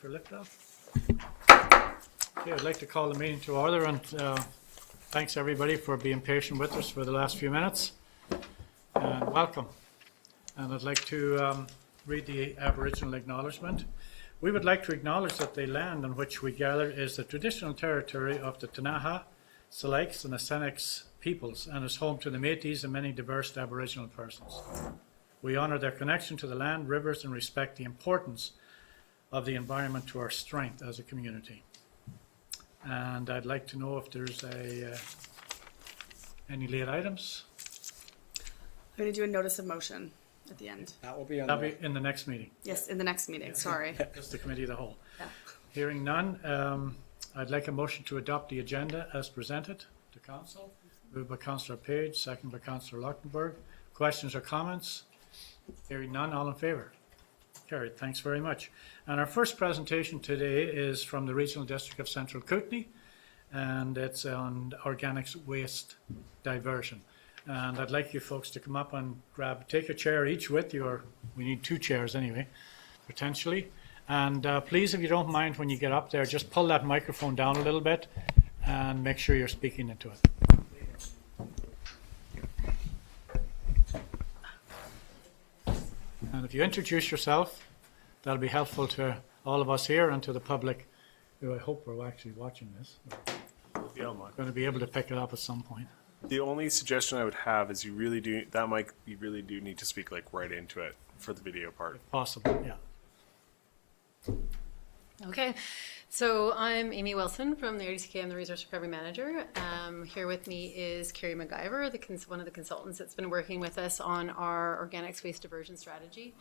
for liftoff. Okay, I'd like to call the meeting to order, and thanks everybody for being patient with us for the last few minutes. And welcome. And I'd like to read the Aboriginal Acknowledgement. We would like to acknowledge that the land on which we gather is the traditional territory of the Tanaha, Seleks, and Senex peoples, and is home to the Métis and many diverse Aboriginal persons. We honour their connection to the land, rivers, and respect the importance of the environment to our strength as a community. And I'd like to know if there's any late items. I'm going to do a notice of motion at the end. That will be on That'll be in the next meeting. Yes, in the next meeting, sorry. Just the committee of the whole. Yeah. Hearing none, I'd like a motion to adopt the agenda as presented to Council. Moved by Councillor Page, second by Councillor Leuchtenberg. Questions or comments? Hearing none, all in favour? Carried. Thanks very much. And our first presentation today is from the Regional District of Central Kootenay, and it's on organics waste diversion. And I'd like you folks to come up and take a chair each with you, or we need 2 chairs anyway, potentially. And please, if you don't mind, when you get up there, just pull that microphone down a little bit and make sure you're speaking into it. And if you introduce yourself, that'll be helpful to all of us here and to the public, who I hope are actually watching this. We're going to be able to pick it up at some point. The only suggestion I would have is you really do need to speak like right into it for the video part. If possible, yeah. Okay, so I'm Amy Wilson from the RDCK. I'm the Resource Recovery Manager. Here with me is Carrie McIver, one of the consultants that's been working with us on our organics waste diversion strategy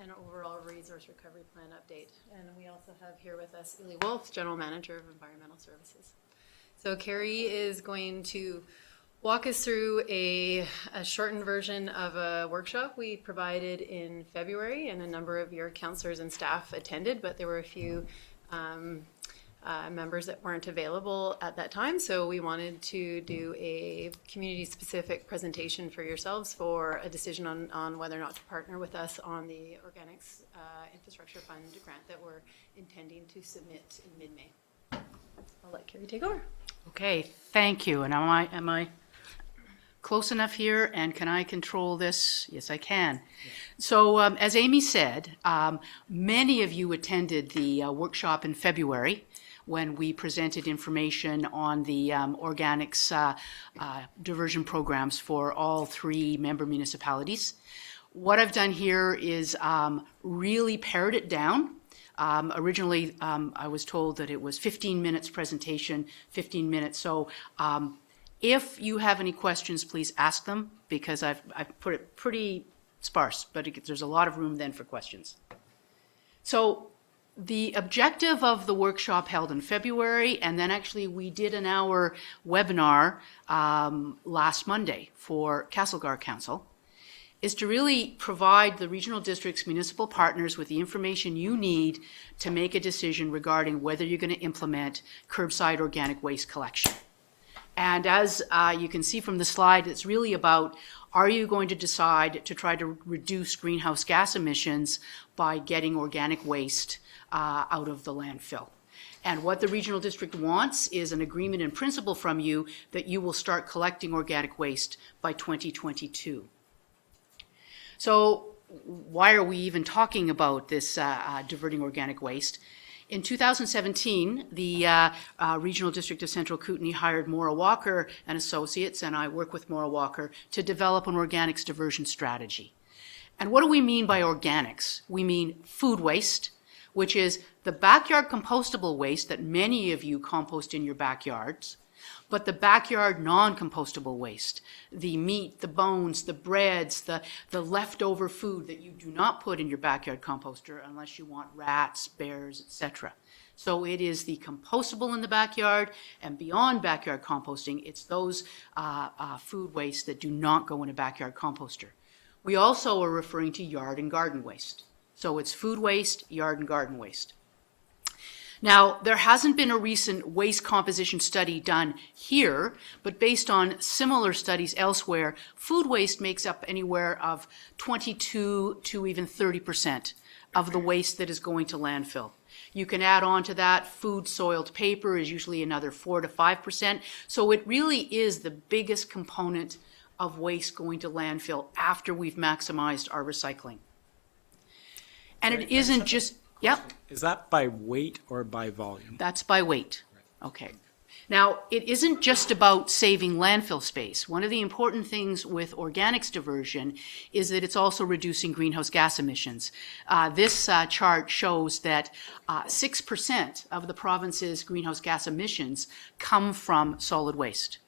and overall resource recovery plan update. And we also have here with us Illy Wolf, General Manager of Environmental Services. So Carrie is going to walk us through a shortened version of a workshop we provided in February, and a number of your councillors and staff attended, but there were a few members that weren't available at that time, so we wanted to do a community-specific presentation for yourselves for a decision on whether or not to partner with us on the Organics Infrastructure Fund grant that we're intending to submit in mid-May. I'll let Carrie take over. Okay, thank you. And am I close enough here, and can I control this? Yes, I can. So as Amy said, many of you attended the workshop in February when we presented information on the organics diversion programs for all 3 member municipalities. What I've done here is really pared it down. Originally, I was told that it was 15 minutes presentation, 15 minutes. So if you have any questions, please ask them, because I've put it pretty sparse, but there's a lot of room then for questions. So the objective of the workshop held in February, and then actually we did an hour webinar last Monday for Castlegar Council, is to really provide the regional district's municipal partners with the information you need to make a decision regarding whether you're going to implement curbside organic waste collection. And as you can see from the slide, it's really about, are you going to decide to try to reduce greenhouse gas emissions by getting organic waste out of the landfill? And what the regional district wants is an agreement in principle from you that you will start collecting organic waste by 2022. So why are we even talking about this diverting organic waste? In 2017, the Regional District of Central Kootenay hired Maura Walker and Associates, and I work with Maura Walker, to develop an organics diversion strategy. And what do we mean by organics? We mean food waste, which is the backyard compostable waste that many of you compost in your backyards, but the backyard non-compostable waste, the meat, the bones, the breads, the leftover food that you do not put in your backyard composter unless you want rats, bears, etc. So it is the compostable in the backyard, and beyond backyard composting, it's those food waste that do not go in a backyard composter. We also are referring to yard and garden waste. So it's food waste, yard and garden waste. Now, there hasn't been a recent waste composition study done here, but based on similar studies elsewhere, food waste makes up anywhere of 22 to even 30% of the waste that is going to landfill. You can add on to that, food soiled paper is usually another 4 to 5%. So it really is the biggest component of waste going to landfill after we've maximized our recycling. And it isn't just, yep. Is that by weight or by volume? That's by weight. Okay. Now, it isn't just about saving landfill space. One of the important things with organics diversion is that it's also reducing greenhouse gas emissions. This chart shows that 6% of the province's greenhouse gas emissions come from solid waste.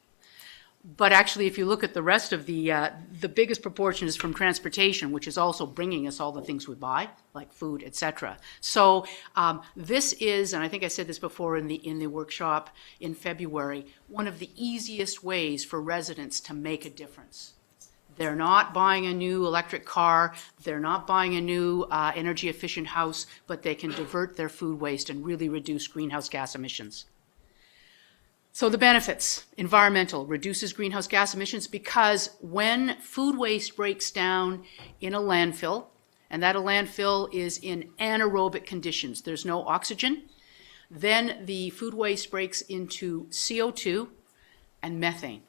But actually, if you look at the rest of the biggest proportion is from transportation, which is also bringing us all the things we buy, like food, etc. So this is, and I think I said this before in the workshop in February, one of the easiest ways for residents to make a difference. They're not buying a new electric car, they're not buying a new energy efficient house, but they can divert their food waste and really reduce greenhouse gas emissions. So the benefits, environmental, reduces greenhouse gas emissions because when food waste breaks down in a landfill, and that a landfill is in anaerobic conditions, there's no oxygen, then the food waste breaks into CO2 and methane.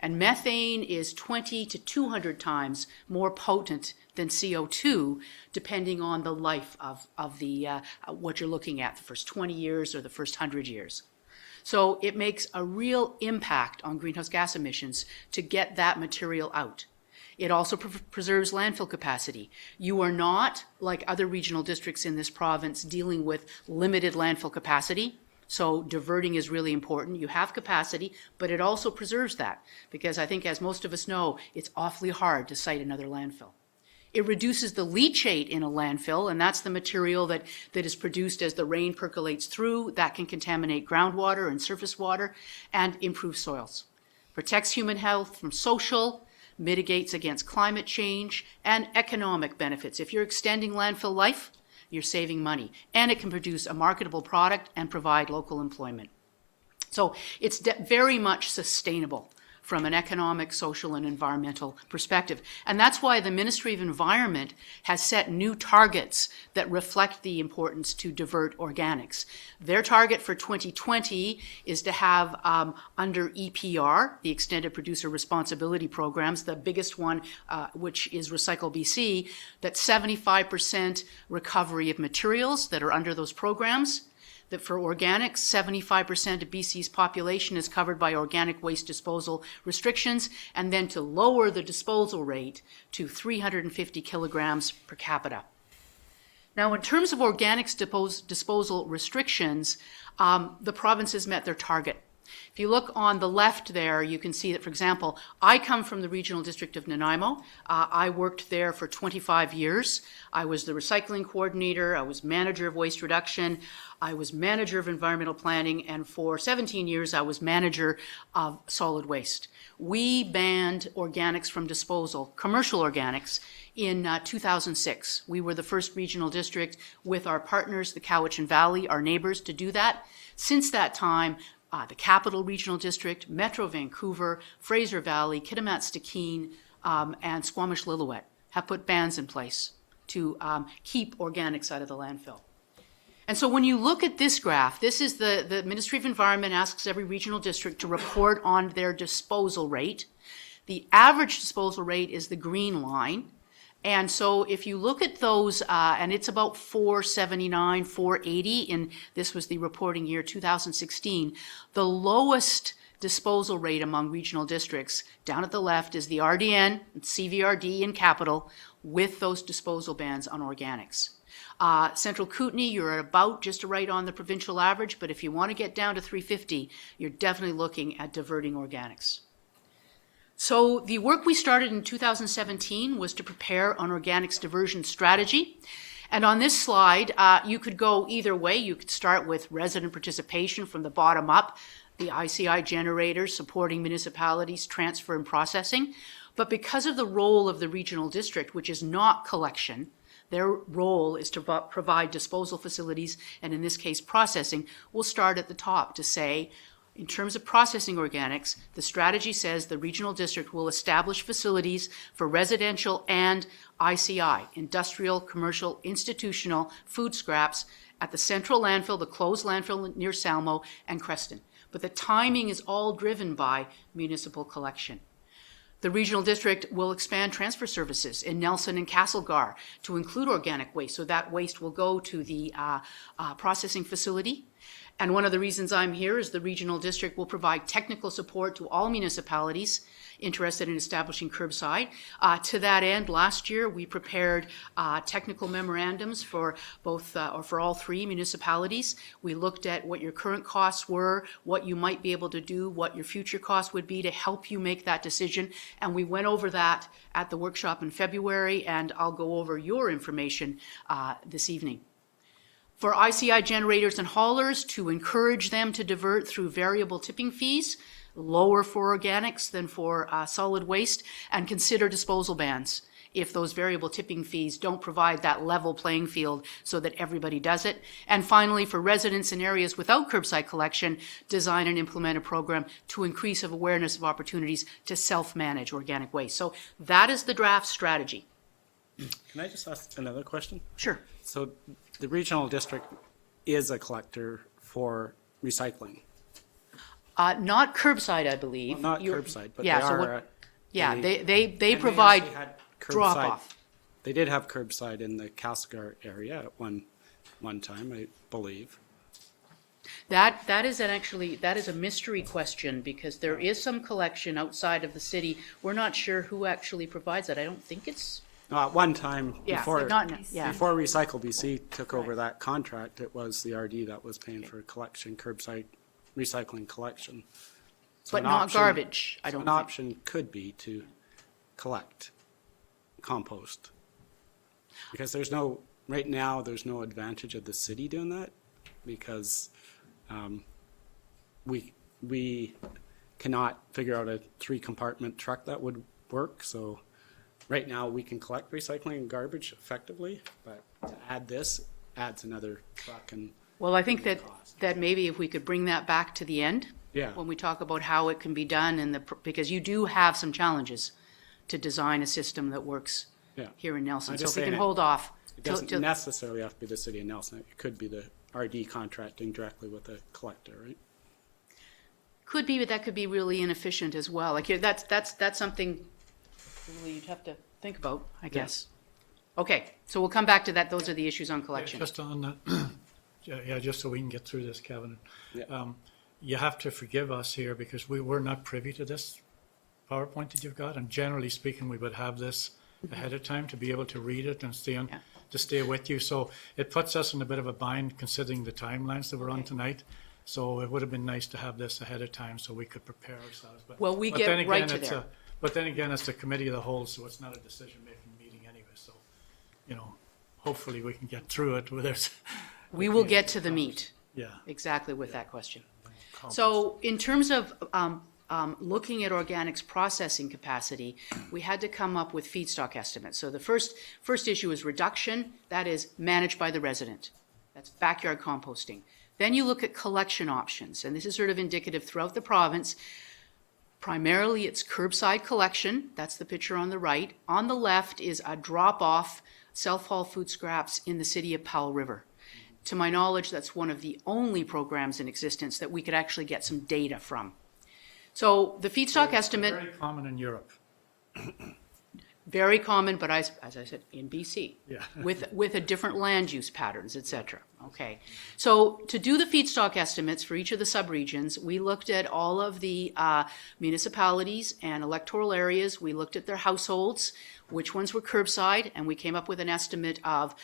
And methane is 20 to 200 times more potent than CO2, depending on the life of the what you're looking at, the first 20 years or the first 100 years. So it makes a real impact on greenhouse gas emissions to get that material out. It also preserves landfill capacity. You are not, like other regional districts in this province, dealing with limited landfill capacity. So diverting is really important. You have capacity, but it also preserves that because I think, as most of us know, it's awfully hard to site another landfill. It reduces the leachate in a landfill, and that's the material that is produced as the rain percolates through. That can contaminate groundwater and surface water and improve soils. Protects human health from social, mitigates against climate change, and economic benefits. If you're extending landfill life, you're saving money, and it can produce a marketable product and provide local employment. So it's very much sustainable from an economic, social, and environmental perspective. And that's why the Ministry of Environment has set new targets that reflect the importance to divert organics. Their target for 2020 is to have under EPR, the Extended Producer Responsibility Programs, the biggest one, which is Recycle BC, that 75% recovery of materials that are under those programs. That for organics, 75% of BC's population is covered by organic waste disposal restrictions, and then to lower the disposal rate to 350 kilograms per capita. Now, in terms of organics disposal restrictions, the province has met their target. If you look on the left there, you can see that, for example, I come from the regional district of Nanaimo. I worked there for 25 years. I was the recycling coordinator. I was manager of waste reduction. I was manager of environmental planning. And for 17 years, I was manager of solid waste. We banned organics from disposal, commercial organics, in 2006. We were the first regional district with our partners, the Cowichan Valley, our neighbors, to do that. Since that time, the Capital Regional District, Metro Vancouver, Fraser Valley, Kitimat-Stikine, and Squamish-Lillooet have put bans in place to keep organics out of the landfill. And so when you look at this graph, this is the Ministry of Environment asks every regional district to report on their disposal rate. The average disposal rate is the green line. And so if you look at those, and it's about 479, 480, and this was the reporting year 2016, the lowest disposal rate among regional districts, down at the left, is the RDN, CVRD, and Capital, with those disposal bans on organics. Central Kootenay, you're at about just right on the provincial average, but if you want to get down to 350, you're definitely looking at diverting organics. So the work we started in 2017 was to prepare an organics diversion strategy. And on this slide, you could go either way. You could start with resident participation from the bottom up, the ICI generators supporting municipalities, transfer and processing. But because of the role of the regional district, which is not collection, their role is to provide disposal facilities, and in this case, processing. We'll start at the top to say, in terms of processing organics, the strategy says the regional district will establish facilities for residential and ICI, industrial, commercial, institutional, food scraps at the central landfill, the closed landfill near Salmo, and Creston. But the timing is all driven by municipal collection. The regional district will expand transfer services in Nelson and Castlegar to include organic waste, so that waste will go to the processing facility. And one of the reasons I'm here is the regional district will provide technical support to all municipalities interested in establishing curbside. To that end, last year we prepared technical memorandums for both or for all three municipalities. We looked at what your current costs were, what you might be able to do, what your future costs would be to help you make that decision. And we went over that at the workshop in February, and I'll go over your information this evening. For ICI generators and haulers, to encourage them to divert through variable tipping fees, lower for organics than for solid waste, and consider disposal bans if those variable tipping fees don't provide that level playing field so that everybody does it. And finally, for residents in areas without curbside collection, design and implement a program to increase awareness of opportunities to self-manage organic waste. So that is the draft strategy. Can I just ask another question? Sure. So the regional district is a collector for recycling. Not curbside, I believe. Well, not curbside, but yeah, they so are. what, yeah, they and provide actually had drop curbside- off. They did have curbside in the Castlegar area at one time, I believe. That is a mystery question, because there is some collection outside of the city. We're not sure who actually provides it. I don't think it's, No, at one time, yeah, before but not, yeah. before Recycle BC took over that contract, it was the RD that was paying for collection, curbside recycling collection. So But an not option- garbage, I so don't an think. option could be to collect compost. Because right now, there's no advantage of the city doing that, because we cannot figure out a 3-compartment truck that would work. So right now, we can collect recycling and garbage effectively, but to add this adds another truck and. Well, I think that maybe if we could bring that back to the end. Yeah. When we talk about how it can be done, and because you do have some challenges to design a system that works Yeah. here in Nelson. I'm So just if we can saying hold off. It doesn't necessarily have to be the city of Nelson. It could be the RD contracting directly with the collector, right? Could be, but that could be really inefficient as well. Like, that's something really you'd have to think about, I guess. Okay, so we'll come back to that. Those are the issues on collection. Just on that, yeah, just so we can get through this, Kevin. Yeah. You have to forgive us here because we were not privy to this PowerPoint that you've got, and generally speaking, we would have this ahead of time to be able to read it and to stay with you. So it puts us in a bit of a bind considering the timelines that we're on tonight. So it would have been nice to have this ahead of time so we could prepare ourselves. Well, we but get then again, right to it's there. But then again, it's the committee of the whole, so it's not a decision-making meeting anyway. So, hopefully we can get through it. We will get to the meat. Yeah. Exactly with that question. So in terms of looking at organics processing capacity, we had to come up with feedstock estimates. So the first issue is reduction. That is managed by the resident. That's backyard composting. Then you look at collection options, and this is sort of indicative throughout the province. Primarily, it's curbside collection. That's the picture on the right. On the left is a drop-off self-haul food scraps in the city of Powell River. To my knowledge, that's one of the only programs in existence that we could actually get some data from. So the feedstock estimate. Very common in Europe. Very common, but as I said, in BC. Yeah. with a different land use patterns, et cetera. Okay. So to do the feedstock estimates for each of the subregions, we looked at all of the municipalities and electoral areas. We looked at their households, which ones were curbside, and we came up with an estimate of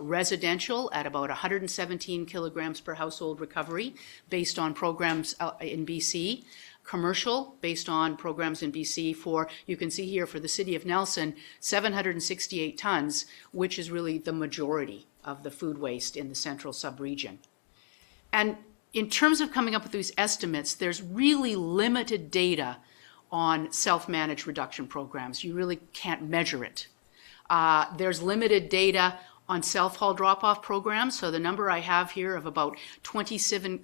residential at about 117 kilograms per household recovery based on programs in BC. Commercial, based on programs in BC for, you can see here for the city of Nelson, 768 tons, which is really the majority of the food waste in the central subregion. And in terms of coming up with these estimates, there's really limited data on self-managed reduction programs. You really can't measure it. There's limited data on self-haul drop-off programs, so the number I have here of about 27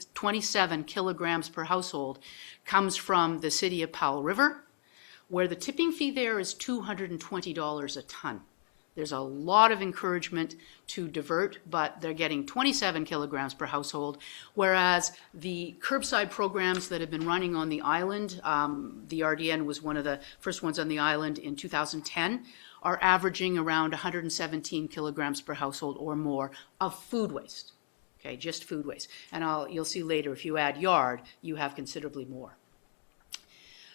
kilograms per household comes from the city of Powell River, where the tipping fee there is $220 a ton. There's a lot of encouragement to divert, but they're getting 27 kilograms per household, whereas the curbside programs that have been running on the island, the RDN was one of the first ones on the island in 2010, are averaging around 117 kilograms per household or more of food waste. Okay, just food waste. And you'll see later, if you add yard, you have considerably more.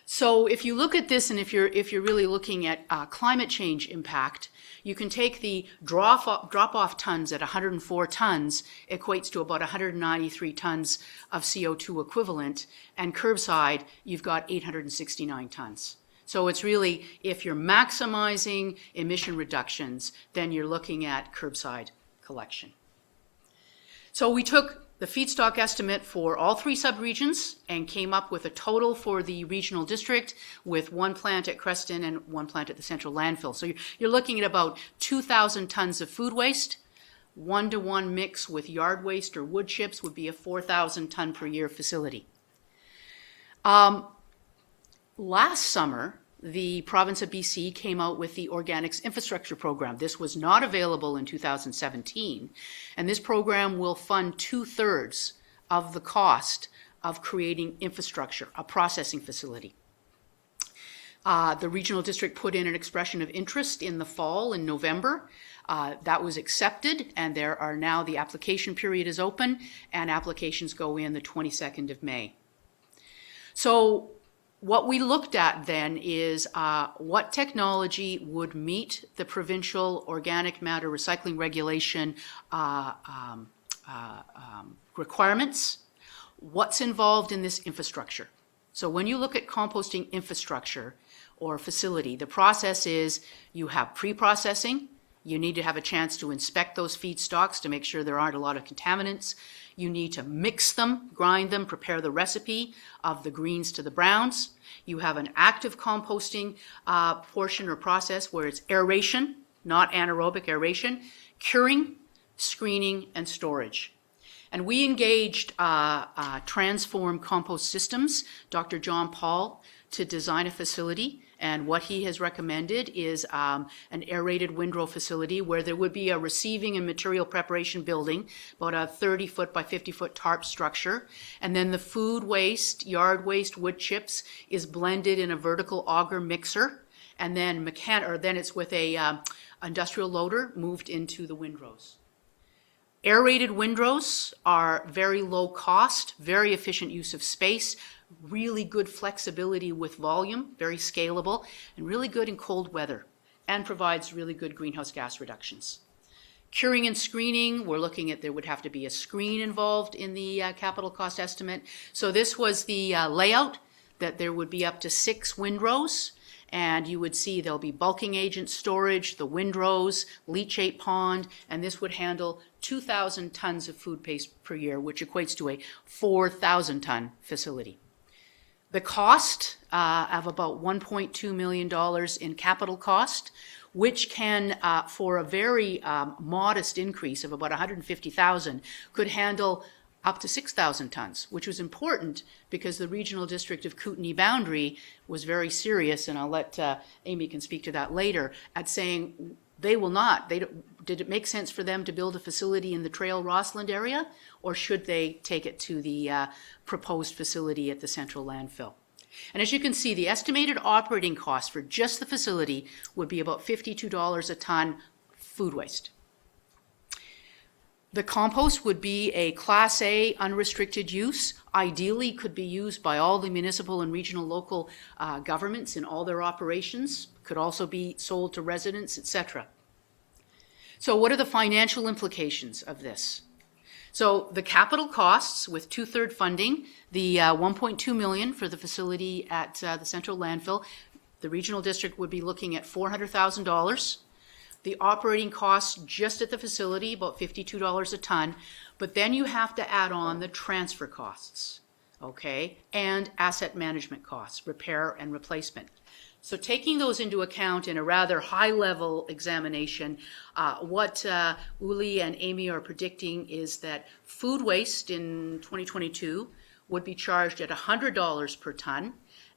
So if you look at this, and if you're really looking at climate change impact, you can take the drop-off tons at 104 tons, equates to about 193 tons of CO2 equivalent, and curbside, you've got 869 tons. So it's really, if you're maximizing emission reductions, then you're looking at curbside collection. So we took the feedstock estimate for all three subregions and came up with a total for the regional district with one plant at Creston and one plant at the central landfill. So you're looking at about 2,000 tons of food waste. 1-to-1 mix with yard waste or wood chips would be a 4,000 ton per year facility. Last summer, the province of BC came out with the Organics Infrastructure Program. This was not available in 2017, and this program will fund 2/3 of the cost of creating infrastructure, a processing facility. The regional district put in an expression of interest in the fall, in November. That was accepted, and there are now, the application period is open, and applications go in the 22nd of May. So what we looked at then is what technology would meet the provincial organic matter recycling regulation requirements, what's involved in this infrastructure. So when you look at composting infrastructure or facility, the process is you have pre-processing, you need to have a chance to inspect those feedstocks to make sure there aren't a lot of contaminants. You need to mix them, grind them, prepare the recipe of the greens to the browns. You have an active composting portion or process where it's aeration, not anaerobic aeration, curing, screening, and storage. And we engaged Transform Compost Systems, Dr. John Paul, to design a facility. And what he has recommended is an aerated windrow facility where there would be a receiving and material preparation building, about a 30-foot by 50-foot tarp structure. And then the food waste, yard waste, wood chips is blended in a vertical auger mixer. And then then it's with a industrial loader moved into the windrows. Aerated windrows are very low cost, very efficient use of space, really good flexibility with volume, very scalable, and really good in cold weather, and provides really good greenhouse gas reductions. Curing and screening, we're looking at, there would have to be a screen involved in the capital cost estimate. So this was the layout, that there would be up to 6 windrows, and you would see there'll be bulking agent storage, the windrows, leachate pond, and this would handle 2,000 tons of food waste per year, which equates to a 4,000 ton facility. The cost of about $1.2 million in capital cost, which can, for a very modest increase of about $150,000, could handle up to 6,000 tons, which was important because the regional district of Kootenay Boundary was very serious, and I'll let Amy can speak to that later, at saying they will not. Did it make sense for them to build a facility in the Trail Rossland area, or should they take it to the proposed facility at the central landfill? And as you can see, the estimated operating cost for just the facility would be about $52 a ton food waste. The compost would be a Class A unrestricted use. Ideally, could be used by all the municipal and regional local governments in all their operations. Could also be sold to residents, etc. So what are the financial implications of this? So the capital costs with 2/3 funding, the $1.2 million for the facility at the central landfill, the regional district would be looking at $400,000. The operating costs just at the facility, about $52 a ton, but then you have to add on the transfer costs, okay, and asset management costs, repair and replacement. So taking those into account in a rather high-level examination, what Uli and Amy are predicting is that food waste in 2022 would be charged at $100 per ton,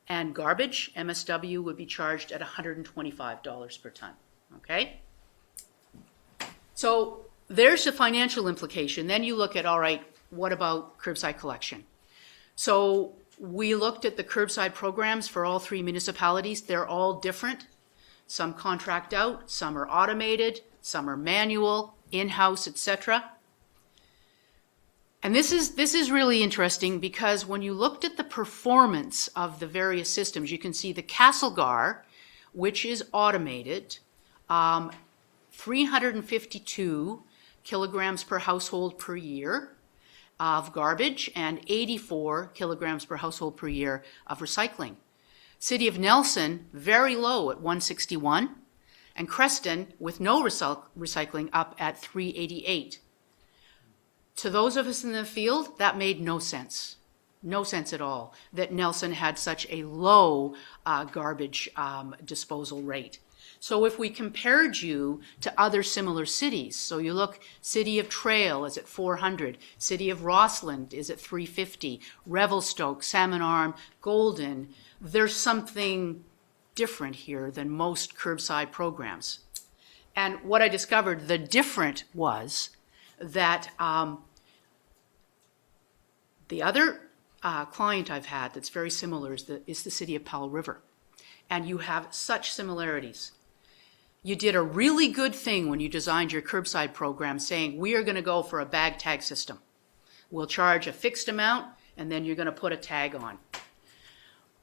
and garbage, MSW, would be charged at $125 per ton, okay? So there's the financial implication. Then you look at, all right, what about curbside collection? So we looked at the curbside programs for all 3 municipalities. They're all different. Some contract out, some are automated, some are manual, in-house, etc. And this is really interesting because when you looked at the performance of the various systems, you can see the Castlegar, which is automated, 352 kilograms per household per year of garbage and 84 kilograms per household per year of recycling. City of Nelson, very low at 161, and Creston, with no recycling, up at 388. To those of us in the field, that made no sense. No sense at all that Nelson had such a low garbage disposal rate. So if we compared you to other similar cities, so you look, City of Trail is at 400, City of Rossland is at 350, Revelstoke, Salmon Arm, Golden, there's something different here than most curbside programs. And what I discovered, the different was that the other client I've had that's very similar is the City of Powell River. And you have such similarities. You did a really good thing when you designed your curbside program, saying we are going to go for a bag tag system. We'll charge a fixed amount and then you're going to put a tag on.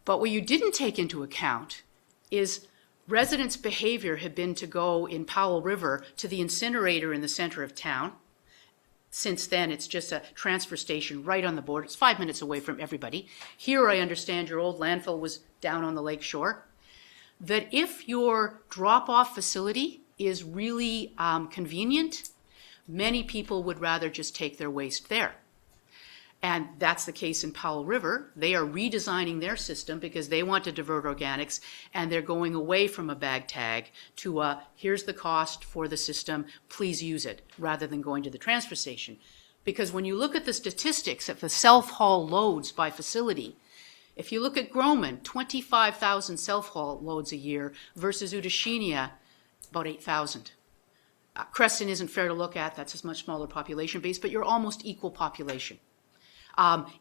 But what you didn't take into account is residents' behavior had been to go in Powell River to the incinerator in the center of town. Since then, it's just a transfer station right on the border. It's 5 minutes away from everybody. Here, I understand your old landfill was down on the lake shore. That if your drop-off facility is really convenient, many people would rather just take their waste there. And that's the case in Powell River. They are redesigning their system because they want to divert organics, and they're going away from a bag tag to here's the cost for the system, please use it, rather than going to the transfer station. Because when you look at the statistics of the self-haul loads by facility, if you look at Groman, 25,000 self-haul loads a year versus Udashinia, about 8,000. Creston isn't fair to look at, that's a much smaller population base, but you're almost equal population.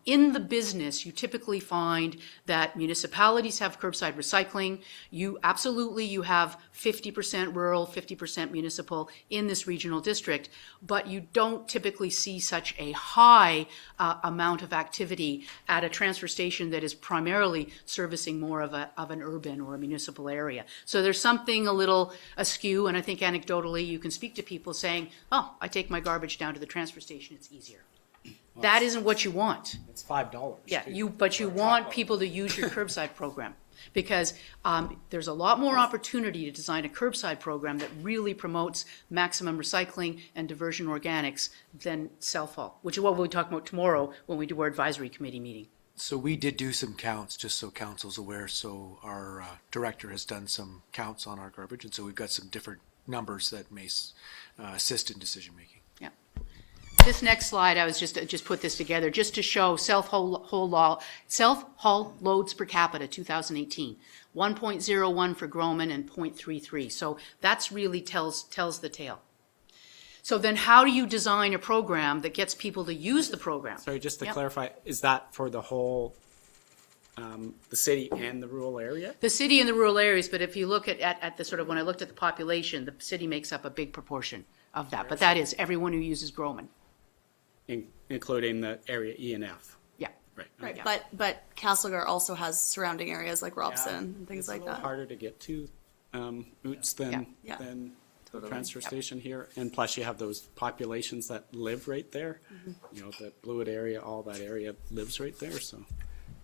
In the business, you typically find that municipalities have curbside recycling. You have 50% rural, 50% municipal in this regional district, but you don't typically see such a high amount of activity at a transfer station that is primarily servicing more of an urban or a municipal area. So there's something a little askew, and I think anecdotally you can speak to people saying, oh, I take my garbage down to the transfer station, it's easier. That isn't what you want. It's $5. Yeah, but you want people to use your curbside program because there's a lot more opportunity to design a curbside program that really promotes maximum recycling and diversion organics than self-haul, which is what we'll talk about tomorrow when we do our advisory committee meeting. So we did do some counts, just so council's aware. So our director has done some counts on our garbage, and so we've got some different numbers that may assist in decision making. Yeah. This next slide, I was just put this together just to show self-haul loads per capita 2018, 1.01 for Groman and 0.33. So that's really tells the tale. So then how do you design a program that gets people to use the program? Sorry, just to clarify, is that for the whole, the city and the rural area? The city and the rural areas, but if you look at the sort of, when I looked at the population, the city makes up a big proportion of that. But that is everyone who uses Groman. Including the area E and F. Yeah. Right, Yeah. but Castlegar also has surrounding areas like Robson and things like It's a little that. harder to get to Oots than Yeah. than the Totally. transfer station here, and plus you have those populations that live right there. Mm-hmm. You know, the Blewett area, all that area lives right there, so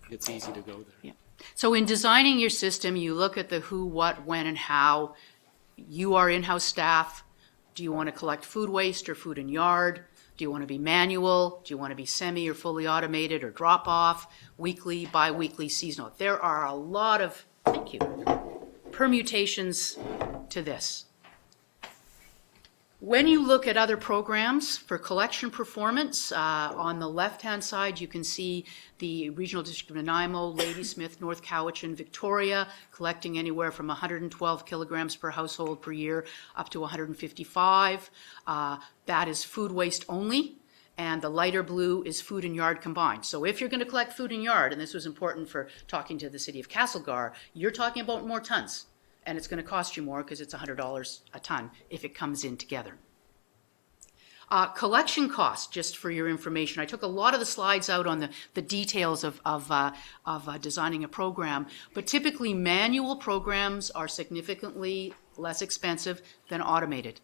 it's easy to go there. Yeah. So in designing your system, you look at the who, what, when, and how. You are in-house staff. Do you want to collect food waste or food in yard? Do you want to be manual? Do you want to be semi or fully automated or drop off, weekly, bi-weekly, seasonal? There are a lot of, thank you. permutations to this. When you look at other programs for collection performance, on the left-hand side, you can see the Regional District of Nanaimo, Ladysmith, North Cowichan, Victoria, collecting anywhere from 112 kilograms per household per year up to 155. That is food waste only, and the lighter blue is food and yard combined. So if you're going to collect food and yard, and this was important for talking to the city of Castlegar, you're talking about more tons. And it's going to cost you more because it's $100 a ton if it comes in together. Collection costs, just for your information. I took a lot of the slides out on the details of designing a program, but typically manual programs are significantly less expensive than automated.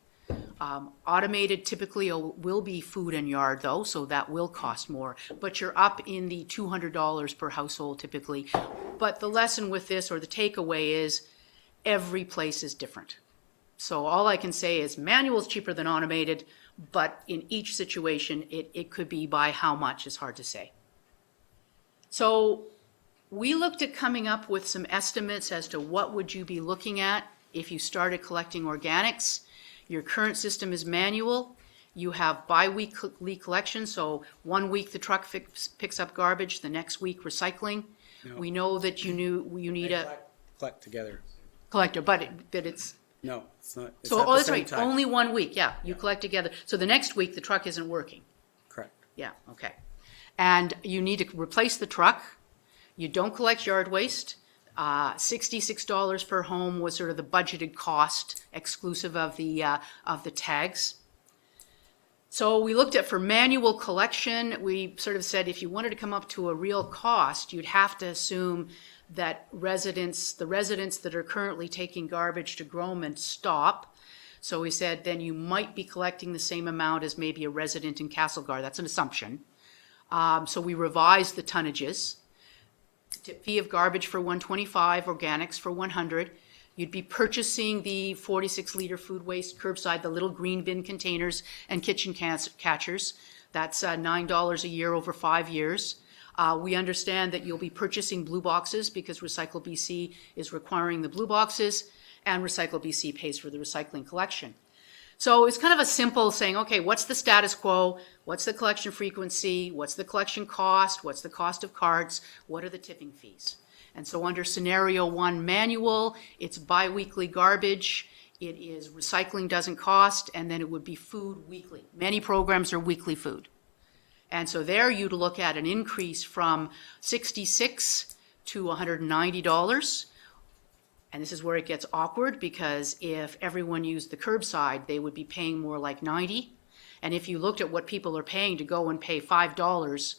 Automated typically will be food and yard though, so that will cost more, but you're up in the $200 per household typically. But the lesson with this, or the takeaway, is every place is different. So all I can say is manual is cheaper than automated, but in each situation, it could be by how much is hard to say. So we looked at coming up with some estimates as to what would you be looking at if you started collecting organics. Your current system is manual. You have bi-weekly collection, so 1 week the truck picks up garbage, the next week recycling. No. We know that you need a Collect together. collector, but it's No, it's not. It's so. at Oh, the that's same right. time. Only 1 week. Yeah, you collect together. So the next week the truck isn't working. Correct. Yeah. Okay. And you need to replace the truck. You don't collect yard waste. $66 per home was sort of the budgeted cost, exclusive of the tags. So we looked at for manual collection. We sort of said if you wanted to come up to a real cost, you'd have to assume that the residents that are currently taking garbage to Groman stop. So we said then you might be collecting the same amount as maybe a resident in Castlegar. That's an assumption. So we revised the tonnages. Tip fee of garbage for 125, organics for 100. You'd be purchasing the 46-liter food waste curbside, the little green bin containers and kitchen catchers. That's $9 a year over 5 years. We understand that you'll be purchasing blue boxes because Recycle BC is requiring the blue boxes, and Recycle BC pays for the recycling collection. So it's kind of a simple saying, okay, what's the status quo? What's the collection frequency? What's the collection cost? What's the cost of carts? What are the tipping fees? And so under scenario 1 manual, it's bi-weekly garbage. It is recycling doesn't cost, and then it would be food weekly. Many programs are weekly food. And so there you'd look at an increase from $66 to $190. And this is where it gets awkward, because if everyone used the curbside, they would be paying more like $90. And if you looked at what people are paying to go and pay $5,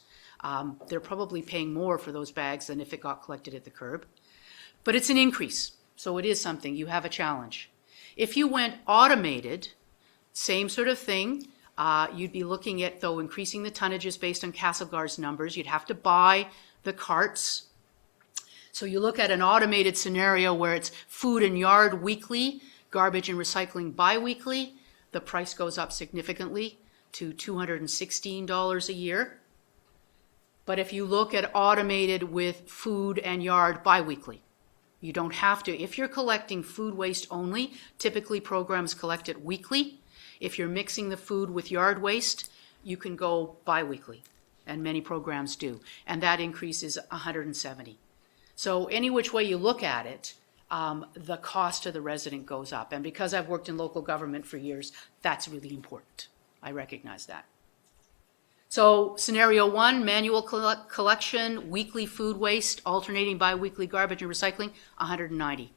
they're probably paying more for those bags than if it got collected at the curb. But it's an increase, so it is something. You have a challenge. If you went automated, same sort of thing. You'd be looking at, though, increasing the tonnages based on Castlegar's numbers. You'd have to buy the carts. So you look at an automated scenario where it's food and yard weekly, garbage and recycling bi-weekly. The price goes up significantly to $216 a year. But if you look at automated with food and yard bi-weekly, you don't have to. If you're collecting food waste only, typically programs collect it weekly. If you're mixing the food with yard waste, you can go bi-weekly, and many programs do. And that increase is $170. So any which way you look at it, the cost to the resident goes up. And because I've worked in local government for years, that's really important. I recognize that. So scenario 1, manual collection, weekly food waste, alternating bi-weekly garbage and recycling, $190.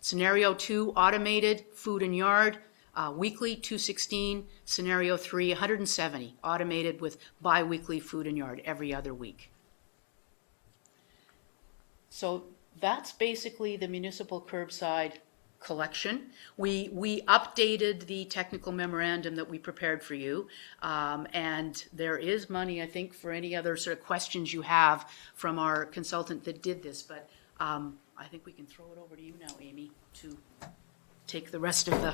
Scenario 2, automated food and yard, weekly, $216. Scenario 3, $170, automated with bi-weekly food and yard every other week. So that's basically the municipal curbside collection. We updated the technical memorandum that we prepared for you, and there is money, I think, for any other sort of questions you have from our consultant that did this, but I think we can throw it over to you now, Amy, to take the rest of the...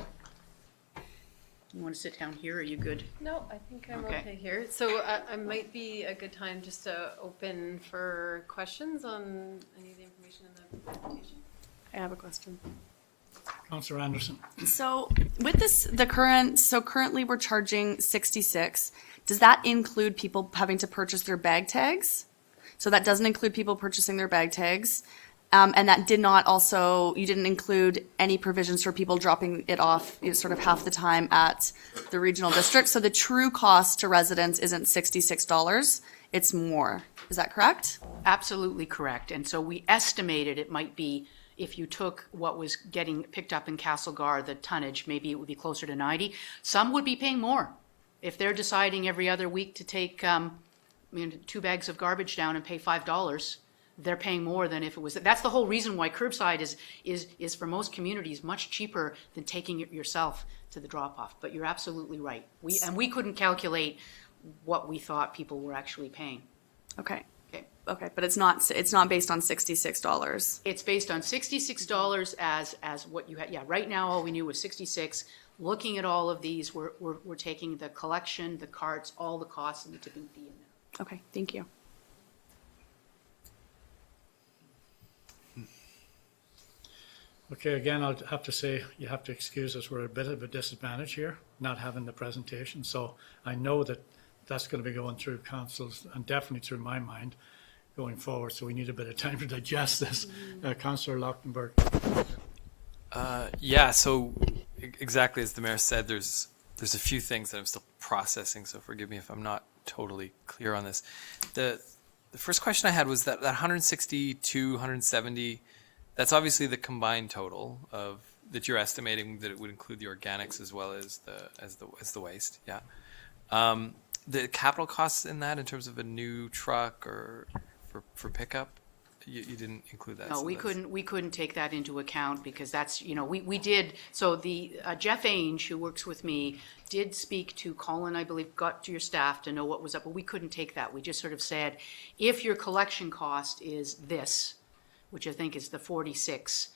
You want to sit down here, or are you good? No, I think I'm Okay. okay here. So I might be a good time just to open for questions on any of the information in the presentation. I have a question. Councillor Anderson. So with this, currently we're charging 66. Does that include people having to purchase their bag tags? So that doesn't include people purchasing their bag tags. And that did not also, you didn't include any provisions for people dropping it off sort of half the time at the regional district. So the true cost to residents isn't $66, it's more. Is that correct? Absolutely correct. And so we estimated it might be, if you took what was getting picked up in Castlegar, the tonnage, maybe it would be closer to 90. Some would be paying more. If they're deciding every other week to take 2 bags of garbage down and pay $5, they're paying more than if it was. That's the whole reason why curbside is for most communities much cheaper than taking it yourself to the drop-off. But you're absolutely right. We couldn't calculate what we thought people were actually paying. Okay. Okay, but it's not based on $66. It's based on $66 as what you had. Yeah, right now all we knew was 66. Looking at all of these, we're taking the collection, the carts, all the costs, and the tipping fee in there. Okay, thank you. Okay, again, I'll have to say, you have to excuse us, we're a bit of a disadvantage here, not having the presentation. So I know that that's going to be going through councils and definitely through my mind going forward. So we need a bit of time to digest this. Councillor Lochtenberg. Yeah, so exactly as the mayor said, there's a few things that I'm still processing, so forgive me if I'm not totally clear on this. The first question I had was that 162, 170, that's obviously the combined total of that you're estimating that it would include the organics as well as the waste. Yeah. The capital costs in that in terms of a new truck or for pickup, you didn't include that. No, so we couldn't take that into account because that's, we did, so the Jeff Ainge, who works with me, did speak to Colin, I believe, got to your staff to know what was up, but we couldn't take that. We just sort of said, if your collection cost is this, which I think is the 46,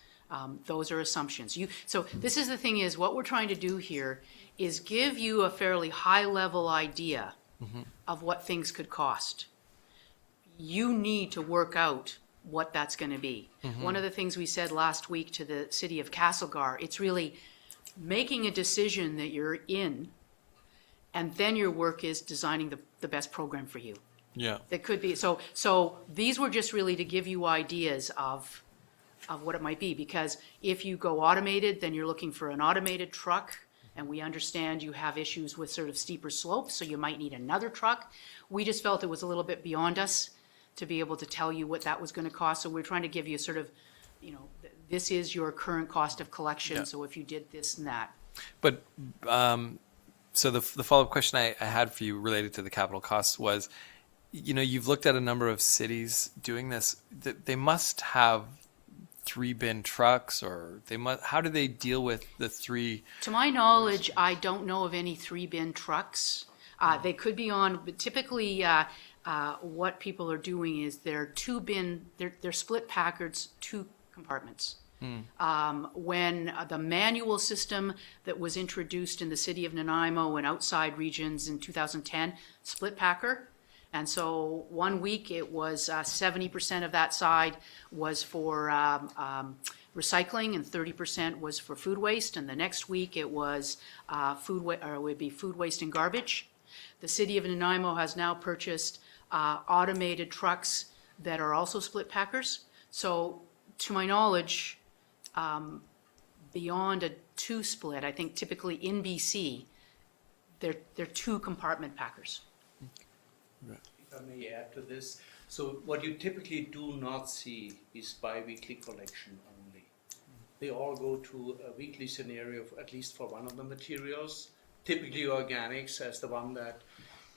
those are assumptions. So this is the thing is, what we're trying to do here is give you a fairly high-level idea of what things could cost. You need to work out what that's going to be. One of the things we said last week to the city of Castlegar, it's really making a decision that you're in, and then your work is designing the best program for you. Yeah. That could be, so these were just really to give you ideas of what it might be, because if you go automated, then you're looking for an automated truck, and we understand you have issues with sort of steeper slopes, so you might need another truck. We just felt it was a little bit beyond us to be able to tell you what that was going to cost, so we're trying to give you sort of, this is your current cost of collection, Yeah. so if you did this and that. But so the follow-up question I had for you related to the capital costs was, you've looked at a number of cities doing this. They must have 3-bin trucks, or how do they deal with the 3? To my knowledge, I don't know of any 3-bin trucks. They could be on, but typically what people are doing is they're 2-bin, they're split Packards, 2 compartments. When the manual system that was introduced in the city of Nanaimo and outside regions in 2010, split Packer. And so 1 week it was 70% of that side was for recycling and 30% was for food waste. And the next week it was food waste and garbage. The city of Nanaimo has now purchased automated trucks that are also split packers. So to my knowledge, beyond a 2 split, I think typically in BC, they're 2 compartment packers. If I may add to this, so what you typically do not see is bi-weekly collection only. They all go to a weekly scenario, at least for one of the materials. Typically organics as the one that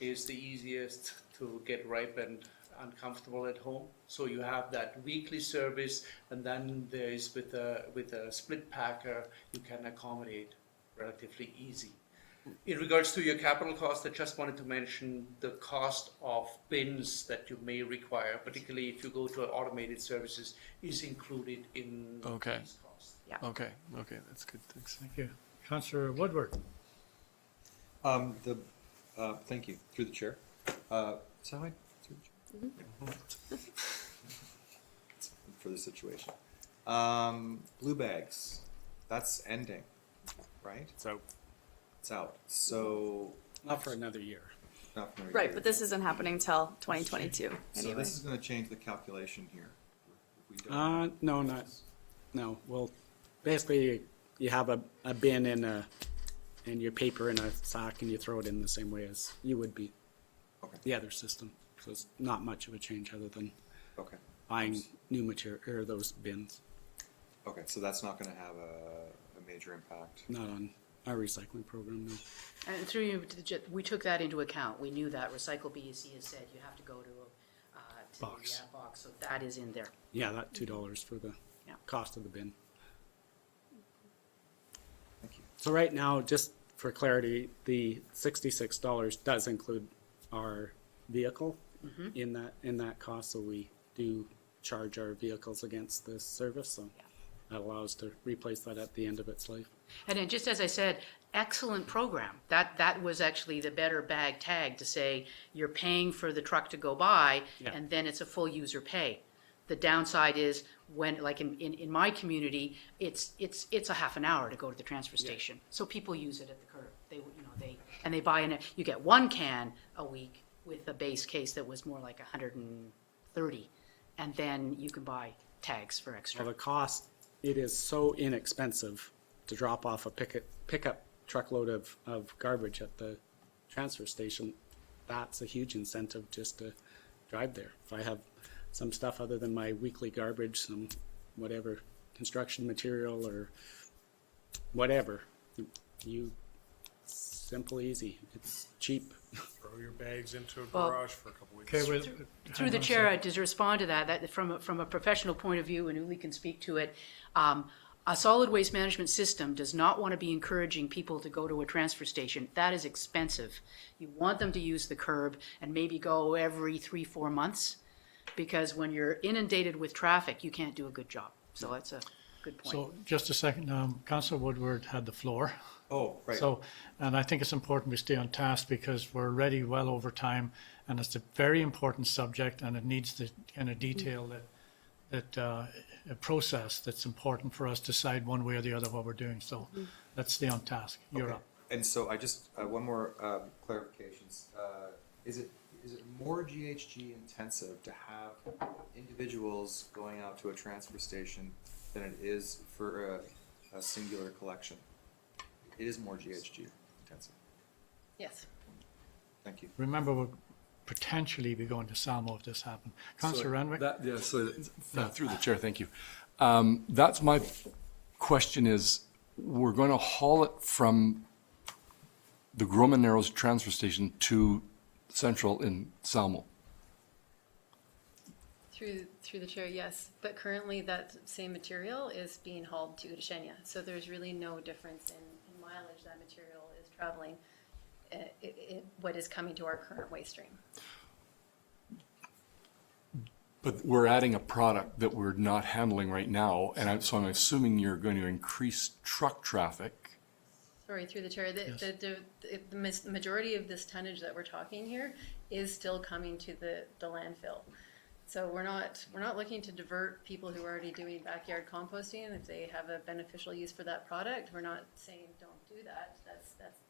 is the easiest to get ripe and uncomfortable at home. So you have that weekly service, and then there is with a split packer, you can accommodate relatively easy. In regards to your capital cost, I just wanted to mention the cost of bins that you may require, particularly if you go to automated services, is included in Okay. these costs. Yeah. Okay, that's good. Thanks. Thank you. Councillor Woodward. Thank you. Through the chair. Is that right? Through the chair? For the situation. Blue bags. That's ending, right? So It's out. So Not for another year. not for Right, but this isn't happening till 2022 So anyway. this is going to change the calculation here. If we don't. No, not, no. Well, basically, you have a bin and your paper in a sack, and you throw it in the same way as you would be Okay. the other system. So it's not much of a change other than Okay. buying new material, or those bins, Okay. So that's not going to have a major impact. not on our recycling program, no. And through you, we took that into account. We knew that Recycle BC has said you have to go to Box. the box, so that is in there. Yeah, that $2 for the Yeah. cost of the bin. Thank you. So right now, just for clarity, the $66 does include our vehicle in that cost, so we do charge our vehicles against this service, so that allows to replace that at the end of its life. And then, just as I said, excellent program. That was actually the better bag tag to say you're paying for the truck to go by, Yeah. and then it's a full user pay. The downside is when, like in my community, it's a half an hour to go to the transfer station. So people use it at the curb. They buy you get one can a week with a base case that was more like 130, and then you can buy tags for extra. Well, the cost, it is so inexpensive to drop off a pickup truckload of garbage at the transfer station. That's a huge incentive just to drive there. If I have some stuff other than my weekly garbage, some whatever, construction material or whatever, simple, easy, it's cheap. throw your bags into a Well, garage for a couple weeks. Okay, well, Through the chair, I just respond to that from a professional point of view, and Uli can speak to it. A solid waste management system does not want to be encouraging people to go to a transfer station. That is expensive. You want them to use the curb and maybe go every 3-4 months, because when you're inundated with traffic, you can't do a good job. So that's a good point. So just a second, Councillor Woodward had the floor. Oh, right. So, and I think it's important we stay on task because we're already well over time, and it's a very important subject, and it needs the kind of detail a process that's important for us to decide one way or the other what we're doing. So let's stay on task. You're Okay. up. And so I just, one more clarifications. Is it more GHG intensive to have individuals going out to a transfer station than it is for a singular collection? It is more GHG intensive. Yes. Thank you. Remember, we'll potentially be going to Salmo if this happens. Councillor Renwick? Through the chair, thank you. That's my question is, we're going to haul it from the Groma Narrows transfer station to Central in Salmo. Through the chair, yes. But currently that same material is being hauled to Adjourn. So there's really no difference in mileage that material is traveling, what is coming to our current waste stream. But we're adding a product that we're not handling right now, and so I'm assuming you're going to increase truck traffic. Sorry, through the chair, the majority of this tonnage that we're talking here is still coming to the landfill. So we're not looking to divert people who are already doing backyard composting. If they have a beneficial use for that product, we're not saying don't do that.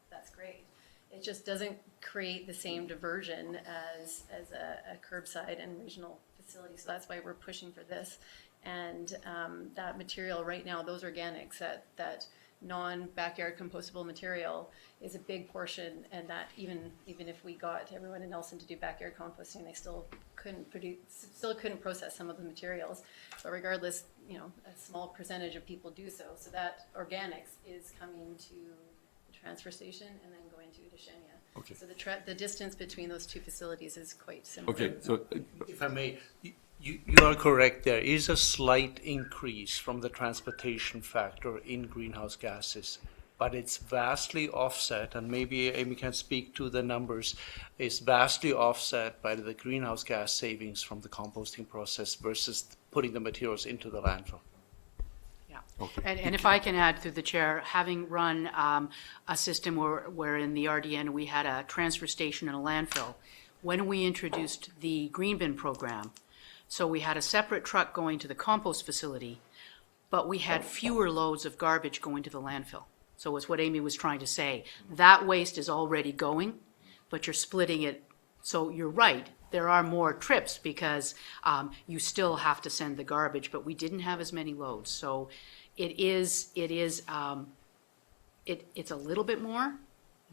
That's great. It just doesn't create the same diversion as a curbside and regional facility. So that's why we're pushing for this. And that material right now, those organics, that non-backyard compostable material is a big portion, and that even if we got everyone in Nelson to do backyard composting, they still couldn't process some of the materials. But regardless, a small percentage of people do so. So that organics is coming to the transfer station and then going to Adjourn. Okay. So the distance between those two facilities is quite similar. Okay, so If I may, you are correct. There is a slight increase from the transportation factor in greenhouse gases, but it's vastly offset, and maybe Amy can speak to the numbers, is vastly offset by the greenhouse gas savings from the composting process versus putting the materials into the landfill. Yeah. And if I can add through the chair, having run a system where in the RDN we had a transfer station and a landfill, when we introduced the green bin program, so we had a separate truck going to the compost facility, but we had fewer loads of garbage going to the landfill. So it's what Amy was trying to say. That waste is already going, but you're splitting it. So you're right, there are more trips because you still have to send the garbage, but we didn't have as many loads. So it's a little bit more,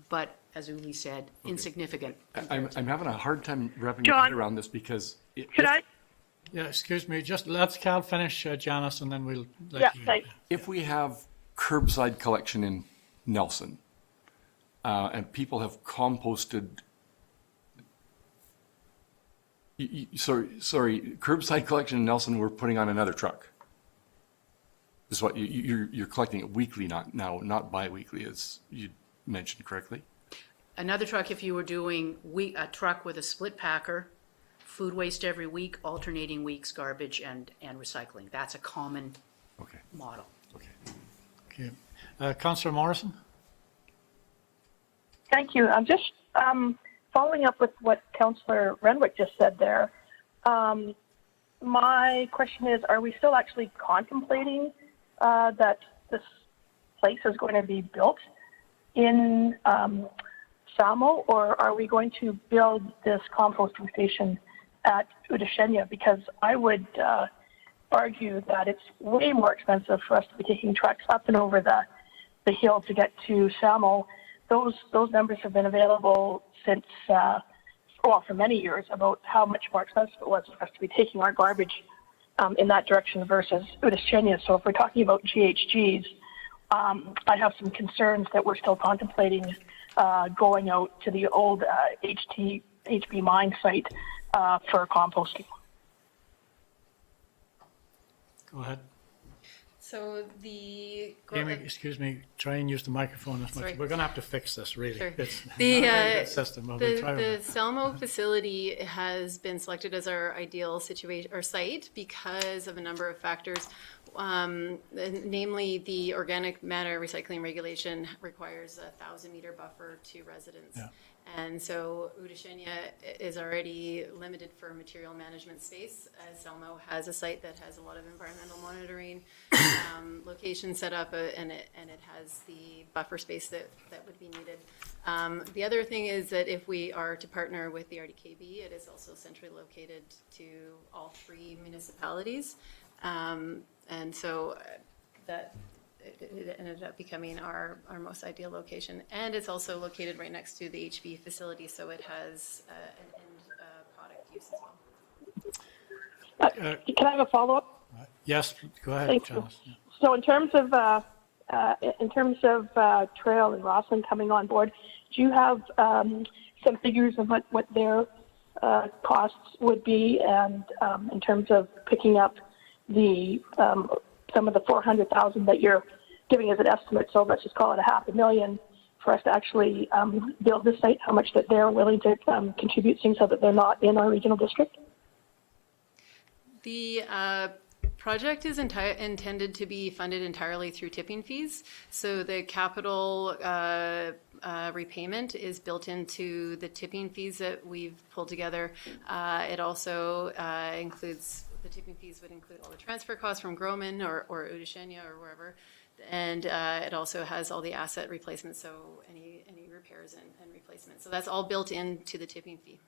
but as Uli said, insignificant. I'm having a hard time wrapping my head around this because. Yeah, excuse me, just let's Cal finish, Janice, and then we'll let you. Thanks. If we have curbside collection in Nelson, and people have composted, sorry, curbside collection in Nelson, we're putting on another truck. This is what you're collecting it weekly, not bi-weekly, as you mentioned correctly. Another truck, if you were doing a truck with a split packer, food waste every week, alternating weeks, garbage and recycling. That's a common model. Okay. Councillor Morrison? Thank you. I'm just following up with what Councillor Renwick just said there. My question is, are we still actually contemplating that this place is going to be built in Samo, or are we going to build this composting station at Udashenya? Because I would argue that it's way more expensive for us to be taking trucks up and over the hill to get to Samo. Those numbers have been available since, for many years, about how much more expensive it was for us to be taking our garbage in that direction versus Udashenya. So if we're talking about GHGs, I have some concerns that we're still contemplating going out to the old HB mine site for composting. Go ahead. So the Amy, excuse me, try and use the microphone as much. Sorry. We're going to have to fix this, really. Sure. It's The, not a very good system. But we'll try the Selmo facility has been selected as our ideal situation or site because of a number of factors. Namely, the organic matter recycling regulation requires a 1,000-meter buffer to residents. Yeah. And so Udashenya is already limited for material management space, as Selmo has a site that has a lot of environmental monitoring locations set up, and it has the buffer space that would be needed. The other thing is that if we are to partner with the RDKB, it is also centrally located to all 3 municipalities. And so that it ended up becoming our most ideal location. And it's also located right next to the HB facility, so it has an end product use as well. Can I have a follow-up? Yes, go ahead, Thank you. Janice. So in terms of Trail and Rosslyn coming on board, do you have some figures of what their costs would be, and in terms of picking up the some of the 400,000 that you're giving as an estimate? So let's just call it $500,000 for us to actually build this site. How much that they're willing to contribute, seeing so that they're not in our regional district? The project is intended to be funded entirely through tipping fees. So the capital repayment is built into the tipping fees that we've pulled together. It also includes, the tipping fees would include all the transfer costs from Groman or Udashenya or wherever. And it also has all the asset replacements, so any repairs and replacements. So that's all built into the tipping fee.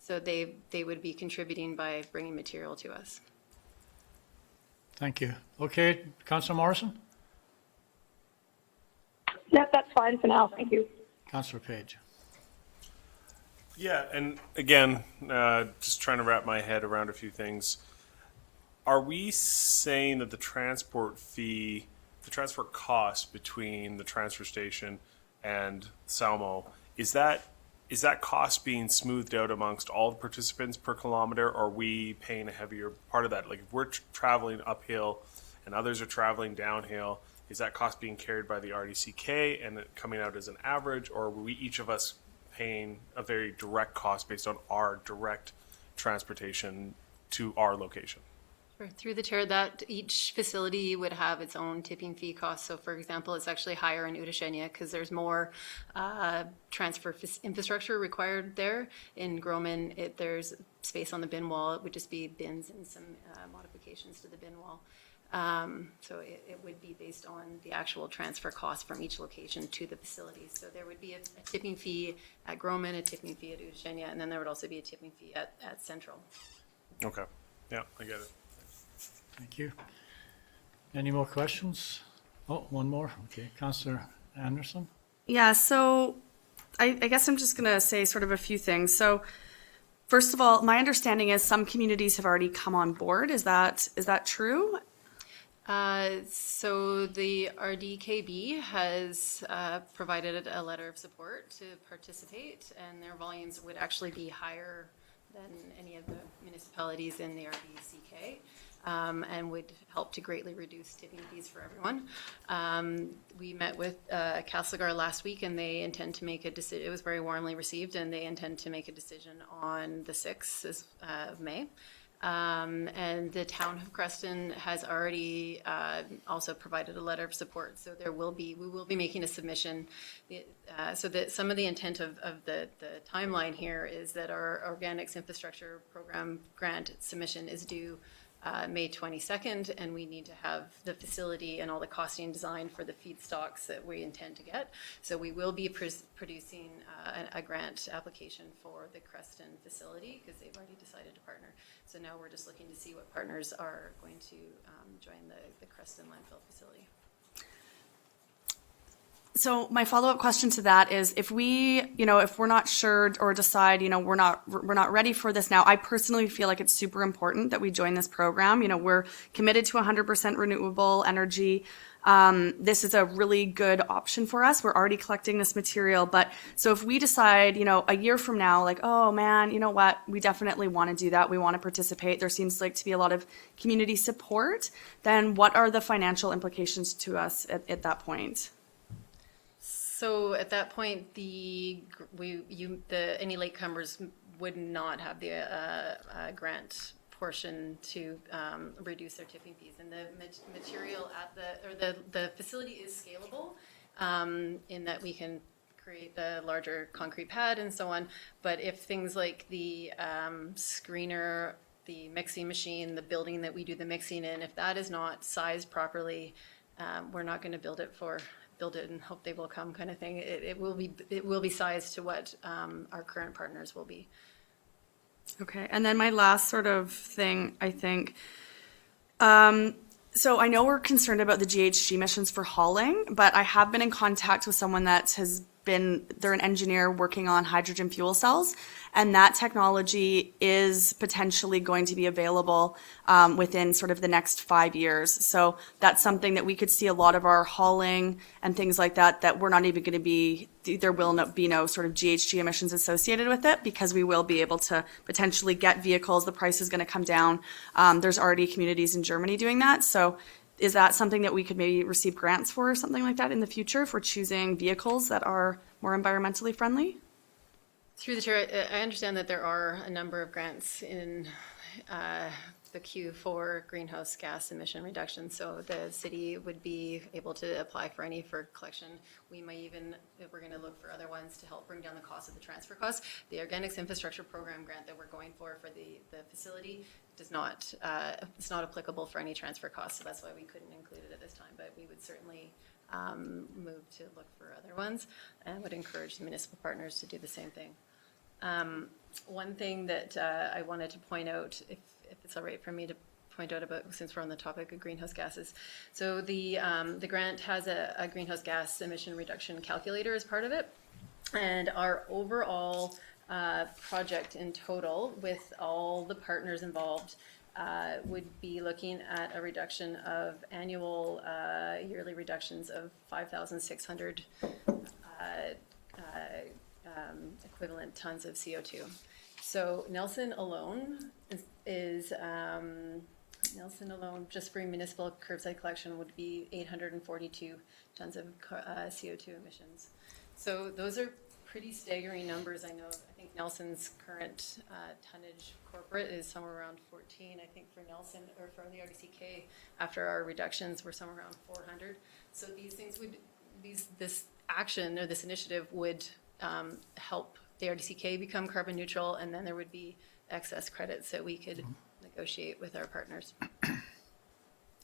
So they would be contributing by bringing material to us. Thank you. Okay, Councillor Morrison? Yeah, that's fine for now. Thank you. Councillor Page? Yeah, and again, just trying to wrap my head around a few things. Are we saying that the transport fee, the transfer cost between the transfer station and Salmo, is that cost being smoothed out amongst all the participants per kilometer, or are we paying a heavier part of that? Like if we're traveling uphill and others are traveling downhill, is that cost being carried by the RDCK and it coming out as an average, or are we each of us paying a very direct cost based on our direct transportation to our location? Through the chair, that each facility would have its own tipping fee cost. So for example, it's actually higher in Udashenya because there's more transfer infrastructure required there. In Groman, there's space on the bin wall. It would just be bins and some modifications to the bin wall. So it would be based on the actual transfer cost from each location to the facility. So there would be a tipping fee at Groman, a tipping fee at Udashenia, and then there would also be a tipping fee at Central. Okay, yeah, I get it. Thank you. Any more questions? Oh, one more. Okay, Councillor Anderson. Yeah, so I guess I'm just going to say sort of a few things. So first of all, my understanding is some communities have already come on board. Is that true? So the RDKB has provided a letter of support to participate, and their volumes would actually be higher than any of the municipalities in the RDCK, and would help to greatly reduce tipping fees for everyone. We met with Castlegar last week, and they intend to make a decision. It was very warmly received, and they intend to make a decision on the 6th of May. And the town of Creston has already also provided a letter of support. So we will be making a submission. So that some of the intent of the timeline here is that our Organics Infrastructure Program grant submission is due May 22nd, and we need to have the facility and all the costing design for the feedstocks that we intend to get. So we will be producing a grant application for the Creston facility because they've already decided to partner. So now we're just looking to see what partners are going to join the Creston landfill facility. So my follow-up question to that is, if we're not sure or decide, we're not ready for this now, I personally feel like it's super important that we join this program. We're committed to 100% renewable energy. This is a really good option for us. We're already collecting this material, but so if we decide, a year from now, like, oh man, you know what, we definitely want to do that. We want to participate. There seems like to be a lot of community support. Then what are the financial implications to us at that point? So at that point, any latecomers would not have the grant portion to reduce their tipping fees, and the material at the facility is scalable in that we can create the larger concrete pad and so on. But if things like the screener, the mixing machine, the building that we do the mixing in, if that is not sized properly, we're not going to build it and hope they will come kind of thing. It will be sized to what our current partners will be. Okay, and then my last sort of thing, I think, so I know we're concerned about the GHG emissions for hauling, but I have been in contact with someone they're an engineer working on hydrogen fuel cells, and that technology is potentially going to be available within sort of the next 5 years. So that's something that we could see a lot of our hauling and things like that we're not even going to be, there will not be no sort of GHG emissions associated with it, because we will be able to potentially get vehicles. The price is going to come down. There's already communities in Germany doing that. So is that something that we could maybe receive grants for or something like that in the future if we're choosing vehicles that are more environmentally friendly? Through the chair, I understand that there are a number of grants in the queue for greenhouse gas emission reduction. So the city would be able to apply for any for collection. We might even, if we're going to look for other ones to help bring down the cost of the transfer costs. The Organics Infrastructure Program grant that we're going for the facility does not, it's not applicable for any transfer costs. So that's why we couldn't include it at this time, but we would certainly move to look for other ones, and would encourage the municipal partners to do the same thing. One thing that I wanted to point out, if it's all right for me to point out about, since we're on the topic of greenhouse gases. So the grant has a greenhouse gas emission reduction calculator as part of it, and our overall project in total, with all the partners involved, would be looking at a reduction of annual yearly reductions of 5,600 equivalent tons of CO2. So Nelson alone just for municipal curbside collection would be 842 tons of CO2 emissions. So those are pretty staggering numbers. I think Nelson's current tonnage corporate is somewhere around 14. I think for Nelson, or for the RDCK, after our reductions, we're somewhere around 400. So these things this action or this initiative would help the RDCK become carbon neutral, and then there would be excess credits that we could negotiate with our partners.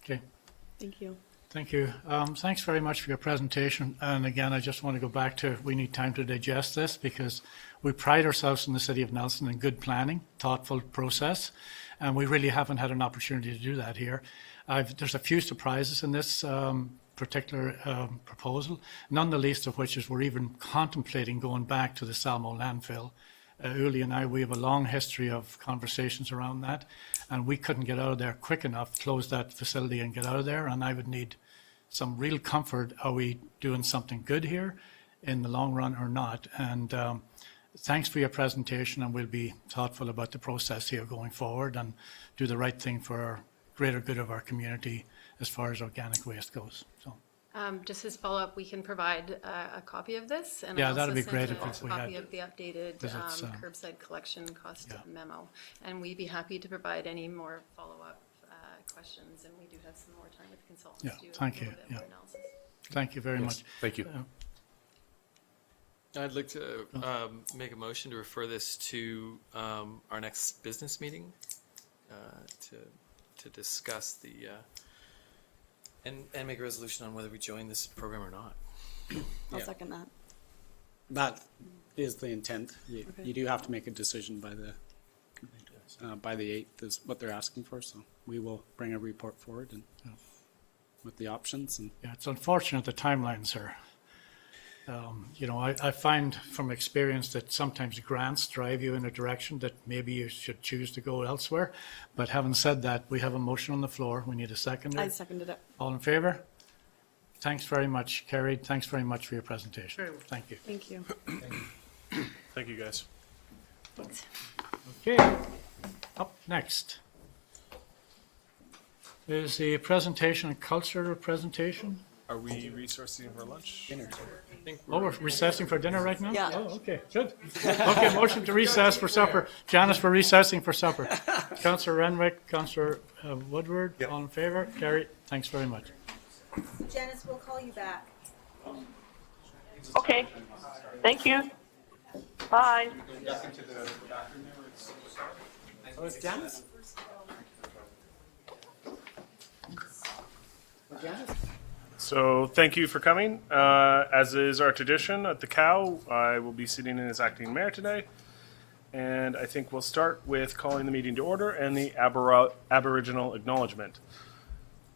Okay, Thank you. Thank you. Thanks very much for your presentation. And again, I just want to go back to, we need time to digest this because we pride ourselves in the city of Nelson in good planning, thoughtful process, and we really haven't had an opportunity to do that here. There's a few surprises in this particular proposal, none the least of which is we're even contemplating going back to the Salmo landfill. Uli and I, we have a long history of conversations around that, and we couldn't get out of there quick enough, close that facility and get out of there, and I would need some real comfort, are we doing something good here in the long run or not? And thanks for your presentation, and we'll be thoughtful about the process here going forward and do the right thing for our greater good of our community as far as organic waste goes. So. Just as follow-up, we can provide a copy of this, and Yeah, I that'd also be sent great a if we copy had- of the updated 'cause it's, curbside collection cost yeah. memo. And we'd be happy to provide any more follow-up questions, and we do have some more time with consultants Yeah, to do thank a little you, bit yeah. more analysis. Thank you very much. Thank you. I'd like to make a motion to refer this to our next business meeting to discuss the and make a resolution on whether we join this program or not. I'll Yeah. second that. That is the intent. You, Okay. you do have to make a decision by the 8th is what they're asking for, so we will bring a report forward and with the options. And Yeah, it's unfortunate the timelines are, you know, I find from experience that sometimes grants drive you in a direction that maybe you should choose to go elsewhere. But having said that, we have a motion on the floor. We need a second. I seconded it. All in favor? Thanks very much, carried. Thanks very much for your presentation. Thank you. Thank you. Thank you, guys. Okay, up next is the presentation, culture presentation. Are we resourcing for lunch? Oh, we're recessing for dinner right now? Yeah. Oh, okay, good. Okay, motion to recess for supper. Janice for recessing for supper. Councillor Renwick, Councillor Woodward, all in favor? Carried. Thanks very much. Janice, we'll call you back. Okay, thank you. Bye. oh, it's Janice? So thank you for coming. As is our tradition at the Cow, I will be sitting in as acting mayor today. And I think we'll start with calling the meeting to order and the Aboriginal Acknowledgement.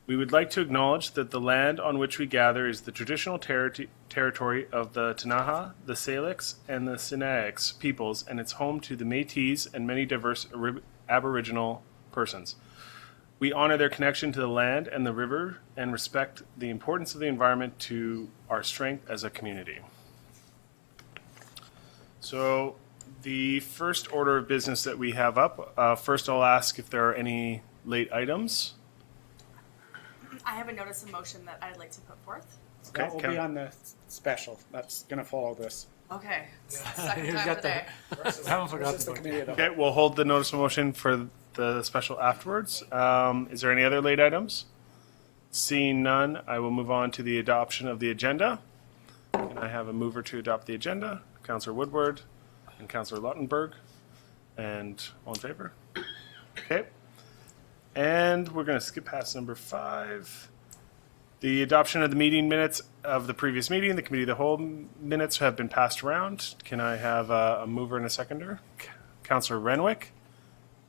We would like to acknowledge that the land on which we gather is the traditional territory of the Tanaha, the Salix, and the Sinaiaks peoples, and it's home to the Métis and many diverse Aboriginal persons. We honor their connection to the land and the river and respect the importance of the environment to our strength as a community. So the first order of business that we have up, first I'll ask if there are any late items. I have a notice of motion that I'd like to put forth. That will Can- be on the special. That's going to follow this. Okay. Second You've time got today. Haven't forgot This is the the committee of the Okay, we'll hold the notice of motion for the special afterwards. Is there any other late items? Seeing none, I will move on to the adoption of the agenda. Can I have a mover to adopt the agenda? Councillor Woodward and Councillor Lautenberg. And all in favor? Okay. And we're going to skip past number 5. The adoption of the meeting minutes of the previous meeting, the committee of the whole minutes have been passed around. Can I have a mover and a seconder? Councillor Renwick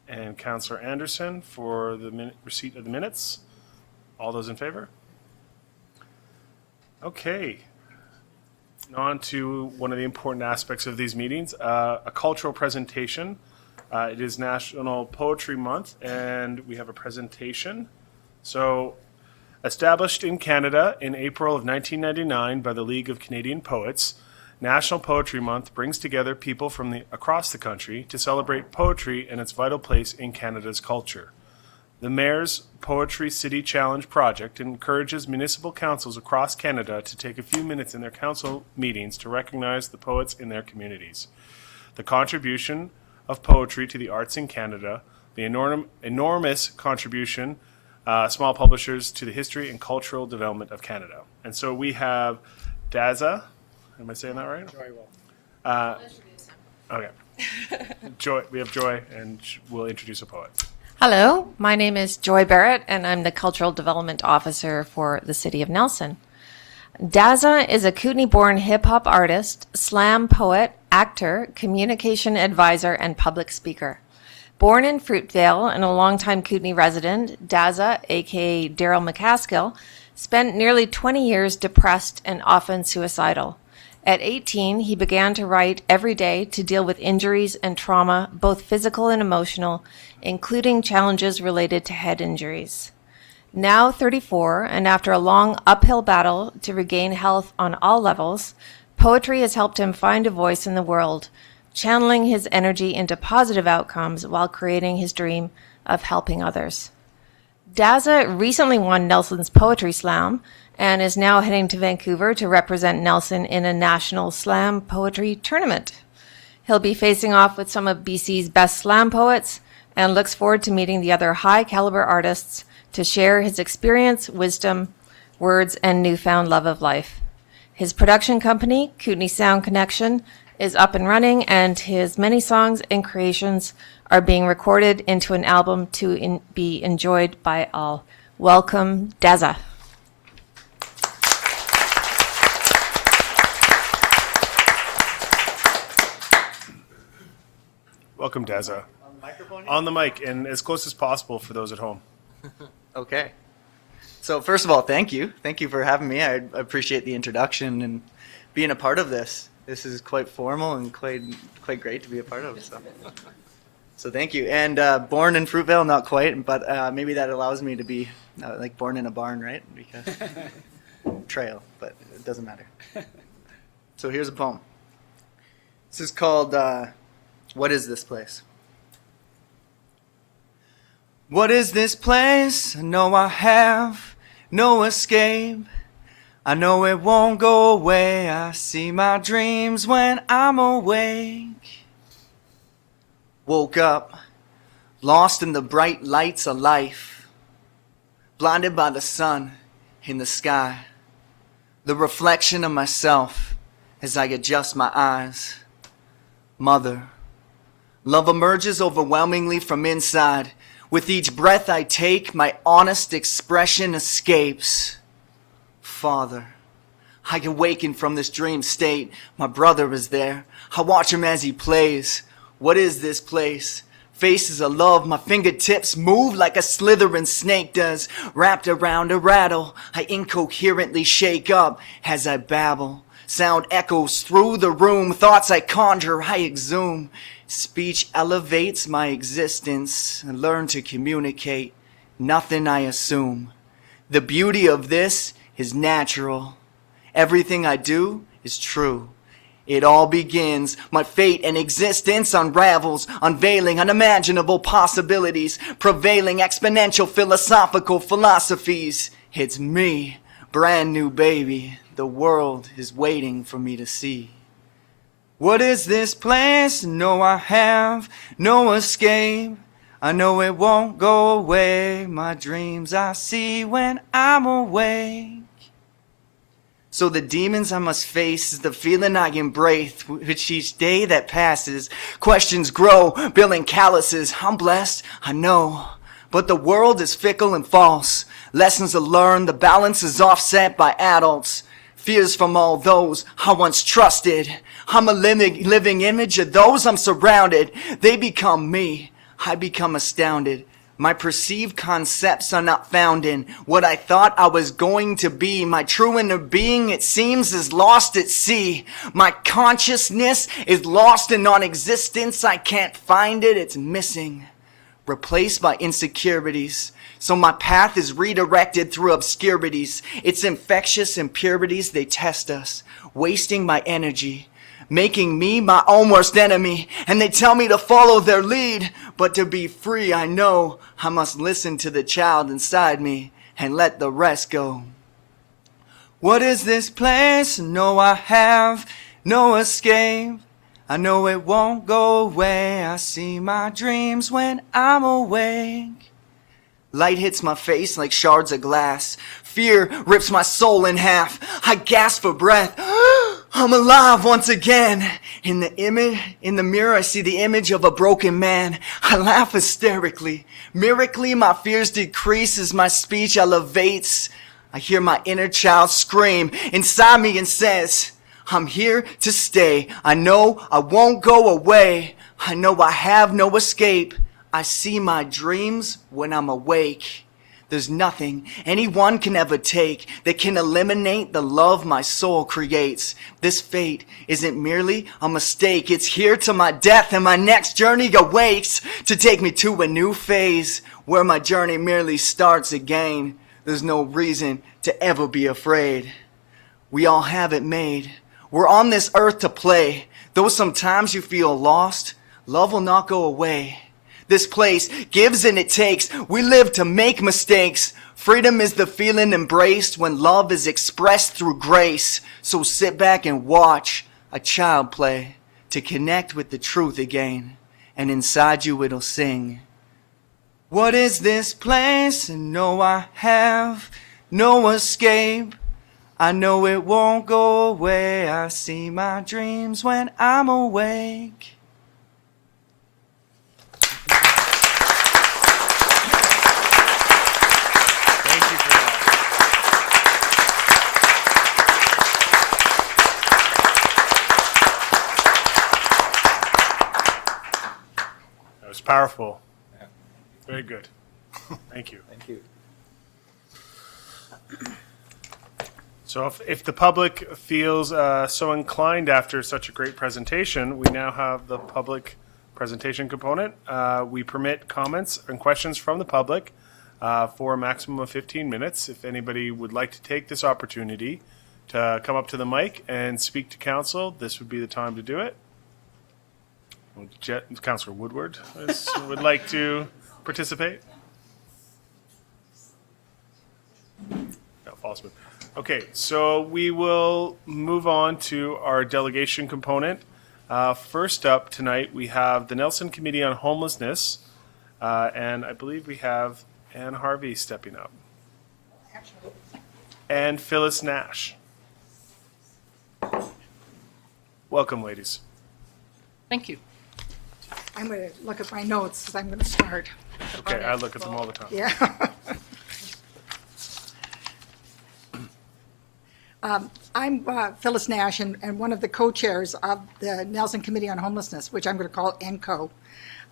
and Councillor Anderson for the receipt of the minutes. All those in favor? Okay. On to one of the important aspects of these meetings, a cultural presentation. It is National Poetry Month, and we have a presentation. So, established in Canada in April of 1999 by the League of Canadian Poets, National Poetry Month brings together people from across the country to celebrate poetry and its vital place in Canada's culture. The Mayor's Poetry City Challenge project encourages municipal councils across Canada to take a few minutes in their council meetings to recognize the poets in their communities. The contribution of poetry to the arts in Canada, the enormous contribution small publishers to the history and cultural development of Canada. And so we have Dazza, am I saying that right? Joy will. Okay. Joy, we have Joy, and we'll introduce a poet. Hello, my name is Joy Barrett, and I'm the Cultural Development Officer for the City of Nelson. Dazza is a Kootenai-born hip-hop artist, slam poet, actor, communication advisor, and public speaker. Born in Fruitvale and a longtime Kootenai resident, Dazza, aka Daryl MacAskill, spent nearly 20 years depressed and often suicidal. At 18, he began to write every day to deal with injuries and trauma, both physical and emotional, including challenges related to head injuries. Now 34, and after a long uphill battle to regain health on all levels, poetry has helped him find a voice in the world, channeling his energy into positive outcomes while creating his dream of helping others. Dazza recently won Nelson's Poetry Slam and is now heading to Vancouver to represent Nelson in a national slam poetry tournament. He'll be facing off with some of BC's best slam poets and looks forward to meeting the other high-caliber artists to share his experience, wisdom, words, and newfound love of life. His production company, Kootenai Sound Connection, is up and running, and his many songs and creations are being recorded into an album to be enjoyed by all. Welcome, Dazza. Welcome, Dazza. On the mic and as close as possible for those at home. Okay. So first of all, thank you. Thank you for having me. I appreciate the introduction and being a part of this. This is quite formal and quite great to be a part of. So thank you. And born in Fruitvale, not quite, but maybe that allows me to be like born in a barn, right? Because trail, but it doesn't matter. So here's a poem. This is called What Is This Place? What is this place? I know I have no escape. I know it won't go away. I see my dreams when I'm awake. Woke up, lost in the bright lights of life, blinded by the sun in the sky, the reflection of myself as I adjust my eyes. Mother, love emerges overwhelmingly from inside. With each breath I take, my honest expression escapes. Father, I awaken from this dream state. My brother is there. I watch him as he plays. What is this place? Faces of love, my fingertips move like a slithering snake does. Wrapped around a rattle, I incoherently shake up as I babble. Sound echoes through the room, thoughts I conjure, I exhume. Speech elevates my existence and learn to communicate. Nothing I assume. The beauty of this is natural. Everything I do is true. It all begins. My fate and existence unravels, unveiling unimaginable possibilities, prevailing exponential philosophical philosophies. It's me, brand new baby. The world is waiting for me to see. What is this place? No, I have no escape. I know it won't go away. My dreams I see when I'm awake. So the demons I must face is the feeling I embrace, which each day that passes, questions grow, building calluses. I'm blessed, I know, but the world is fickle and false. Lessons to learn, the balance is offset by adults. Fears from all those I once trusted. I'm a living image of those I'm surrounded. They become me. I become astounded. My perceived concepts are not found in what I thought I was going to be. My true inner being, it seems, is lost at sea. My consciousness is lost in non-existence. I can't find it. It's missing, replaced by insecurities. So my path is redirected through obscurities. It's infectious impurities, they test us, wasting my energy, making me my own worst enemy. And they tell me to follow their lead, but to be free, I know I must listen to the child inside me and let the rest go. What is this place? No, I have no escape. I know it won't go away. I see my dreams when I'm awake. Light hits my face like shards of glass. Fear rips my soul in half. I gasp for breath. I'm alive once again. In the mirror, I see the image of a broken man. I laugh hysterically. Miraculously, my fears decrease as my speech elevates. I hear my inner child scream inside me and says, I'm here to stay. I know I won't go away. I know I have no escape. I see my dreams when I'm awake. There's nothing anyone can ever take that can eliminate the love my soul creates. This fate isn't merely a mistake. It's here to my death, and my next journey awaits to take me to a new phase where my journey merely starts again. There's no reason to ever be afraid. We all have it made. We're on this earth to play. Though sometimes you feel lost, love will not go away. This place gives and it takes. We live to make mistakes. Freedom is the feeling embraced when love is expressed through grace. So sit back and watch a child play to connect with the truth again. And inside you it'll sing. What is this place? And no, I have no escape. I know it won't go away. I see my dreams when I'm awake. Powerful. Yeah. Very good. Thank you. Thank you. So if the public feels so inclined after such a great presentation, we now have the public presentation component. We permit comments and questions from the public for a maximum of 15 minutes. If anybody would like to take this opportunity to come up to the mic and speak to council, this would be the time to do it. Councillor Woodward would like to participate. No, false move. Okay, so we will move on to our delegation component. First up tonight, we have the Nelson Committee on Homelessness, and I believe we have Ann Harvey stepping up. And Phyllis Nash. Welcome, ladies. Thank you. I'm going to look at my notes because I'm going to start. Okay, I look at them all the time. Yeah. I'm Phyllis Nash and one of the co-chairs of the Nelson Committee on Homelessness, which I'm going to call ENCO.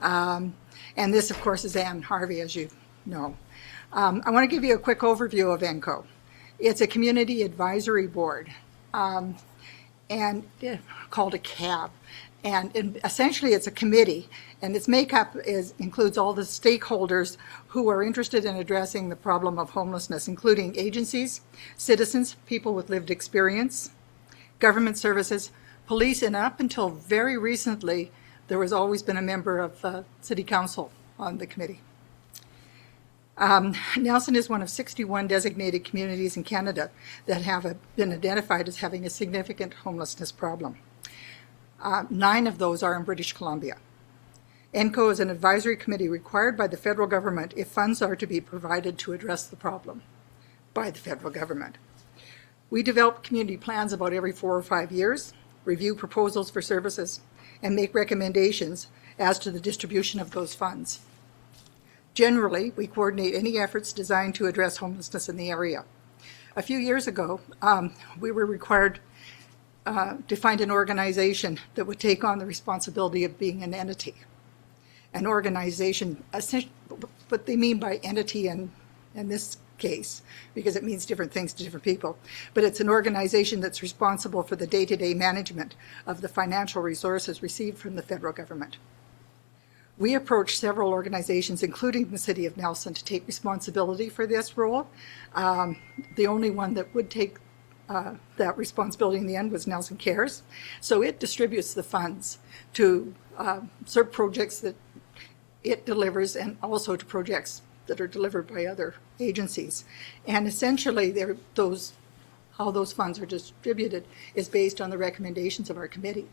And this, of course, is Ann Harvey, as you know. I want to give you a quick overview of ENCO. It's a community advisory board and called a CAB. And essentially, it's a committee, and its makeup includes all the stakeholders who are interested in addressing the problem of homelessness, including agencies, citizens, people with lived experience, government services, police, and up until very recently, there has always been a member of City Council on the committee. Nelson is one of 61 designated communities in Canada that have been identified as having a significant homelessness problem. 9 of those are in British Columbia. ENCO is an advisory committee required by the federal government if funds are to be provided to address the problem by the federal government. We develop community plans about every 4 or 5 years, review proposals for services, and make recommendations as to the distribution of those funds. Generally, we coordinate any efforts designed to address homelessness in the area. A few years ago, we were required to find an organization that would take on the responsibility of being an entity. An organization, what they mean by entity in this case, because it means different things to different people, but it's an organization that's responsible for the day-to-day management of the financial resources received from the federal government. We approached several organizations, including the City of Nelson, to take responsibility for this role. The only one that would take that responsibility in the end was Nelson Cares. So it distributes the funds to certain projects that it delivers and also to projects that are delivered by other agencies. And essentially, how those funds are distributed is based on the recommendations of our committee.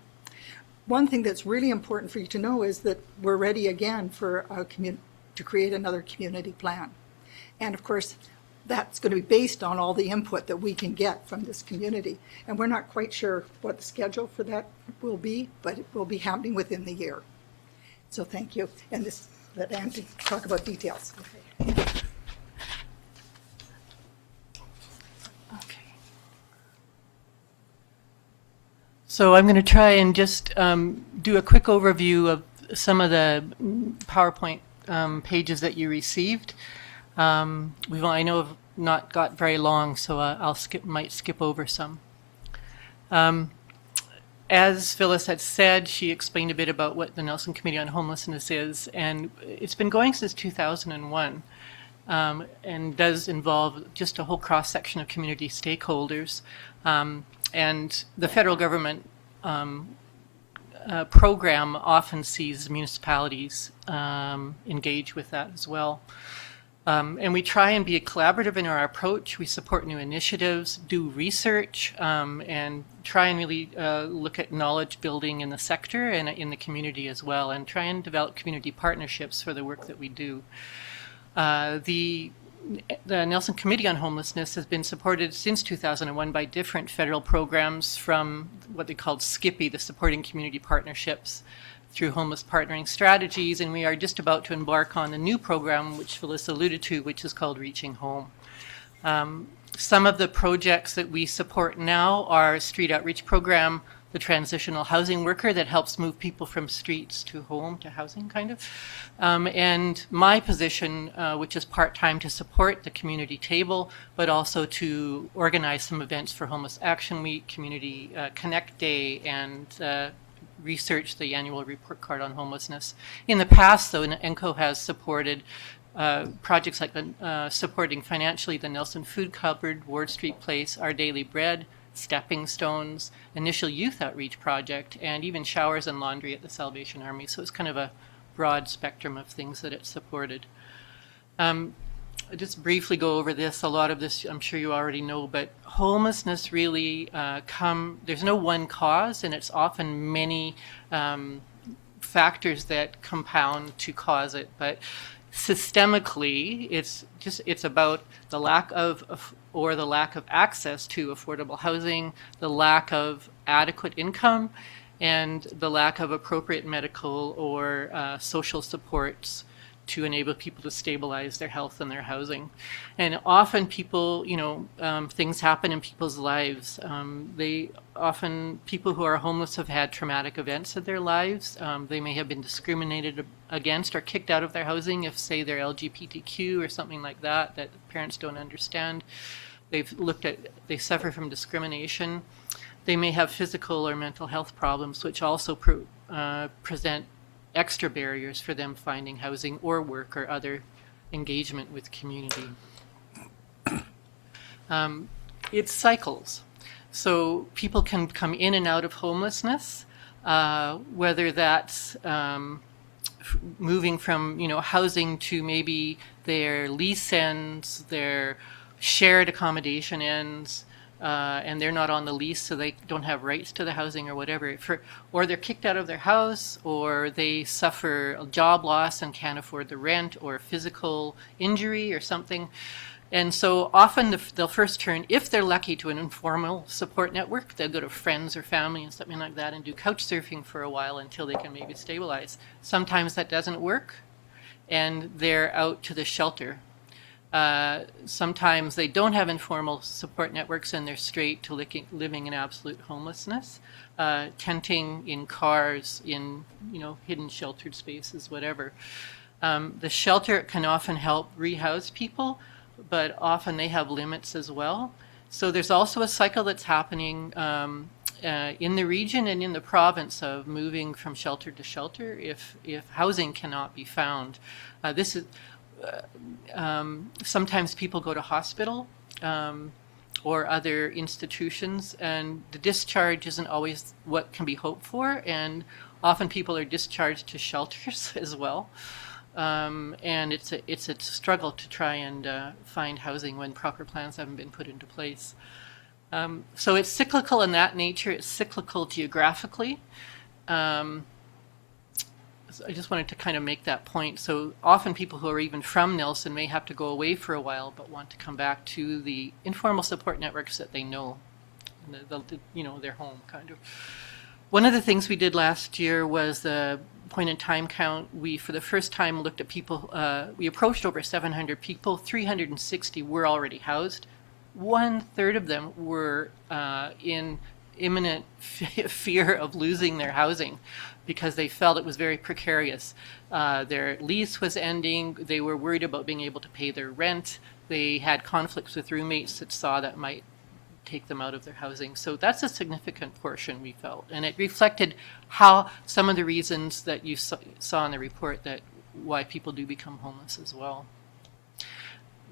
One thing that's really important for you to know is that we're ready again for to create another community plan. And of course, that's going to be based on all the input that we can get from this community. And we're not quite sure what the schedule for that will be, but it will be happening within the year. So thank you. And this, let Andy talk about details. So I'm going to try and just do a quick overview of some of the PowerPoint pages that you received. I know have not got very long, so might skip over some. As Phyllis had said, she explained a bit about what the Nelson Committee on Homelessness is, and it's been going since 2001, and does involve just a whole cross-section of community stakeholders. And the federal government program often sees municipalities engage with that as well. And we try and be collaborative in our approach. We support new initiatives, do research, and try and really look at knowledge building in the sector and in the community as well, and try and develop community partnerships for the work that we do. The Nelson Committee on Homelessness has been supported since 2001 by different federal programs, from what they called SCIP, the Supporting Community Partnerships, through Homeless Partnering Strategies, and we are just about to embark on a new program, which Phyllis alluded to, which is called Reaching Home. Some of the projects that we support now are Street Outreach Program, the Transitional Housing Worker that helps move people from streets to home, to housing, kind of. And my position, which is part-time, to support the community table, but also to organize some events for Homeless Action Week, Community Connect Day, and research the annual report card on homelessness. In the past, though, ENCO has supported projects like supporting financially the Nelson Food Cupboard, Ward Street Place, Our Daily Bread, Stepping Stones, Initial Youth Outreach Project, and even Showers and Laundry at the Salvation Army. So it's kind of a broad spectrum of things that it's supported. I'll just briefly go over this. A lot of this I'm sure you already know, but homelessness really there's no one cause, and it's often many factors that compound to cause it. But systemically, it's about the lack of access to affordable housing, the lack of adequate income, and the lack of appropriate medical or social supports to enable people to stabilize their health and their housing. And often people, things happen in people's lives. People who are homeless have had traumatic events in their lives. They may have been discriminated against or kicked out of their housing if, say, they're LGBTQ or something like that parents don't understand. They suffer from discrimination. They may have physical or mental health problems, which also present extra barriers for them finding housing or work or other engagement with community. It's cycles. So people can come in and out of homelessness, whether that's moving from housing to maybe their lease ends, their shared accommodation ends, and they're not on the lease, so they don't have rights to the housing or whatever. Or they're kicked out of their house, or they suffer a job loss and can't afford the rent, or physical injury or something. And so often they'll first turn, if they're lucky, to an informal support network. They'll go to friends or family and something like that and do couch surfing for a while until they can maybe stabilize. Sometimes that doesn't work, and they're out to the shelter. Sometimes they don't have informal support networks and they're straight to living in absolute homelessness, tenting in cars, in hidden sheltered spaces, whatever. The shelter can often help rehouse people, but often they have limits as well. So there's also a cycle that's happening in the region and in the province of moving from shelter to shelter if housing cannot be found. Sometimes people go to hospital or other institutions, and the discharge isn't always what can be hoped for, and often people are discharged to shelters as well. And it's a struggle to try and find housing when proper plans haven't been put into place. So it's cyclical in that nature. It's cyclical geographically. I just wanted to kind of make that point. So often people who are even from Nelson may have to go away for a while, but want to come back to the informal support networks that they know, and their home kind of. One of the things we did last year was the point in time count. We, for the first time, looked at people. We approached over 700 people. 360 were already housed. 1/3 of them were in imminent fear of losing their housing because they felt it was very precarious. Their lease was ending. They were worried about being able to pay their rent. They had conflicts with roommates that saw that might take them out of their housing. So that's a significant portion, we felt. And it reflected how some of the reasons that you saw in the report that why people do become homeless as well.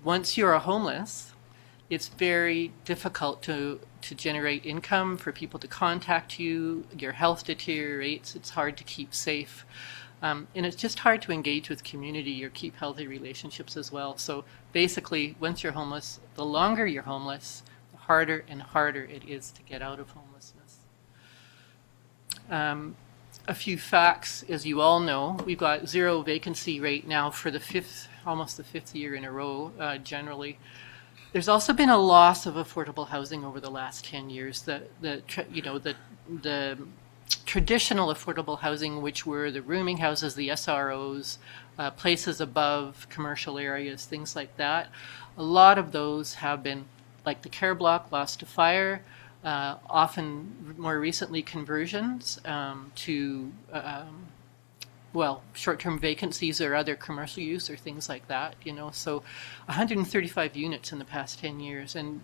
Once you're homeless, it's very difficult to generate income, for people to contact you. Your health deteriorates. It's hard to keep safe. And it's just hard to engage with community or keep healthy relationships as well. So basically, once you're homeless, the longer you're homeless, the harder and harder it is to get out of homelessness. A few facts, as you all know, we've got 0 vacancy rate now for almost the fifth year in a row, generally. There's also been a loss of affordable housing over the last 10 years. The traditional affordable housing, which were the rooming houses, the SROs, places above commercial areas, things like that. A lot of those have been, like the care block, lost to fire, often more recently conversions to short-term vacancies or other commercial use or things like that, So 135 units in the past 10 years. And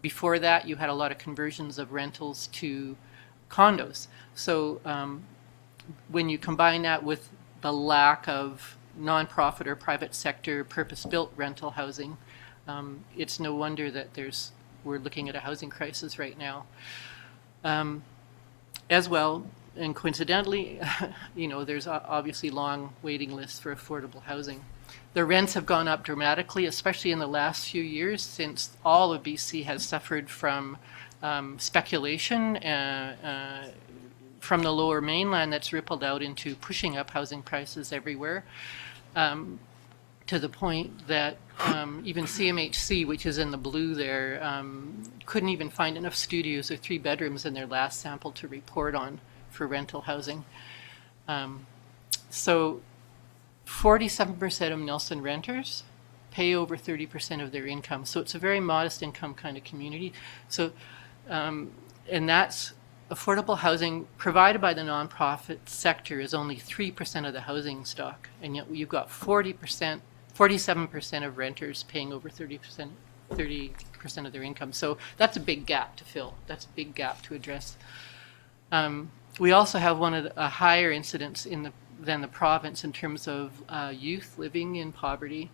before that, you had a lot of conversions of rentals to condos. So when you combine that with the lack of nonprofit or private sector purpose-built rental housing, it's no wonder that we're looking at a housing crisis right now. As well, and coincidentally, there's obviously long waiting lists for affordable housing. The rents have gone up dramatically, especially in the last few years, since all of BC has suffered from speculation from the Lower Mainland that's rippled out into pushing up housing prices everywhere, to the point that even CMHC, which is in the blue there, couldn't even find enough studios or 3 bedrooms in their last sample to report on for rental housing. So 47% of Nelson renters pay over 30% of their income. So it's a very modest income kind of community. So, and that's affordable housing provided by the nonprofit sector is only 3% of the housing stock. And yet you've got 47% of renters paying over 30% of their income. So that's a big gap to fill. That's a big gap to address. We also have one of a higher incidence than the province in terms of youth living in poverty.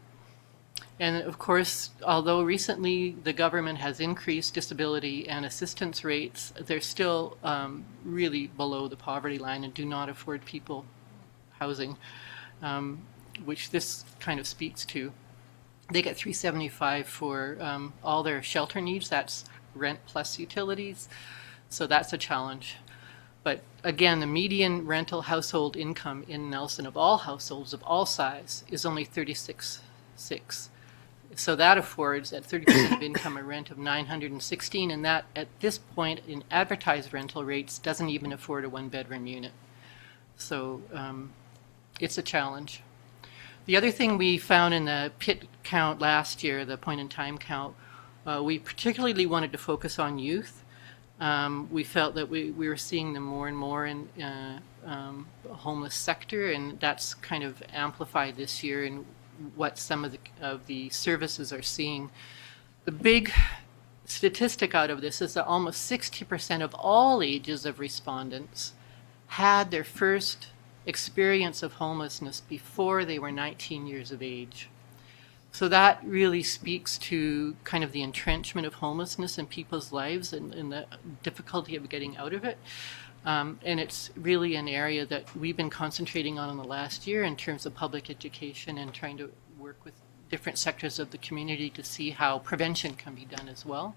And of course, although recently the government has increased disability and assistance rates, they're still really below the poverty line and do not afford people housing, which this kind of speaks to. They get $375 for all their shelter needs. That's rent plus utilities. So that's a challenge. But again, the median rental household income in Nelson of all households of all size is only $36,600. So that affords at 30% of income a rent of $916, and that at this point in advertised rental rates doesn't even afford a 1-bedroom unit. So it's a challenge. The other thing we found in the PIT count last year, the point in time count, we particularly wanted to focus on youth. We felt that we were seeing them more and more in the homeless sector, and that's kind of amplified this year in what some of the services are seeing. The big statistic out of this is that almost 60% of all ages of respondents had their first experience of homelessness before they were 19 years of age. So that really speaks to kind of the entrenchment of homelessness in people's lives and the difficulty of getting out of it. And it's really an area that we've been concentrating on in the last year in terms of public education and trying to work with different sectors of the community to see how prevention can be done as well.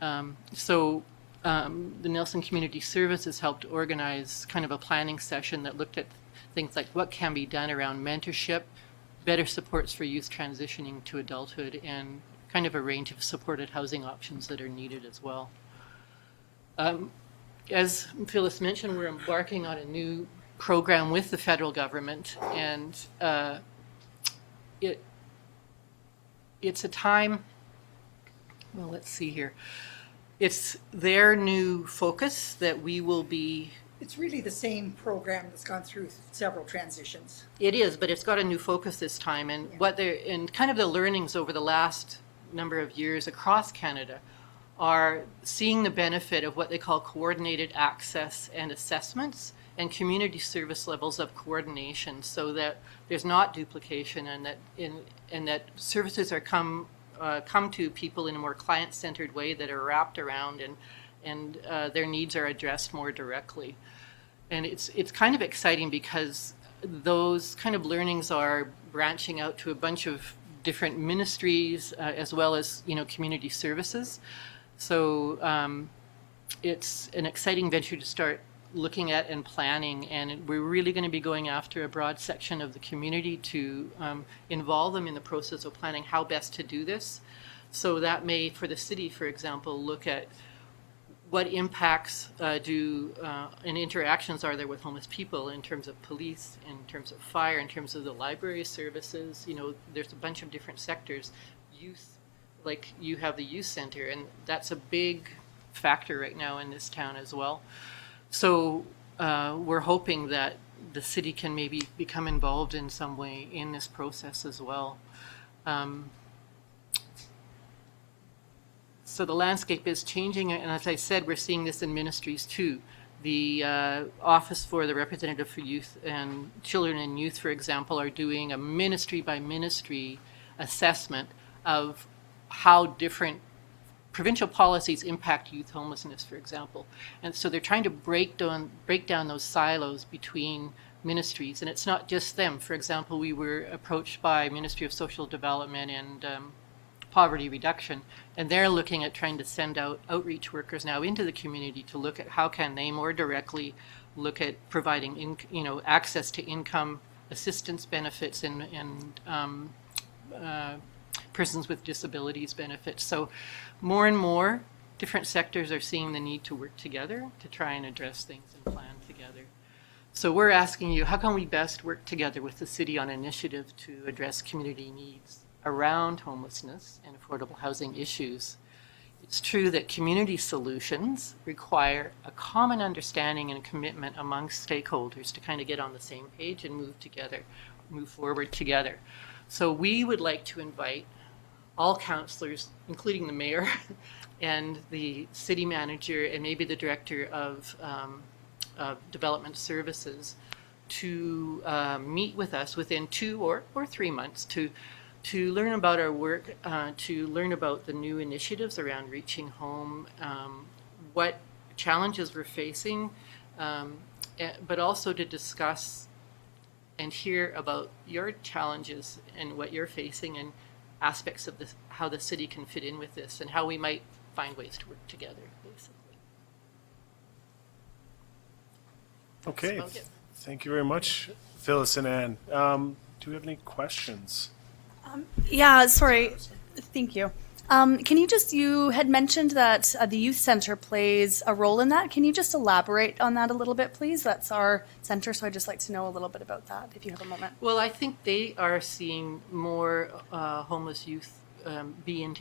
The Nelson Community Services helped organize kind of a planning session that looked at things like what can be done around mentorship, better supports for youth transitioning to adulthood, and kind of a range of supported housing options that are needed as well. As Phyllis mentioned, we're embarking on a new program with the federal government, and it's a time, well, let's see here. It's their new focus that we will be. It's really the same program that's gone through several transitions. It is, but it's got a new focus this time, and and kind of the learnings over the last number of years across Canada are seeing the benefit of what they call coordinated access and assessments and community service levels of coordination, so that there's not duplication, and that services are come to people in a more client-centered way that are wrapped around, and their needs are addressed more directly. And it's kind of exciting because those kind of learnings are branching out to a bunch of different ministries as well as community services. So it's an exciting venture to start looking at and planning, and we're really going to be going after a broad section of the community to involve them in the process of planning how best to do this. So that may, for the city, for example, look at what impacts and interactions are there with homeless people in terms of police, in terms of fire, in terms of the library services. There's a bunch of different sectors. Youth, like you have the youth center, and that's a big factor right now in this town as well. So we're hoping that the city can maybe become involved in some way in this process as well. So the landscape is changing, and as I said, we're seeing this in ministries too. The Office for the Representative for Youth and Children and Youth, for example, are doing a ministry by ministry assessment of how different provincial policies impact youth homelessness, for example. And so they're trying to break down those silos between ministries. And it's not just them. For example, we were approached by Ministry of Social Development and Poverty Reduction, and they're looking at trying to send out outreach workers now into the community to look at how can they more directly look at providing access to income assistance benefits and persons with disabilities benefits. So more and more different sectors are seeing the need to work together to try and address things and plan together. So we're asking you, how can we best work together with the city on an initiative to address community needs around homelessness and affordable housing issues? It's true that community solutions require a common understanding and commitment amongst stakeholders to kind of get on the same page and move forward together. So we would like to invite all councillors, including the mayor and the city manager and maybe the director of development services, to meet with us within 2 or 3 months to learn about our work, to learn about the new initiatives around reaching home, what challenges we're facing, but also to discuss and hear about your challenges and what you're facing and aspects of this, how the city can fit in with this, and how we might find ways to work together, basically. Okay, thank you very much, Phyllis and Ann. Do we have any questions? Yeah, sorry. Thank you. You had mentioned that the youth center plays a role in that. Can you just elaborate on that a little bit, please? That's our center, so I'd just like to know a little bit about that, if you have a moment. Well, I think they are seeing more homeless youth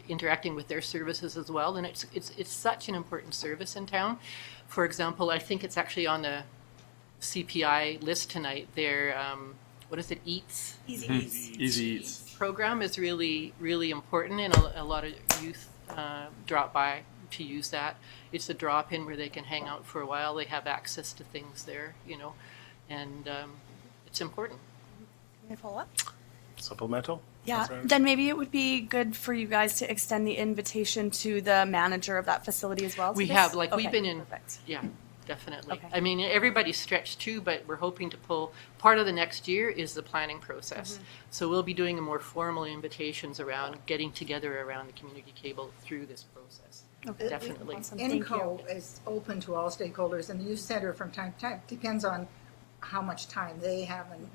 interacting with their services as well, and it's such an important service in town. For example, I think it's actually on the CPI list tonight. Their what is it? Eats. Easy Eats program is really, really important, and a lot of youth drop by to use that. It's a drop-in where they can hang out for a while. They have access to things there, and it's important. Can I follow up? Supplemental? Yeah, then maybe it would be good for you guys to extend the invitation to the manager of that facility as well. We've been in, yeah, definitely. Okay. I mean, everybody's stretched too, but we're hoping to pull, part of the next year is the planning process. Mm-hmm. So we'll be doing a more formal invitations around getting together around the community cable through this process. Okay. Definitely. Awesome. INCO is open to all stakeholders, and the youth center from time to time depends on how much time they have and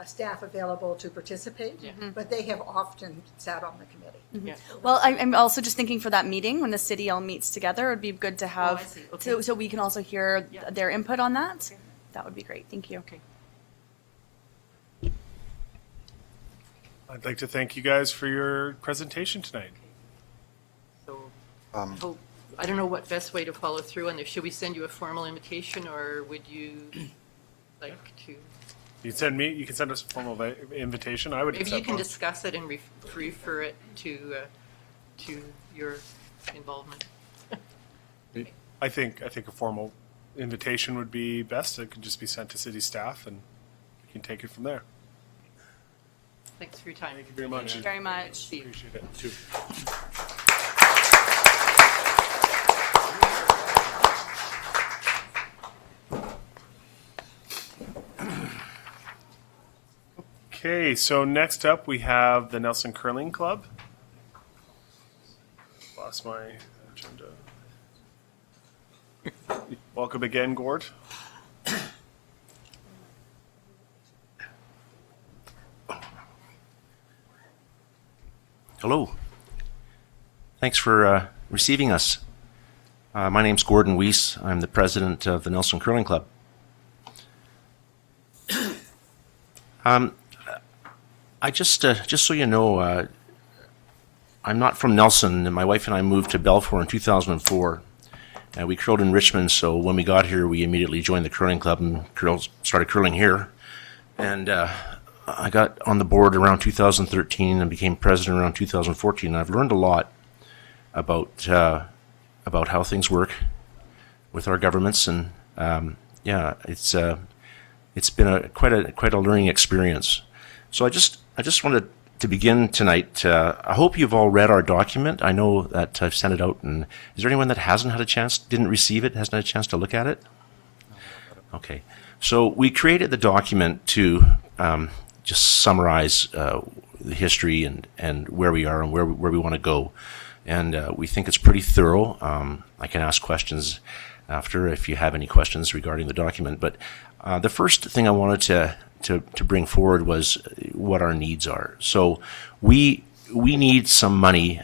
a staff available to participate, but they have often sat on the committee. Well, I'm also just thinking for that meeting, when the city all meets together, it would be good to have, I see. Okay. so we can also hear their input on that. That would be great. Thank you. Okay. I'd like to thank you guys for your presentation tonight. So, I don't know what best way to follow through on this. Should we send you a formal invitation, or would you like to? You can send us a formal invitation. I would Maybe accept you can one. discuss it and refer it to your involvement. I think a formal invitation would be best. It could just be sent to city staff, and we can take it from there. Thanks for your time. Thank you very much. Thank you very much. Appreciate it too. Okay, so next up we have the Nelson Curling Club. Lost my agenda. Welcome again, Gord. Hello. Thanks for receiving us. My name's Gordon Weiss. I'm the president of the Nelson Curling Club. I just so you know, I'm not from Nelson, and my wife and I moved to Belfour in 2004. We curled in Richmond, so when we got here, we immediately joined the curling club and started curling here. And I got on the board around 2013 and became president around 2014. And I've learned a lot about how things work with our governments, and yeah, it's been quite a learning experience. So I just wanted to begin tonight. I hope you've all read our document. I know that I've sent it out, and is there anyone that hasn't had a chance, didn't receive it, hasn't had a chance to look at it? Okay. So we created the document to just summarize the history and where we are and where we want to go. And we think it's pretty thorough. I can ask questions after if you have any questions regarding the document. But the first thing I wanted to bring forward was what our needs are. So we need some money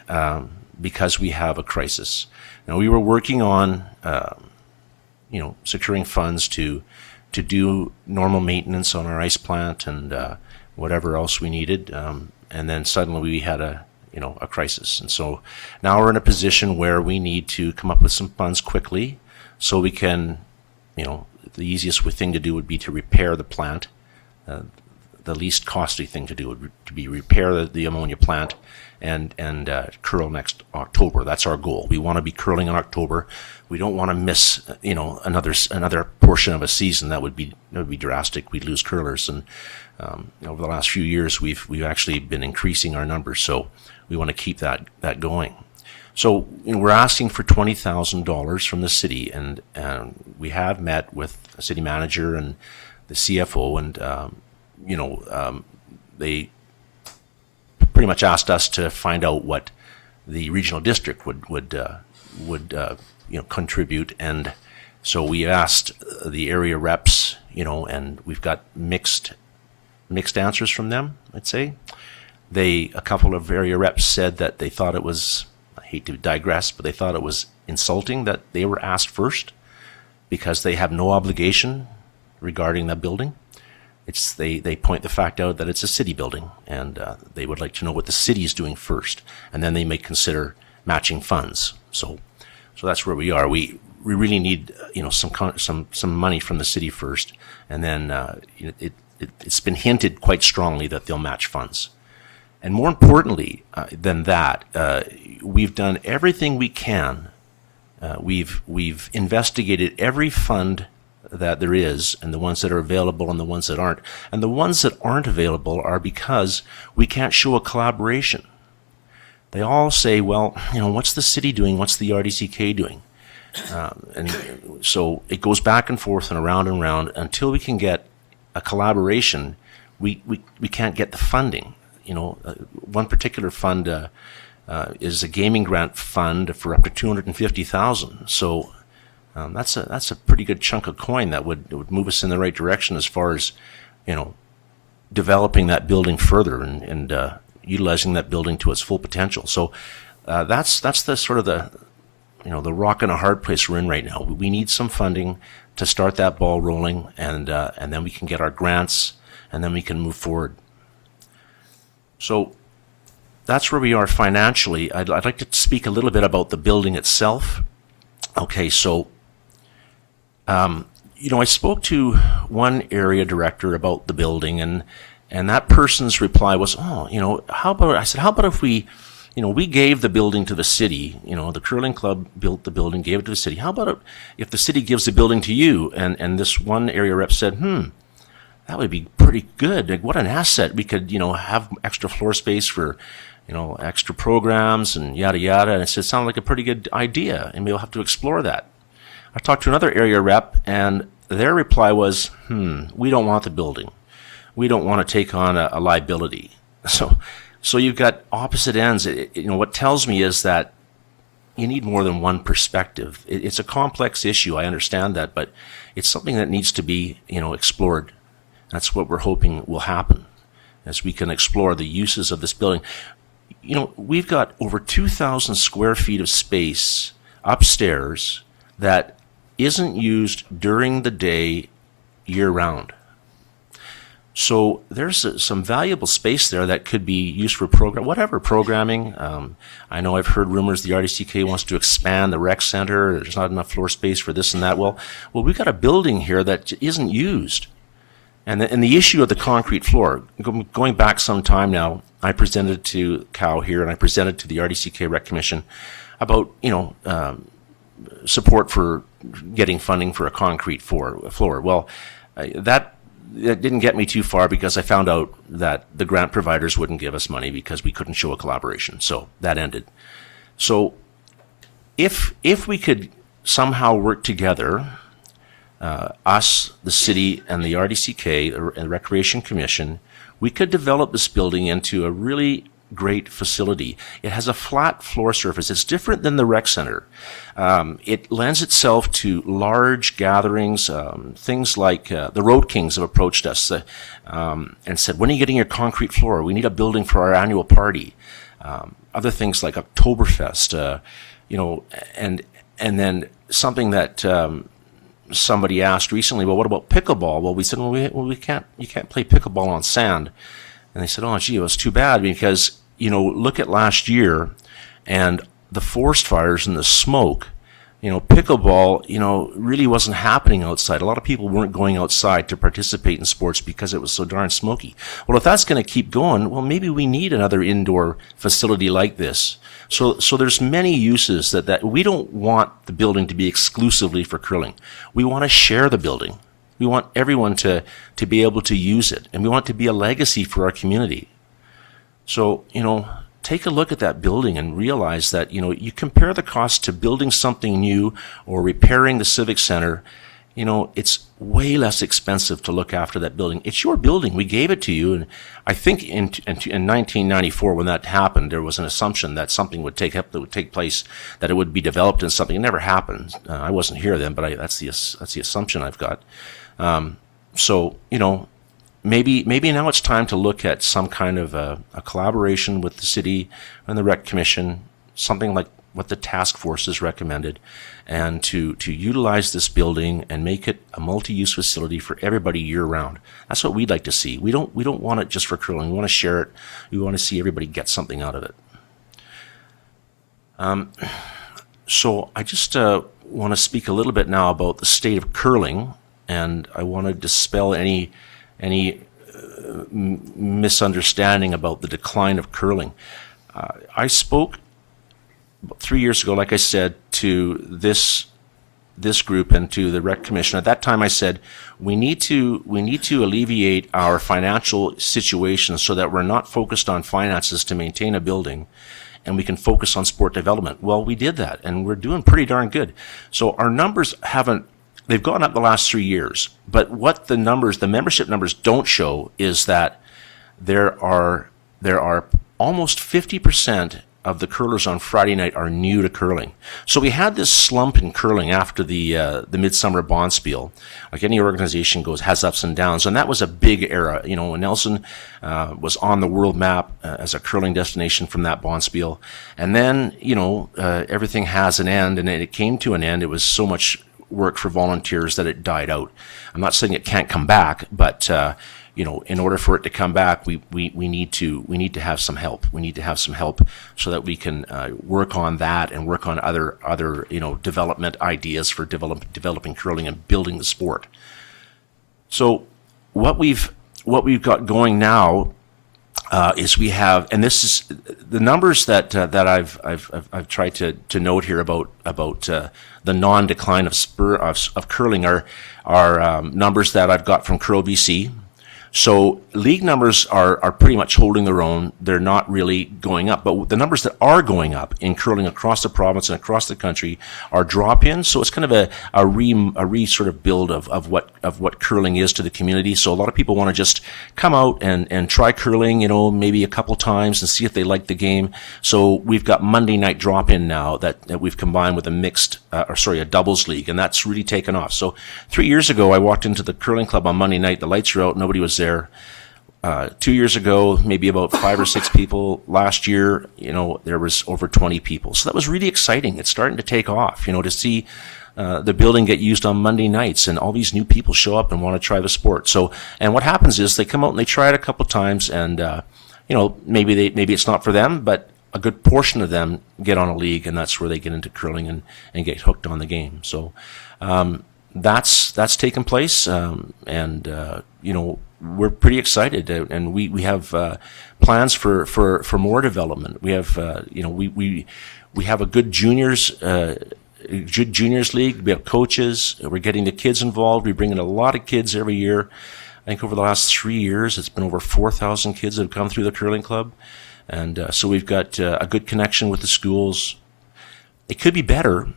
because we have a crisis. Now, we were working on securing funds to do normal maintenance on our ice plant and whatever else we needed, and then suddenly we had a crisis. And so now we're in a position where we need to come up with some funds quickly so we can, the easiest thing to do would be to repair the plant. The least costly thing to do would be repair the ammonia plant and curl next October. That's our goal. We want to be curling in October. We don't want to miss another portion of a season. That would be drastic. We'd lose curlers. And over the last few years, we've actually been increasing our numbers. So we want to keep that going. So we're asking for $20,000 from the city, and we have met with the city manager and the CFO, and they pretty much asked us to find out what the regional district would contribute, and so we asked the area reps, and we've got mixed answers from them. I'd say a couple of area reps said that they thought it was, I hate to digress, but they thought it was insulting that they were asked first because they have no obligation regarding the building. They point the fact out that it's a city building, and they would like to know what the city is doing first, and then they may consider matching funds. So that's where we are. We really need some money from the city first, and then it's been hinted quite strongly that they'll match funds. And more importantly than that, we've done everything we can. We've investigated every fund that there is, and the ones that are available and the ones that aren't. And the ones that aren't available are because we can't show a collaboration. They all say, well, what's the city doing? What's the RDCK doing? And so it goes back and forth and around until we can get a collaboration. We can't get the funding. One particular fund is a gaming grant fund for up to $250,000. So That's a pretty good chunk of coin that would move us in the right direction as far as, developing that building further and utilizing that building to its full potential. So that's the sort of the rock and a hard place we're in right now. We need some funding to start that ball rolling, and then we can get our grants, and then we can move forward. So that's where we are financially. I'd like to speak a little bit about the building itself. Okay, so I spoke to one area director about the building, and that person's reply was, how about if we gave the building to the city, the curling club built the building, gave it to the city. How about if the city gives the building to you? And this one area rep said, that would be pretty good. Like, what an asset. We could, have extra floor space for, extra programs and yada, yada. And it sounded like a pretty good idea, and we'll have to explore that. I talked to another area rep, and their reply was, we don't want the building. We don't want to take on a liability. So you've got opposite ends. What tells me is that you need more than one perspective. It's a complex issue, I understand that, but it's something that needs to be, explored. That's what we're hoping will happen as we can explore the uses of this building. We've got over 2,000 square feet of space upstairs that isn't used during the day year-round. So there's some valuable space there that could be used for programming. I know I've heard rumors the RDCK wants to expand the rec center. There's not enough floor space for this and that. Well, we've got a building here that isn't used. And the issue of the concrete floor, going back some time now, I presented to Cal here, and I presented to the RDCK Rec Commission about, support for getting funding for a concrete floor. Well, that didn't get me too far, because I found out that the grant providers wouldn't give us money because we couldn't show a collaboration. So that ended. So if we could somehow work together, us, the city, and the RDCK, the Recreation Commission, we could develop this building into a really great facility. It has a flat floor surface. It's different than the rec center. It lends itself to large gatherings. Things like the Road Kings have approached us and said, when are you getting your concrete floor? We need a building for our annual party. Other things like Oktoberfest, and then something that somebody asked recently, well, what about pickleball? Well, we said, you can't play pickleball on sand. And they said, oh, gee, it was too bad, because, look at last year and the forest fires and the smoke. Pickleball, really wasn't happening outside. A lot of people weren't going outside to participate in sports because it was so darn smoky. Well, if that's going to keep going, well, maybe we need another indoor facility like this. So there's many uses that we don't want the building to be exclusively for curling. We want to share the building. We want everyone to be able to use it, and we want it to be a legacy for our community. So, take a look at that building and realize that, you compare the cost to building something new or repairing the Civic Center, it's way less expensive to look after that building. It's your building. We gave it to you. And I think in 1994, when that happened, there was an assumption that something would take place, that it would be developed in something. It never happened. I wasn't here then, but that's the assumption I've got. So, maybe now it's time to look at some kind of a collaboration with the city and the Rec Commission, something like what the task force has recommended, and to utilize this building and make it a multi-use facility for everybody year-round. That's what we'd like to see. We don't want it just for curling. We want to share it. We want to see everybody get something out of it. So I just want to speak a little bit now about the state of curling, and I want to dispel any misunderstanding about the decline of curling. I spoke 3 years ago, like I said, to this group and to the Rec Commission. At that time, I said we need to alleviate our financial situation so that we're not focused on finances to maintain a building, and we can focus on sport development. Well, we did that, and we're doing pretty darn good. So our numbers they've gone up the last 3 years, but what the membership numbers don't show is that there are almost 50% of the curlers on Friday night are new to curling. So we had this slump in curling after the Midsummer Bonspiel. Like any organization has ups and downs, and that was a big era. You know, Nelson was on the world map as a curling destination from that Bonspiel. And then, you know, everything has an end, and it came to an end. It was so much work for volunteers that it died out. I'm not saying it can't come back, but you know, in order for it to come back, we need to have some help. We need to have some help so that we can work on that and work on other you know, development ideas for developing curling and building the sport. So what we've got going now is we have, and this is the numbers that I've tried to note here about the non-decline of curling are numbers that I've got from Curl BC. So league numbers are pretty much holding their own. They're not really going up. But the numbers that are going up in curling across the province and across the country are drop-ins. So it's kind of a re sort of build of what curling is to the community. So a lot of people want to just come out and try curling, you know, maybe a couple times and see if they like the game. So we've got Monday night drop-in now that we've combined with a doubles league, and that's really taken off. So 3 years ago, I walked into the curling club on Monday night. The lights were out. Nobody was there. 2 years ago, maybe about 5 or 6 people. Last year, you know, there was over 20 people. So that was really exciting. It's starting to take off, you know, to see the building get used on Monday nights and all these new people show up and want to try the sport. So, and what happens is they come out and they try it a couple times, and you know, maybe it's not for them, but a good portion of them get on a league, and that's where they get into curling and get hooked on the game. So that's taken place, and you know, we're pretty excited, and we have plans for more development. We have you know, we have a good juniors league. We have coaches. We're getting the kids involved. We bring in a lot of kids every year. I think over the last 3 years, it's been over 4,000 kids that have come through the curling club, and so we've got a good connection with the schools. It could be better.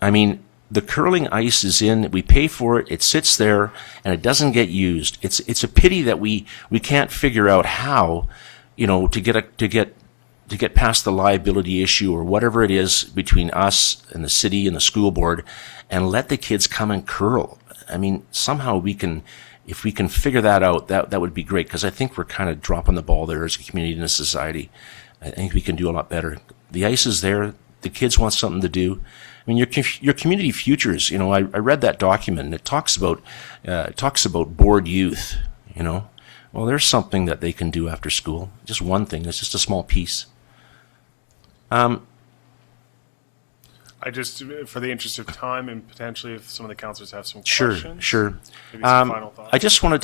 I mean, the curling ice is in, we pay for it, it sits there, and it doesn't get used. It's a pity that we can't figure out how, you know, to get past the liability issue or whatever it is between us and the city and the school board, and let the kids come and curl. I mean, somehow if we can figure that out, that would be great, because I think we're kind of dropping the ball there as a community and a society. I think we can do a lot better. The ice is there. The kids want something to do. I mean, your community futures, you know, I read that document, and it talks about bored youth, you know. Well, there's something that they can do after school. Just one thing. It's just a small piece. I just, for the interest of time, and potentially if some of the councillors have some questions. Sure. Maybe some final thoughts. I just wanted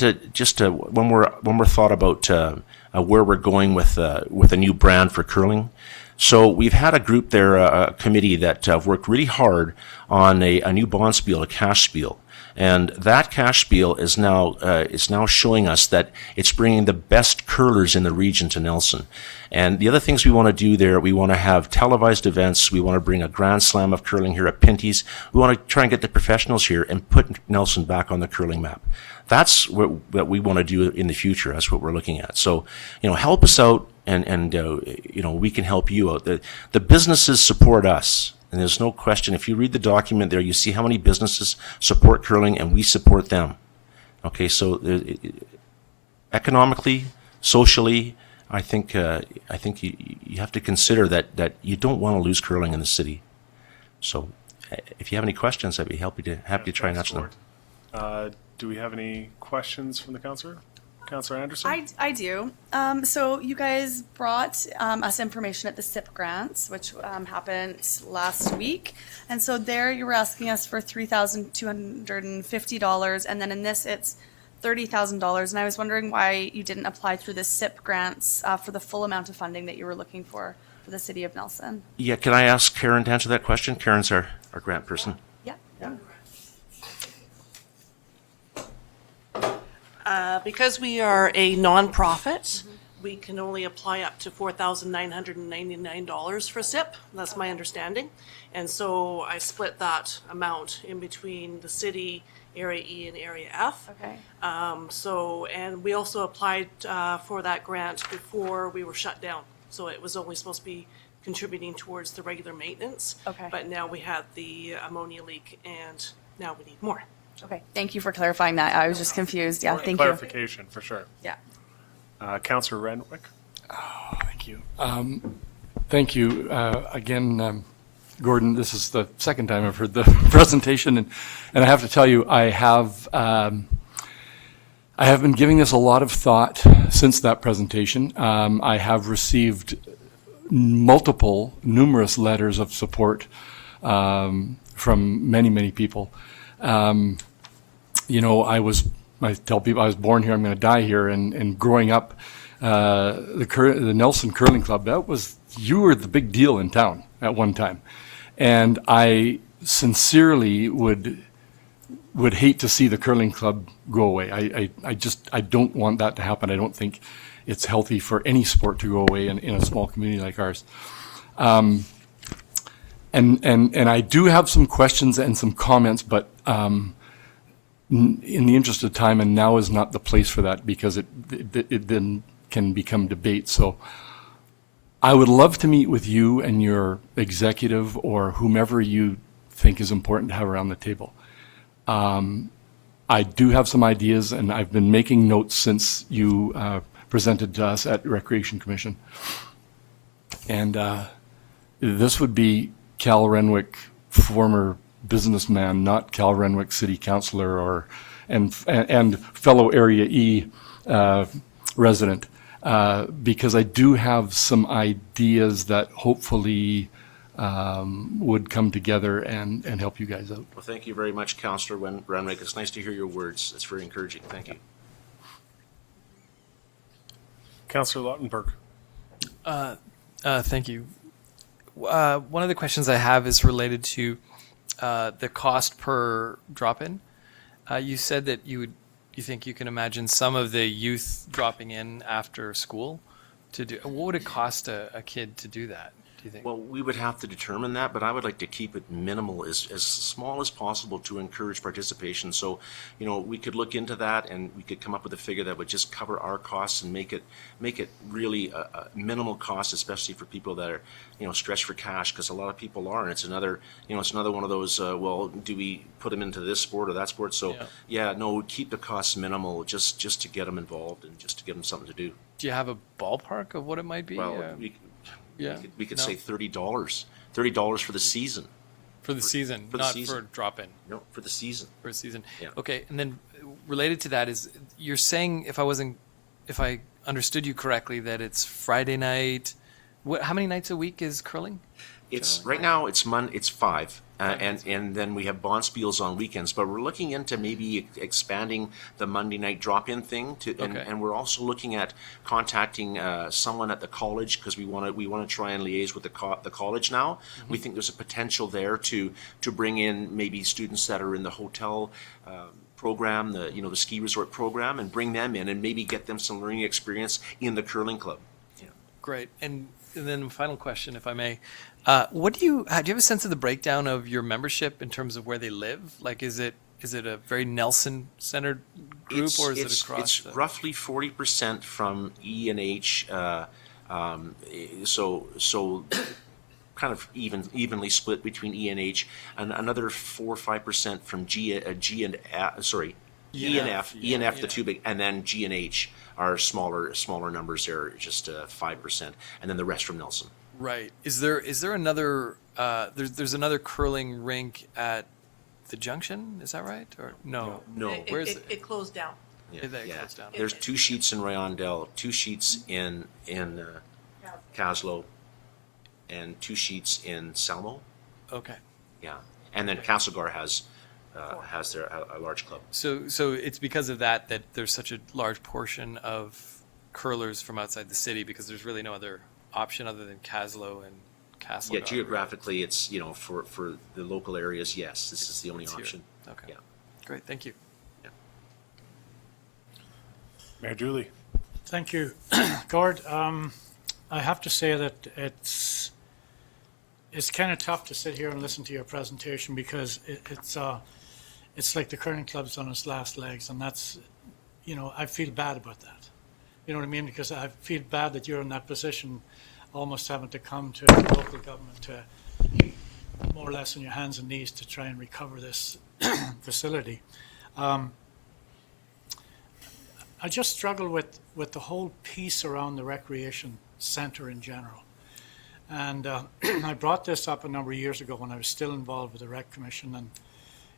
to one more thought about where we're going with a new brand for curling. So we've had a group there, a committee that worked really hard on a new bond spiel, a cash spiel. And that cash spiel is now showing us that it's bringing the best curlers in the region to Nelson. And the other things we want to do there, we want to have televised events. We want to bring a grand slam of curling here at Pinty's. We want to try and get the professionals here and put Nelson back on the curling map. That's what we want to do in the future. That's what we're looking at. So, you know, help us out, and you know, we can help you out. The businesses support us. And there's no question, if you read the document there, you see how many businesses support curling, and we support them. Okay, so economically, socially, I think you have to consider that you don't want to lose curling in the city. So if you have any questions, I'd be happy to try and answer them. Do we have any questions from the councillor? Councillor Anderson? I do. So you guys brought us information at the CIP grants, which happened last week. And so there you were asking us for $3,250, and then in this it's $30,000. And I was wondering why you didn't apply through the CIP grants for the full amount of funding that you were looking for the city of Nelson. Yeah, can I ask Karen to answer that question? Karen's our grant person. Yeah. Because we are a nonprofit, we can only apply up to $4,999 for CIP. That's my understanding. And so I split that amount in between the city, Area E and Area F. Okay. And we also applied for that grant before we were shut down. So it was only supposed to be contributing towards the regular maintenance. Okay. But now we had the ammonia leak, and now we need more. Okay, thank you for clarifying that. I was just confused. Yeah, thank you. Clarification, for sure. Yeah. Councillor Renwick? Thank you. Thank you. Again, Gordon, this is the second time I've heard the presentation, and I have to tell you, I have been giving this a lot of thought since that presentation. I have received numerous letters of support from many people. You know, I tell people I was born here, I'm going to die here, and growing up, the Nelson Curling Club, you were the big deal in town at one time. And I sincerely would hate to see the curling club go away. I don't want that to happen. I don't think it's healthy for any sport to go away in a small community like ours. And I do have some questions and some comments, but in the interest of time, and now is not the place for that, because it then can become debate. So I would love to meet with you and your executive or whomever you think is important to have around the table. I do have some ideas, and I've been making notes since you presented to us at Recreation Commission. And this would be Cal Renwick, former businessman, not Cal Renwick City Councillor and fellow Area E resident. Because I do have some ideas that hopefully would come together and help you guys out. Well, thank you very much, Councillor Renwick. It's nice to hear your words. It's very encouraging. Thank you. Councillor Lautenberg. Thank you. One of the questions I have is related to the cost per drop-in. You said that you think you can imagine some of the youth dropping in after school to do. What would it cost a kid to do that, do you think? Well, we would have to determine that, but I would like to keep it minimal, as small as possible, to encourage participation. So, you know, we could look into that, and we could come up with a figure that would just cover our costs and make it really a minimal cost, especially for people that are, you know, stretched for cash, because a lot of people are, and it's another one of those, well, do we put them into this sport or that sport? So yeah, no, keep the costs minimal, just to get them involved and just to give them something to do. Do you have a ballpark of what it might be? Well, we could say $30 for the season. For the season, not for drop-in. No, for the season. For a season. Yeah. Okay, and then related to that is, you're saying, if I understood you correctly, that it's Friday night. How many nights a week is curling? It's right now. It's 5, and then we have bonspiels on weekends. But we're looking into maybe expanding the Monday night drop-in thing and we're also looking at contacting someone at the college, because we want to try and liaise with the college now. Mm-hmm. We think there's a potential there to bring in maybe students that are in the hotel program, the ski resort program, and bring them in and maybe get them some learning experience in the curling club. Yeah. Great. And then final question, if I may. Do you have a sense of the breakdown of your membership in terms of where they live? Like, is it a very Nelson-centered group, or is it across? It's roughly 40% from E and H, so kind of evenly split between E and H, and another 4 or 5% from E and F, the two big, and then G and H are smaller numbers. They're just 5%, and then the rest from Nelson. Right. Is there another? There's another curling rink at the Junction. Is that right? Or no? No. Where is it? It closed down. Yeah. Closed down. There's 2 sheets in Rayondell, 2 sheets in Caslow, and 2 sheets in Salmo. Okay. Yeah, and then Castlegar has a large club. So it's because of that there's such a large portion of curlers from outside the city, because there's really no other option other than Caslow and Castlegar. Yeah, geographically, it's, for the local areas, yes, this is the only option. Here. Okay. Yeah. Great. Thank you. Yeah. Mayor Dooley. Thank you, Gord. I have to say that it's kind of tough to sit here and listen to your presentation, because it's like the curling club's on its last legs, and that's, I feel bad about that. You know what I mean? Because I feel bad that you're in that position. almost having to come to local government to more or less on your hands and knees to try and recover this facility. I just struggle with the whole piece around the recreation center in general. And I brought this up a number of years ago when I was still involved with the Rec Commission. And,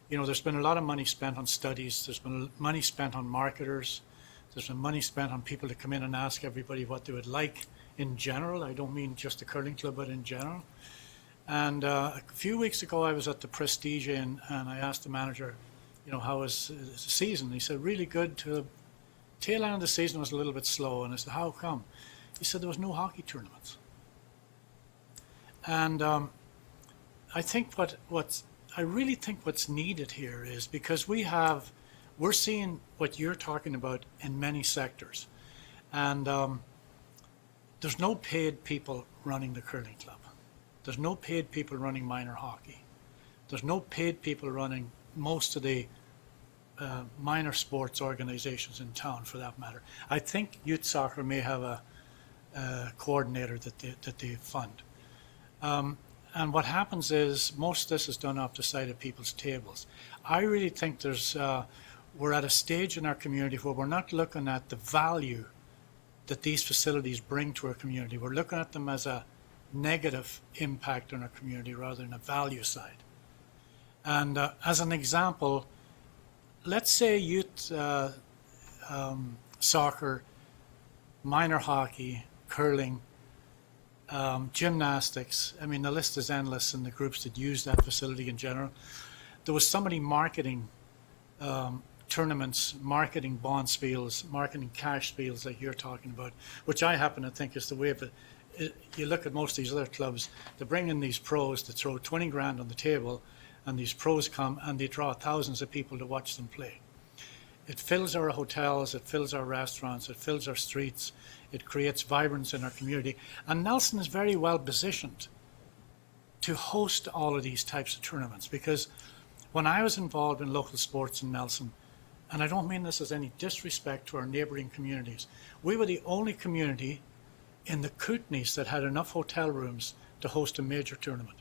you know, there's been a lot of money spent on studies. There's been money spent on marketers. There's been money spent on people to come in and ask everybody what they would like in general. I don't mean just the curling club, but in general. And a few weeks ago, I was at the Prestige Inn, and I asked the manager, you know, how was the season? He said, really good. To the tail end of the season was a little bit slow. And I said, how come? He said, there was no hockey tournaments. And I think I really think what's needed here is, because we're seeing what you're talking about in many sectors. And there's no paid people running the curling club. There's no paid people running minor hockey. There's no paid people running most of the minor sports organizations in town, for that matter. I think youth soccer may have a coordinator that they fund. And what happens is most of this is done off the side of people's tables. I really think we're at a stage in our community where we're not looking at the value that these facilities bring to our community. We're looking at them as a negative impact on our community rather than a value side. And as an example, let's say youth soccer, minor hockey, curling, gymnastics. I mean, the list is endless in the groups that use that facility in general. There was somebody marketing tournaments, marketing bond spiels, marketing cash spiels like you're talking about, which I happen to think is the way of it. You look at most of these other clubs, they bring in these pros to throw 20 grand on the table, and these pros come and they draw thousands of people to watch them play. It fills our hotels, it fills our restaurants, it fills our streets, it creates vibrance in our community. And Nelson is very well positioned to host all of these types of tournaments, because when I was involved in local sports in Nelson, and I don't mean this as any disrespect to our neighboring communities, we were the only community in the Kootenays that had enough hotel rooms to host a major tournament.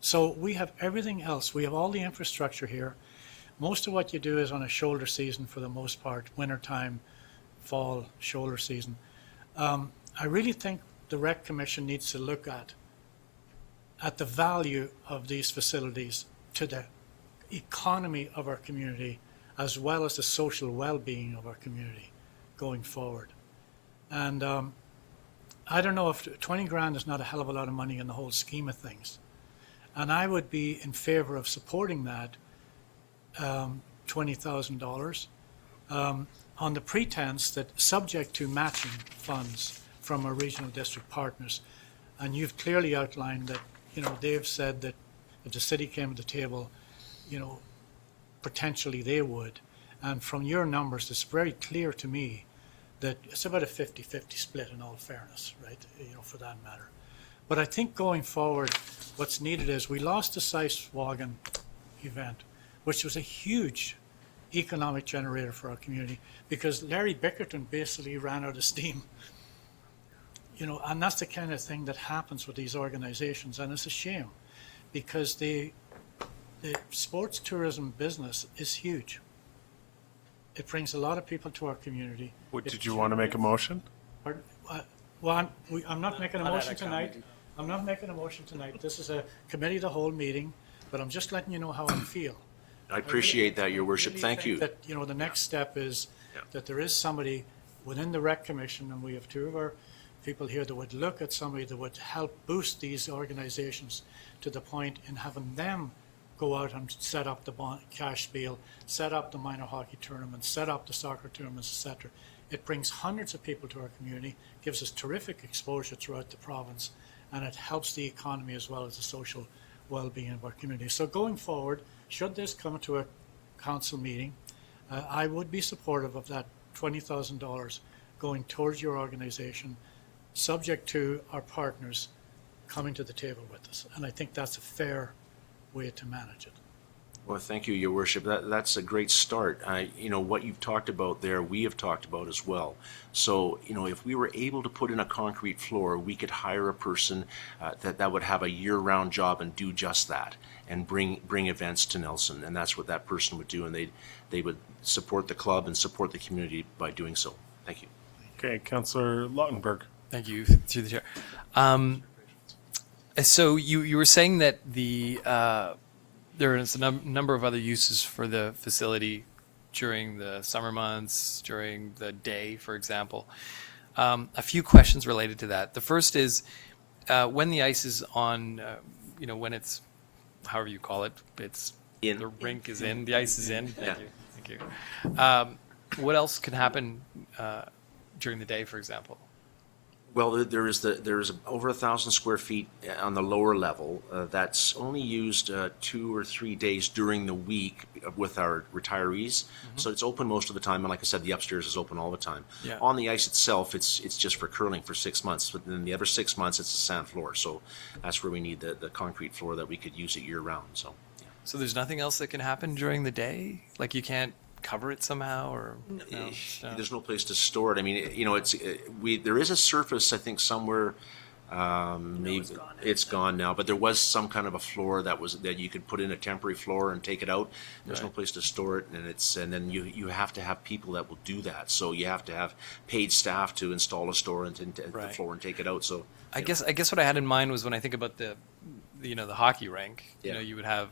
So we have everything else. We have all the infrastructure here. Most of what you do is on a shoulder season for the most part, wintertime, fall, shoulder season. I really think the Rec Commission needs to look at the value of these facilities to the economy of our community, as well as the social well-being of our community going forward. And I don't know if 20 grand is not a hell of a lot of money in the whole scheme of things. And I would be in favor of supporting that $20,000 on the pretense that, subject to matching funds from our regional district partners. And you've clearly outlined that, you know, they've said that if the city came to the table, you know, potentially they would. And from your numbers, it's very clear to me that it's about a 50-50 split in all fairness, right, you know, for that matter. But I think going forward, what's needed is, we lost the Sice-Wagon event, which was a huge economic generator for our community, because Larry Bickerton basically ran out of steam. You know, and that's the kind of thing that happens with these organizations, and it's a shame, because the sports tourism business is huge. It brings a lot of people to our community. Did you want to make a motion? Well, I'm not making a motion tonight. I'm not making a motion tonight. This is a committee of the whole meeting, but I'm just letting you know how I feel. I appreciate that, Your Worship. Really Thank you. That, you know, the next step is that there is somebody within the Rec Commission, and we have two of our people here that would look at somebody that would help boost these organizations to the point in having them go out and set up the cash spiel, set up the minor hockey tournaments, set up the soccer tournaments, etc. It brings hundreds of people to our community, gives us terrific exposure throughout the province, and it helps the economy as well as the social well-being of our community. So going forward, should this come to a council meeting, I would be supportive of that $20,000 going towards your organization, subject to our partners coming to the table with us. And I think that's a fair way to manage it. Well, thank you, Your Worship. That's a great start. You know, what you've talked about there, we have talked about as well. So, you know, if we were able to put in a concrete floor, we could hire a person that would have a year-round job and do just that, and bring events to Nelson. And that's what that person would do, and they would support the club and support the community by doing so. Thank you. Okay, Councillor Lautenberg. Thank you, through the chair. So you were saying that there is a number of other uses for the facility during the summer months, during the day, for example. A few questions related to that. The first is, when the ice is on, you know, when it's, however you call it, it's in. The rink is in, the ice is in. Thank you. What else can happen during the day, for example? Well, there is over 1,000 square feet on the lower level. That's only used 2 or 3 days during the week with our retirees. Mm-hmm. So it's open most of the time. And like I said, the upstairs is open all the time. Yeah. On the ice itself, it's just for curling for 6 months. But then the other 6 months, it's a sand floor. So that's where we need the concrete floor that we could use it year round. So. Yeah. So there's nothing else that can happen during the day? Like you can't cover it somehow, or no? There's no place to store it. I mean, you know, there is a surface, I think, somewhere. Maybe it's gone now, but there was some kind of a floor that you could put in a temporary floor and take it out. There's no place to store it, and then you have to have people that will do that. So you have to have paid staff to install a store and the floor and take it out. So I guess what I had in mind was when I think about the hockey rink. Yeah. You know, you would have,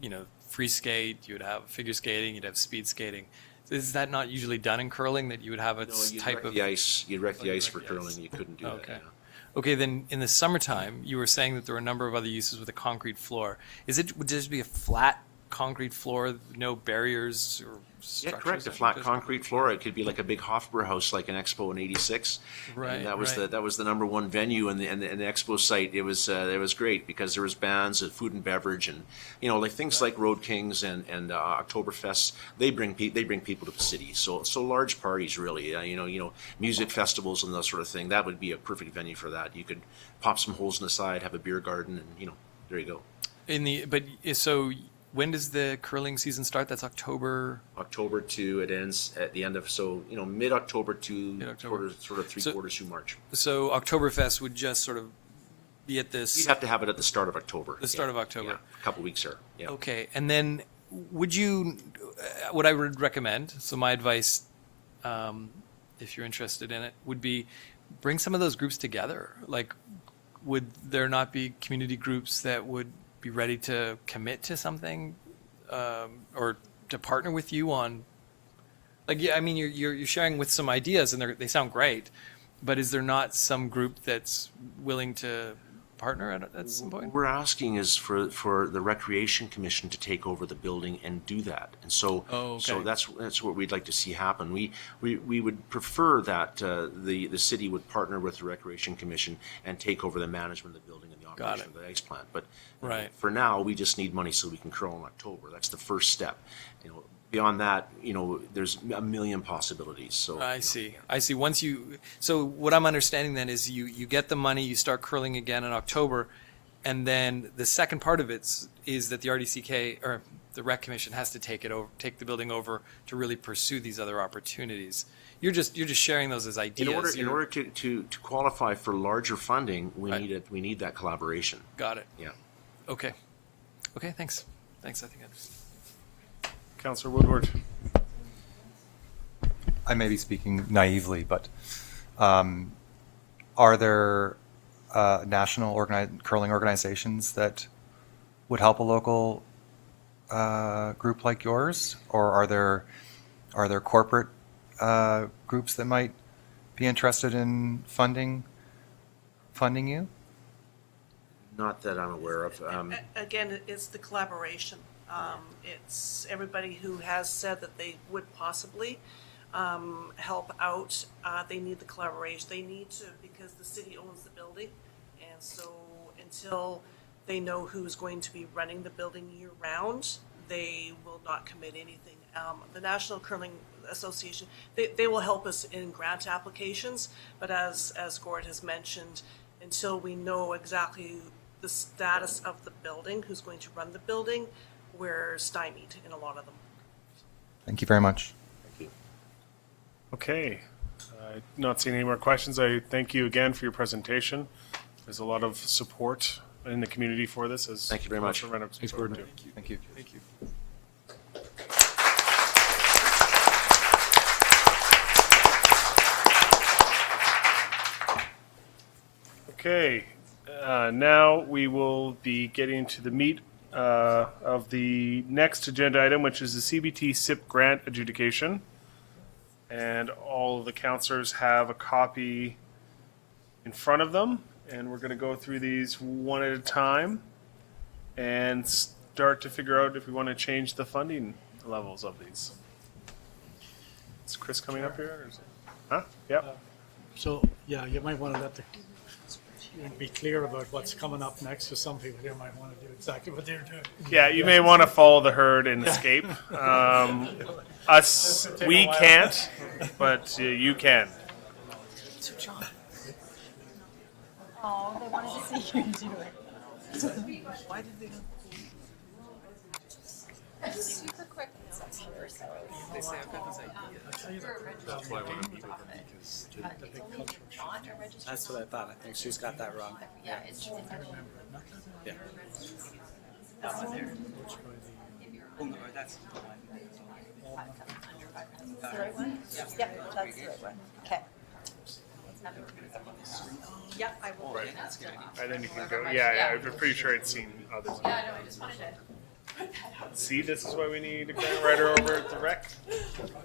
you know, free skate, you would have figure skating, you'd have speed skating. Is that not usually done in curling, that you would have a type of... You'd wreck the ice for curling. You couldn't do that. Okay. Okay, then in the summertime, you were saying that there were a number of other uses with a concrete floor. Would this be a flat concrete floor, no barriers or structures? Yeah, correct. A flat concrete floor. It could be like a big Hofbrauhaus, like an expo in '86. Right. And that was the number one venue in the expo site. It was great because there was bands and food and beverage, and you know, like things like Road Kings and Oktoberfest. They bring people to the city. So large parties, really. You know, music festivals and that sort of thing. That would be a perfect venue for that. You could pop some holes in the side, have a beer garden, and you know, there you go. So when does the curling season start? That's October. October to it ends at the end of mid-October to sort of 3/4 through March. So Oktoberfest would just sort of be at this. You'd have to have it at the start of October. The start of October. Yeah, a couple weeks there. Yeah. Okay, and then what I would recommend, so my advice, if you're interested in it, would be bring some of those groups together. Like, would there not be community groups that would be ready to commit to something, or to partner with you on, like, yeah, I mean, you're sharing with some ideas and they sound great, but is there not some group that's willing to partner at some point? What we're asking is for the Recreation Commission to take over the building and do that, and so so that's what we'd like to see happen. We would prefer that the city would partner with the Recreation Commission and take over the management of the building and the operation of the ice plant. But for now, we just need money so we can curl in October. That's the first step. You know, beyond that, you know, there's a million possibilities. So I see. So what I'm understanding then is you get the money, you start curling again in October, and then the second part of it is that the RDCK or the Rec Commission has to take the building over to really pursue these other opportunities. You're just sharing those as ideas. In order to qualify for larger funding, we need that collaboration. Got it. Yeah. Okay, thanks. I think I understand. Councillor Woodward. I may be speaking naively, but are there national curling organizations that would help a local group like yours, or are there corporate groups that might be interested in funding you? Not that I'm aware of. Again, it's the collaboration. It's everybody who has said that they would possibly help out. They need the collaboration. They need to, because the city owns the building, and so until they know who's going to be running the building year round, they will not commit anything. The National Curling Association, they will help us in grant applications, but as Gord has mentioned, until we know exactly the status of the building, who's going to run the building, we're stymied in a lot of them. Thank you very much. Okay. Not seeing any more questions. I thank you again for your presentation. There's a lot of support in the community for this. As Thank you very much. Councillor Rennick Thanks, spoke Gordon. to. Thank you. Thank you. Okay, now we will be getting to the meat of the next agenda item, which is the CBT-CIP grant adjudication. And all of the councillors have a copy in front of them, and we're going to go through these one at a time and start to figure out if we want to change the funding levels of these. Is Chris coming up here? Or is it? Huh? Yep. So, yeah, you might want to let the, be clear about what's coming up next, because some people here might want to do exactly what they're doing. Yeah, you may want to follow the herd and escape. We can't, but you can. Oh, they wanted to see you do it. Why did they? Super quick. They say I've got this idea. That's why I want to meet with them, because the big culture shock. That's what I thought. I think she's got that wrong. Yeah, it's. Yeah. That one there. Oh, no, that's. The right one? Yep, that's the right one. Okay. Yep, I will. Right. And then you can go. Yeah, I'm pretty sure I'd seen others. Yeah, no, I just wanted to put that out. See, this is why we need a grant writer over at the rec.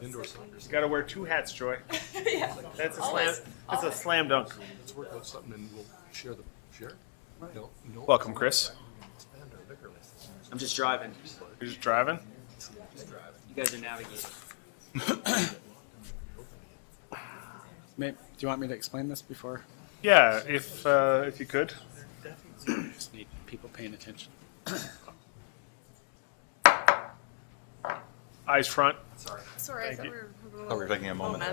Indoor soccer. You got to wear two hats, Joy. Yeah. That's a slam. Always. That's a slam dunk. Let's work out something and we'll share the, share? No, no. Welcome, Chris. I'm just driving. You're just driving. You guys are navigating. Do you want me to explain this before? Yeah, if you could. Just need people paying attention. Eyes front. Sorry, I thought we were. Oh, we're taking a moment.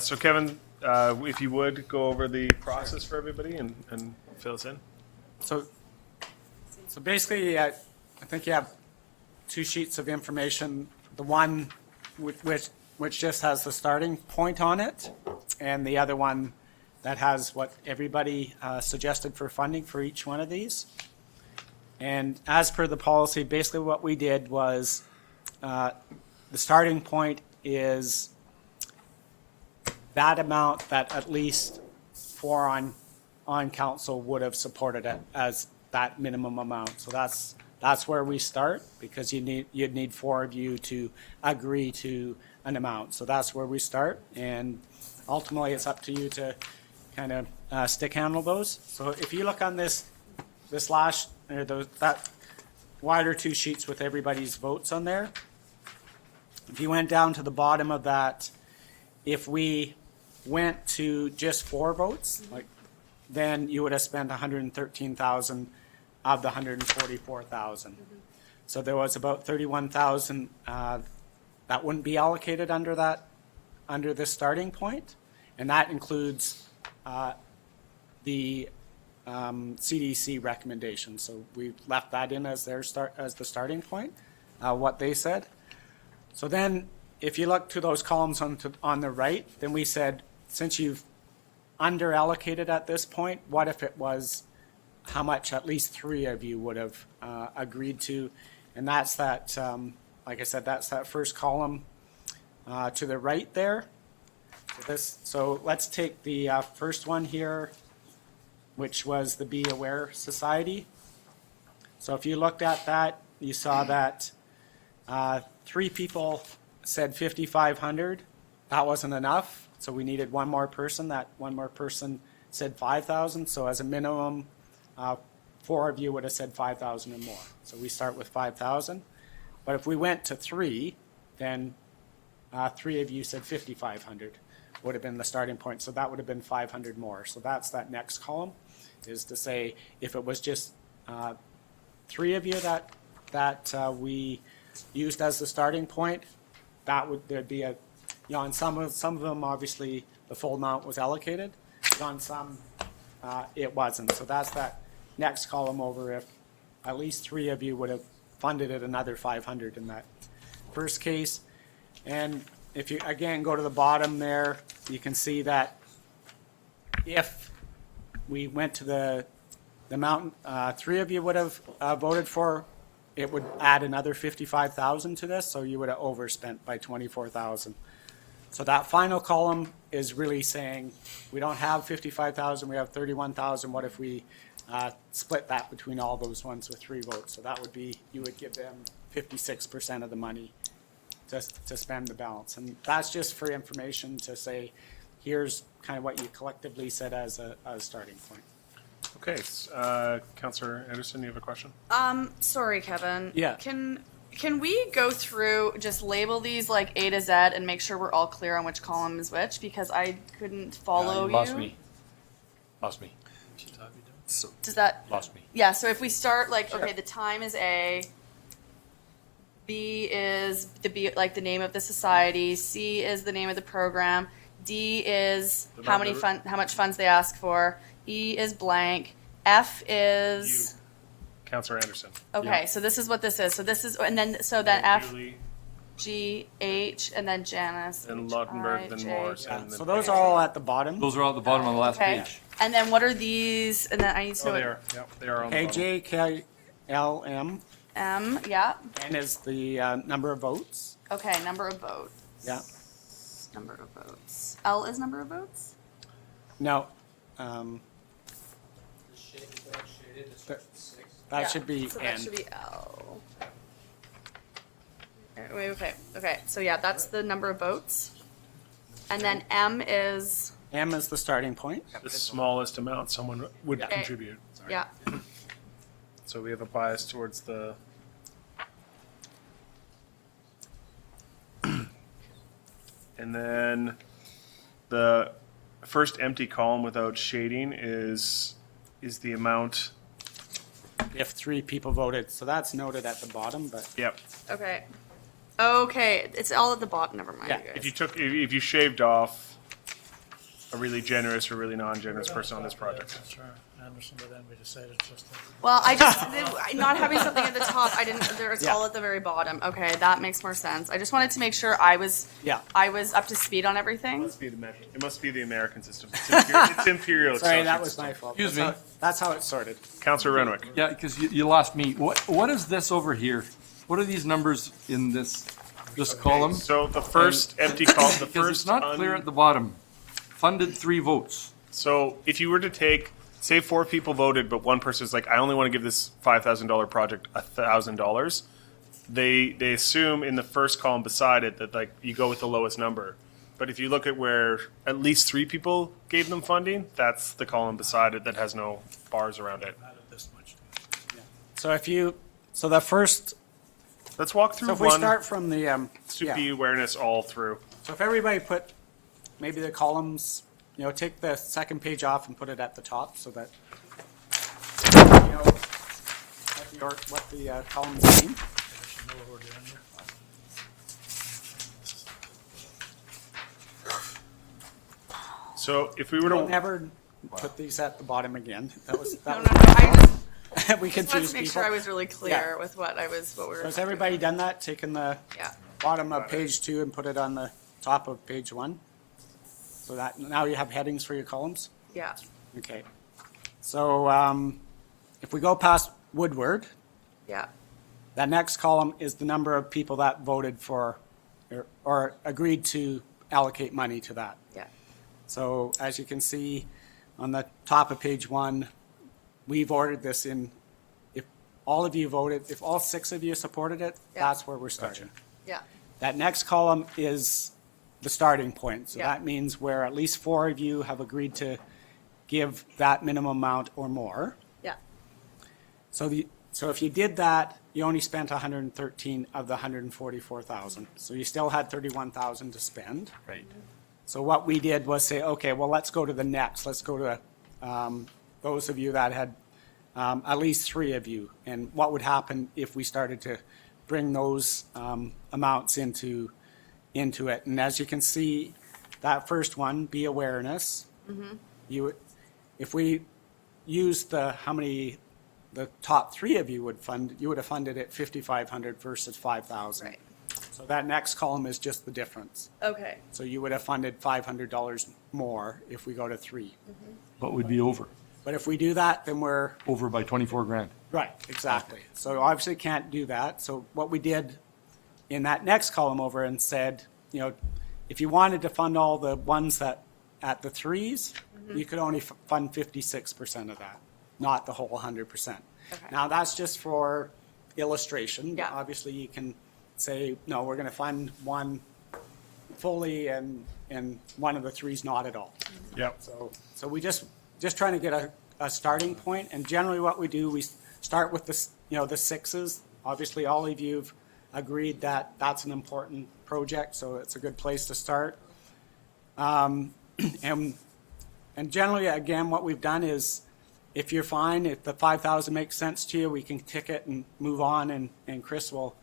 So Kevin, if you would go over the process for everybody and fill us in. So basically, I think you have two sheets of information. The one which just has the starting point on it, and the other one that has what everybody suggested for funding for each one of these. And as per the policy, basically what we did was the starting point is that amount that at least 4 on council would have supported it as that minimum amount. So that's where we start, because you'd need 4 of you to agree to an amount. So that's where we start, and ultimately it's up to you to kind of stick handle those. So if you look on this last that wider 2 sheets with everybody's votes on there, if you went down to the bottom of that, if we went to just 4 votes, then you would have spent 113,000 of the 144,000. So there was about 31,000 that wouldn't be allocated under this starting point, and that includes the CDC recommendation. So we left that in as the starting point, what they said. So then, if you look to those columns on the right, then we said, since you've under allocated at this point, what if it was how much at least 3 of you would have agreed to? And that's that, like I said, that's that first column to the right there. So let's take the first one here, which was the Be Aware Society. So if you looked at that, you saw that 3 people said 5,500. That wasn't enough, so we needed one more person. That one more person said 5,000. So as a minimum, 4 of you would have said 5,000 or more. So we start with 5,000. But if we went to 3, then 3 of you said 5,500 would have been the starting point. So that would have been 500 more. So that's that next column, is to say if it was just 3 of you that we used as the starting point, there'd be a, on some of them, obviously the full amount was allocated. But on some, it wasn't. So that's that next column over. If at least 3 of you would have funded it another 500 in that first case. And if you, again, go to the bottom there, you can see that if we went to the amount 3 of you would have voted for, it would add another 55,000 to this, so you would have overspent by 24,000. So that final column is really saying, we don't have 55,000, we have 31,000. What if we split that between all those ones with 3 votes? So that would be, you would give them 56% of the money to spend the balance. And that's just for information to say, here's kind of what you collectively said as a starting point. Okay, Councillor Anderson, you have a question? Sorry, Kevin. Yeah. Can we go through, just label these like A to Z and make sure we're all clear on which column is which? Because I couldn't follow you. Lost me. So, Does that? Lost me. Yeah, so if we start like, okay, the time is A, B is like the name of the society, C is the name of the program, D is how much funds they ask for, E is blank, F is Councillor Anderson. okay. So this is what this is. So this is, and then so then F, G, H, and then Janice. And H, Lautenberg, I, then J. Morris, Yeah, and then so those are all at the bottom. Those are all at the bottom on the last Okay. page. And then what are these? And then I need to know. Oh, they are. Yep, they are on the K, bottom. J, K, L, M. M, yeah. N is the number of votes. Okay, number of votes. Yeah. Number of votes. L is number of votes? No. That Yeah, should be so N. that should be L. Okay. So yeah, that's the number of votes. And then M is, M is the starting point. The smallest amount someone would Okay. contribute. yeah. So we have a bias towards the. And then the first empty column without shading is the amount. If 3 people voted, so that's noted at the bottom, but. Yep. Okay. Okay, it's all at the bottom, never mind, Yeah, you guys. If you shaved off a really generous or really non-generous person on this project. Councillor Anderson, but then we decided just to. Well, I just, not having something at the top, it's Yeah. all at the very bottom. Okay, that makes more sense. I just wanted to make sure I was up to speed on everything. It must be the American system. It's imperial. Sorry, that exhaustion was my system. fault. Excuse me. That's how it's sorted. Councillor Renwick. Yeah, because you lost me. What is this over here? What are these numbers in this column? So the first empty column, the Because first it's not clear at the bottom. Funded 3 votes. So if you were to take, say 4 people voted, but one person's like, I only want to give this $5,000 project $1,000, they assume in the first column beside it that like you go with the lowest number. But if you look at where at least 3 people gave them funding, that's the column beside it that has no bars around it. So the first. Let's walk through So if one. we start from the. CP awareness all through. So if everybody put maybe the columns, take the second page off and put it at the top so that what the columns mean. So if we were We'll to never put these at the bottom again. That was No, we just wanted confused to make people. sure I was really clear with what we So were. has everybody done that? Taken the bottom of page 2 and put it on the top of page 1? So that now you have headings for your columns? Yeah. Okay. So if we go past Woodward, Yeah. that next column is the number of people that voted for or agreed to allocate money to that. Yeah. So as you can see on the top of page 1, we've ordered this in, if all of you voted, if all 6 of you supported it, that's where we're starting. Yeah. That next column is the starting point. So Yeah. that means where at least 4 of you have agreed to give that minimum amount or more. Yeah. So if you did that, you only spent 113 of the 144,000. So you still had 31,000 to spend. Right. So what we did was say, okay, well, let's go to the next. Let's go to those of you that had at least 3 of you. And what would happen if we started to bring those amounts into it? And as you can see, that first one, be awareness. Mhm. If we use the how many the top three of you would have funded it 5,500 versus 5,000. Right. So that next column is just the difference. Okay. So you would have funded $500 more if we go to 3. But we'd be over, But if we do that, then we're over by 24 grand. right, exactly. So obviously can't do that. So what we did in that next column over and said, you know, if you wanted to fund all the ones that at the 3s, you could only fund 56% of that, not the whole 100%. Okay. Now that's just for illustration. Yeah. Obviously you can say, no, we're going to fund one fully and one of the 3s not at all. Yep. So we just trying to get a starting point, and generally what we do, we start with the 6s. Obviously, all of you've agreed that that's an important project, so it's a good place to start. And generally, again, what we've done is, if you're fine, if the 5,000 makes sense to you, we can tick it and move on, and Chris will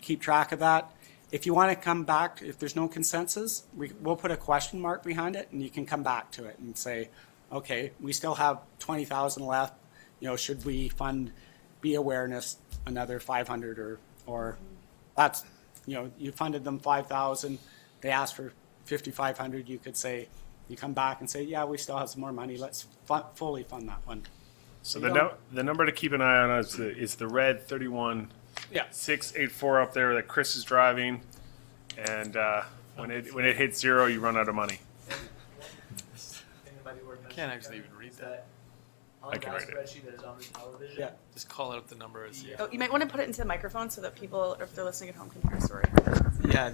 keep track of that. If you want to come back, if there's no consensus, we'll put a question mark behind it, and you can come back to it and say, okay, we still have 20,000 left. You know, should we fund Be Awareness another 500 or that's, you know, you funded them 5,000. They asked for 5,500. You could say, you come back and say, yeah, we still have some more money. Let's fully fund that one. So the number to keep an eye on is the red 31,684 up there that Chris is driving, and when it hits 0, you run out of money. Can't actually even read that. I can write it. Spreadsheet that is on the television. Yeah. Just call out the number as you. Oh, you might want to put it into the microphone so that people, if they're listening at home, can hear. Sorry. Yeah,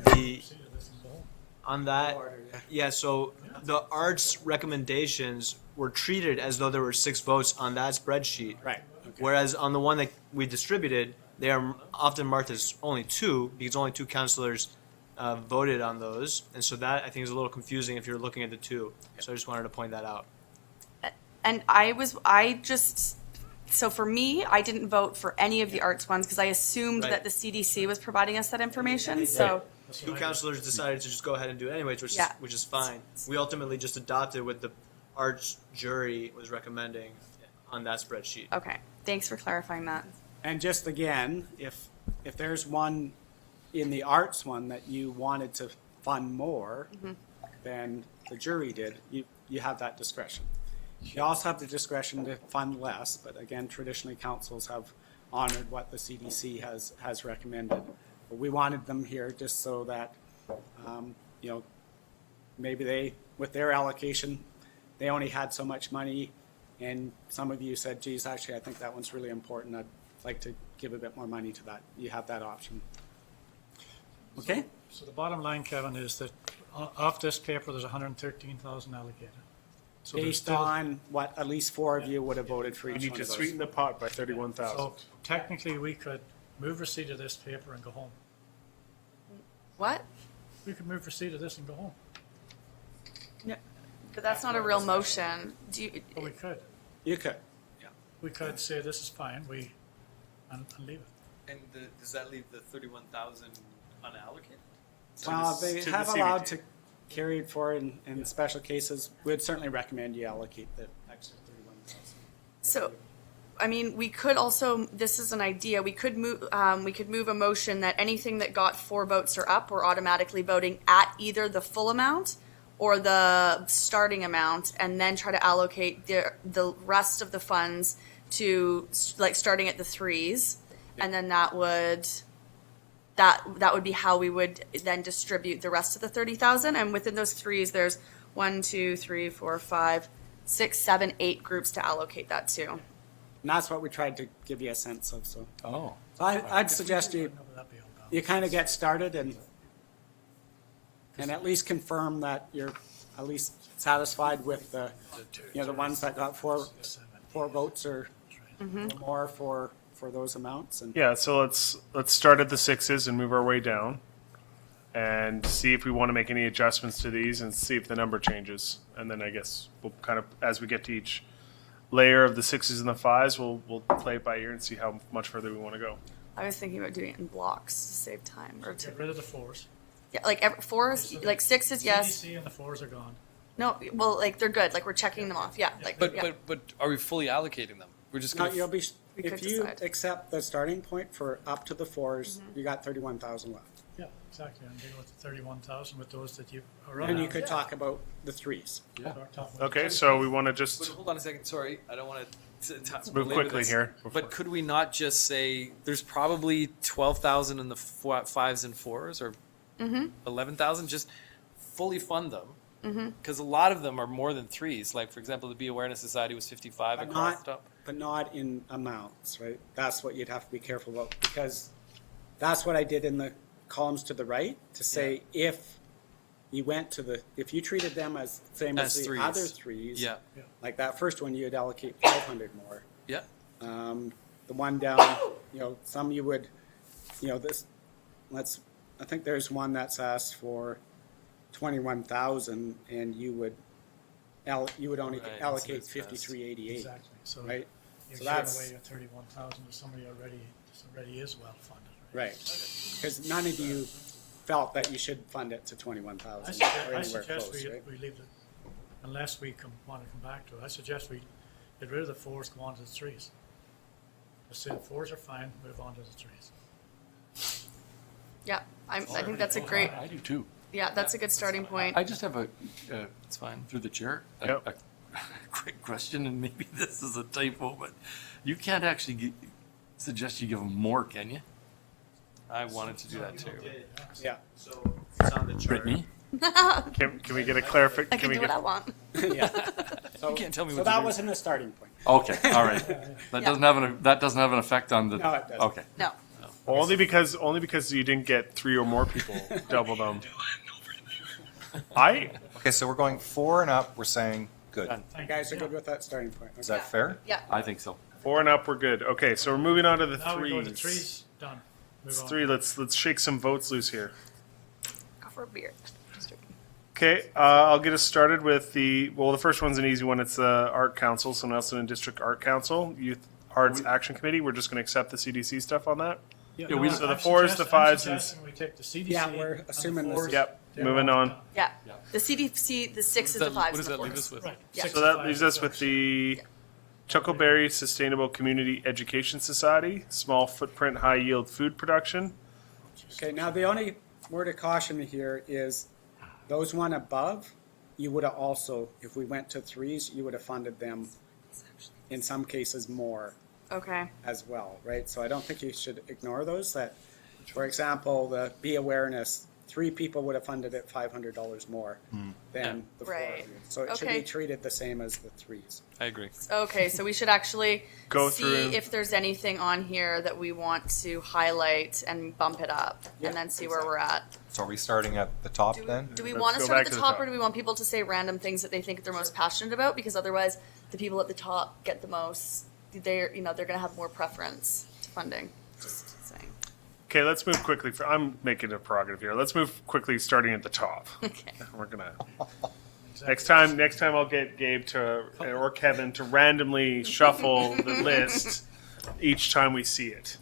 on that, yeah, so the arts recommendations were treated as though there were 6 votes on that spreadsheet. Right. Okay. Whereas on the one that we distributed, they are often marked as only 2, because only 2 councillors voted on those. And so that, I think, is a little confusing if you're looking at the 2. So I just wanted to point that out. And so for me, I didn't vote for any of the arts ones because I assumed that the CDC was providing us that information. So 2 councillors decided to just go ahead and do it anyways, which is fine. We ultimately just adopted what the arts jury was recommending on that spreadsheet. okay, thanks for clarifying that. And just again, if there's one in the arts one that you wanted to fund more than the jury did, you have that discretion. You also have the discretion to fund less, but again, traditionally councils have honored what the CDC has recommended. But we wanted them here just so that, you know, maybe they, with their allocation, they only had so much money, and some of you said, geez, actually, I think that one's really important. I'd like to give a bit more money to that. You have that option. Okay? So the bottom line, Kevin, is that off this paper, there's 113,000 allocated. So there's Based still- on what at least 4 of you would have voted for You each need one to of those. sweeten the pot by 31,000. So technically, we could move receipt of this paper and go home. What? We could move receipt of this and go home. No, but that's not a real motion. Do you? But we could. You could. We could say this is fine, and leave it. And does that leave the 31,000 unallocated? Well, they to the have allowed CBT. to carry it forward in special cases. We'd certainly recommend you allocate the extra 31,000. So, I mean, we could also, this is an idea, we could move a motion that anything that got 4 votes or up, we're automatically voting at either the full amount or the starting amount, and then try to allocate the rest of the funds to, like, starting at the 3s, and then that would be how we would then distribute the rest of the 30,000. And within those 3s, there's 1, 2, 3, 4, 5, 6, 7, 8 groups to allocate that to. And that's what we tried to give you a sense of. So, Oh. so I'd suggest you kind of get started and at least confirm that you're at least satisfied with the ones that got 4 votes or more for those amounts. And Yeah, so let's start at the 6s and move our way down, and see if we want to make any adjustments to these, and see if the number changes. And then I guess we'll kind of, as we get to each layer of the 6s and the 5s, we'll play it by ear and see how much further we want to go. I was thinking about doing it in blocks to save time. Or to Get rid of the 4s. Yeah, like 4s, like 6s, yes. CDC and the 4s are gone. No, well, like they're good. Like we're checking them off. Yeah. Like, But yeah. are we fully allocating them? we're just No, gonna. you'll be, We if could you decide. accept the starting point for up to the 4s, you got 31,000 left. Yeah, exactly, and deal with the 31,000 with those that you are And you running. could talk about the 3s. Okay, so we want to But just hold on a second. Sorry, I don't want to move quickly here. But could we not just say there's probably 12,000 in the 5s and 4s, or 11,000? Just fully fund them, because a lot of them are more than 3s. Like for example, the Be Awareness Society was 55 But across not, the top. but not in amounts, right? That's what you'd have to be careful about, because that's what I did in the columns to the right, to say if you went to the, if you treated them as same as As the 3s. other 3s, Yeah. like that first one, you'd allocate 500 more. Yeah. The one down, some you would, this, I think there's one that's asked for 21,000, and you would only Right, so allocate it's 5388, Exactly, so right? you're So giving that's away your 31,000 to somebody already is well funded. right, because none of you felt that you should fund it to 21,000 or I anywhere suggest close, right? we leave it, unless we want to come back to it, I suggest we get rid of the 4s, go on to the 3s. Just say the 4s are fine, move on to the 3s. Yeah, I think that's a great, I do too. yeah, that's a good starting point. I just have a, It's fine. through the chair, Yep. a quick question, and maybe this is a typo, but you can't actually suggest you give them more, can you? I wanted to do that too. Yeah. So it's on the chart. Brittany? can we get a clarification? I can do what I want. Yeah. So, You can't tell me so what to that do. wasn't a starting point. Okay, all right. That doesn't have an effect on the. No, it doesn't. Okay. No. Only because you didn't get 3 or more people double them. Okay, so we're going 4 and up, we're saying good. You guys are good with that starting point? Is that fair? Yeah. I think so. 4 and up, we're good. Okay, so we're moving on to the Now we go to 3s. 3s, done. Move on. 3. Let's shake some votes loose here. Go for a beer. Okay, I'll get us started with the first one's an easy one. It's the Art Council, so Nelson and District Art Council, Youth Arts Action Committee. We're just going to accept the CDC stuff on that. Yeah, So no, the I'm 4s, the 5s, and suggesting we take the CDC. Yeah, we're and the assuming this 4s, is- yep. they're Moving all on. done. Yeah, the CDC, the 6s, the 5s, What does and that the leave 4s. us with? Right. Yeah. Six So to that five leaves is us with actually- the Chuckleberry Sustainable Community Education Society, small footprint, high yield food production. Okay, now the only word of caution here is those one above, you would have also, if we went to 3s, you would have funded them in some cases more Okay. as well, right? So I don't think you should ignore those. That, for example, the Be Awareness, 3 people would have funded it $500 more than the 4 Right. of you. So it should Okay. be treated the same as the 3s. I agree. Okay, so we should actually Go see through. if there's anything on here that we want to highlight and bump it up, and then see where we're at. So are we starting at the top then? Do we Let's want to go start back at to the the top, top. or do we want people to say random things that they think they're most passionate about? Because otherwise, the people at the top get the most. They're they're going to have more preference to funding. Just saying. Okay, let's move quickly. I'm making a prerogative here. Let's move quickly, starting at the top. Okay. We're gonna. Next time I'll get Gabe or Kevin to randomly shuffle the list each time we see it.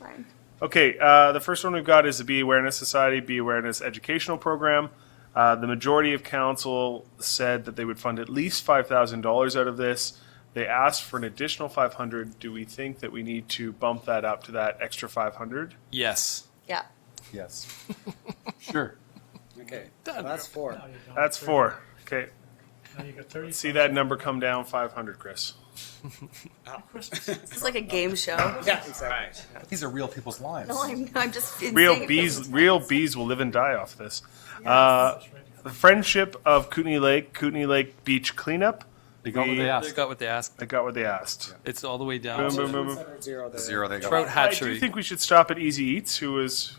Fine. Okay, the first one we've got is the Be Awareness Society, Be Awareness Educational Program. The majority of council said that they would fund at least $5,000 out of this. They asked for an additional 500. Do we think that we need to bump that up to that extra 500? Yes. Yeah. Yes. Sure. Okay, so that's 4. Now you're down to That's 30. 4. Okay, Now you got 30. see that number come down 500, Chris. This is like a game show. Yeah, exactly. These are real people's lives. No, I'm just Real saying it bees, feels real intense. bees will live and die off this. The Friendship of Kootenai Lake Beach Cleanup. They got what they They asked. got what they asked. They got what they asked. It's all the way down Boom, to boom, boom, boom. 0 there. 0 they got. Trout I do hatchery. think we should stop at Easy Eats, who was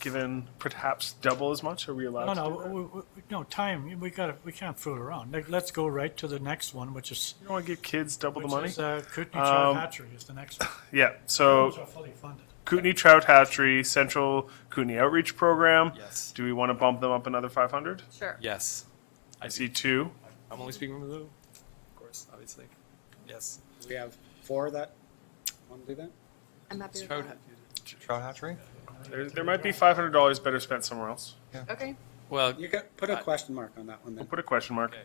given perhaps double as much. Are we allowed No, to do that? no, time, we can't fool around. Like, let's go right to the next one, which is, You don't want to give kids double the money? Kootenai Trout Hatchery is the next one. Yeah, so Those are fully funded. Kootenai Trout Hatchery, Central Kootenai Outreach Program. Yes. Do we want to bump them up another 500? Sure. Yes. I see 2. I'm only speaking from the of course, obviously. Yes. We have 4 that want to do that? I'm happy with Trout that. Trout hatchery? There might be $500 better spent somewhere else. Okay. Well, You could put a question mark on that one then. We'll put a question mark.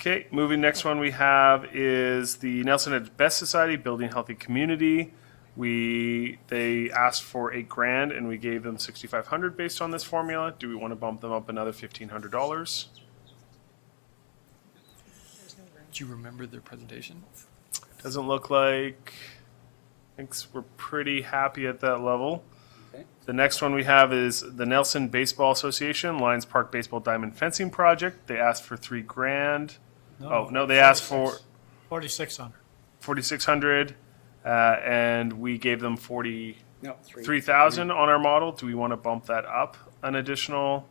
Okay, moving next one we have is the Nelson at Best Society, Building Healthy Community. They asked for $8,000 and we gave them $6,500 based on this formula. Do we want to bump them up another $1,500? Do you remember their presentation? Doesn't look like. I think we're pretty happy at that level. Okay. The next one we have is the Nelson Baseball Association Lions Park Baseball Diamond Fencing Project. They asked for $3,000. They asked for 4,600. 4,600, and we gave them 3,000 on our model. Do we want to bump that up an additional?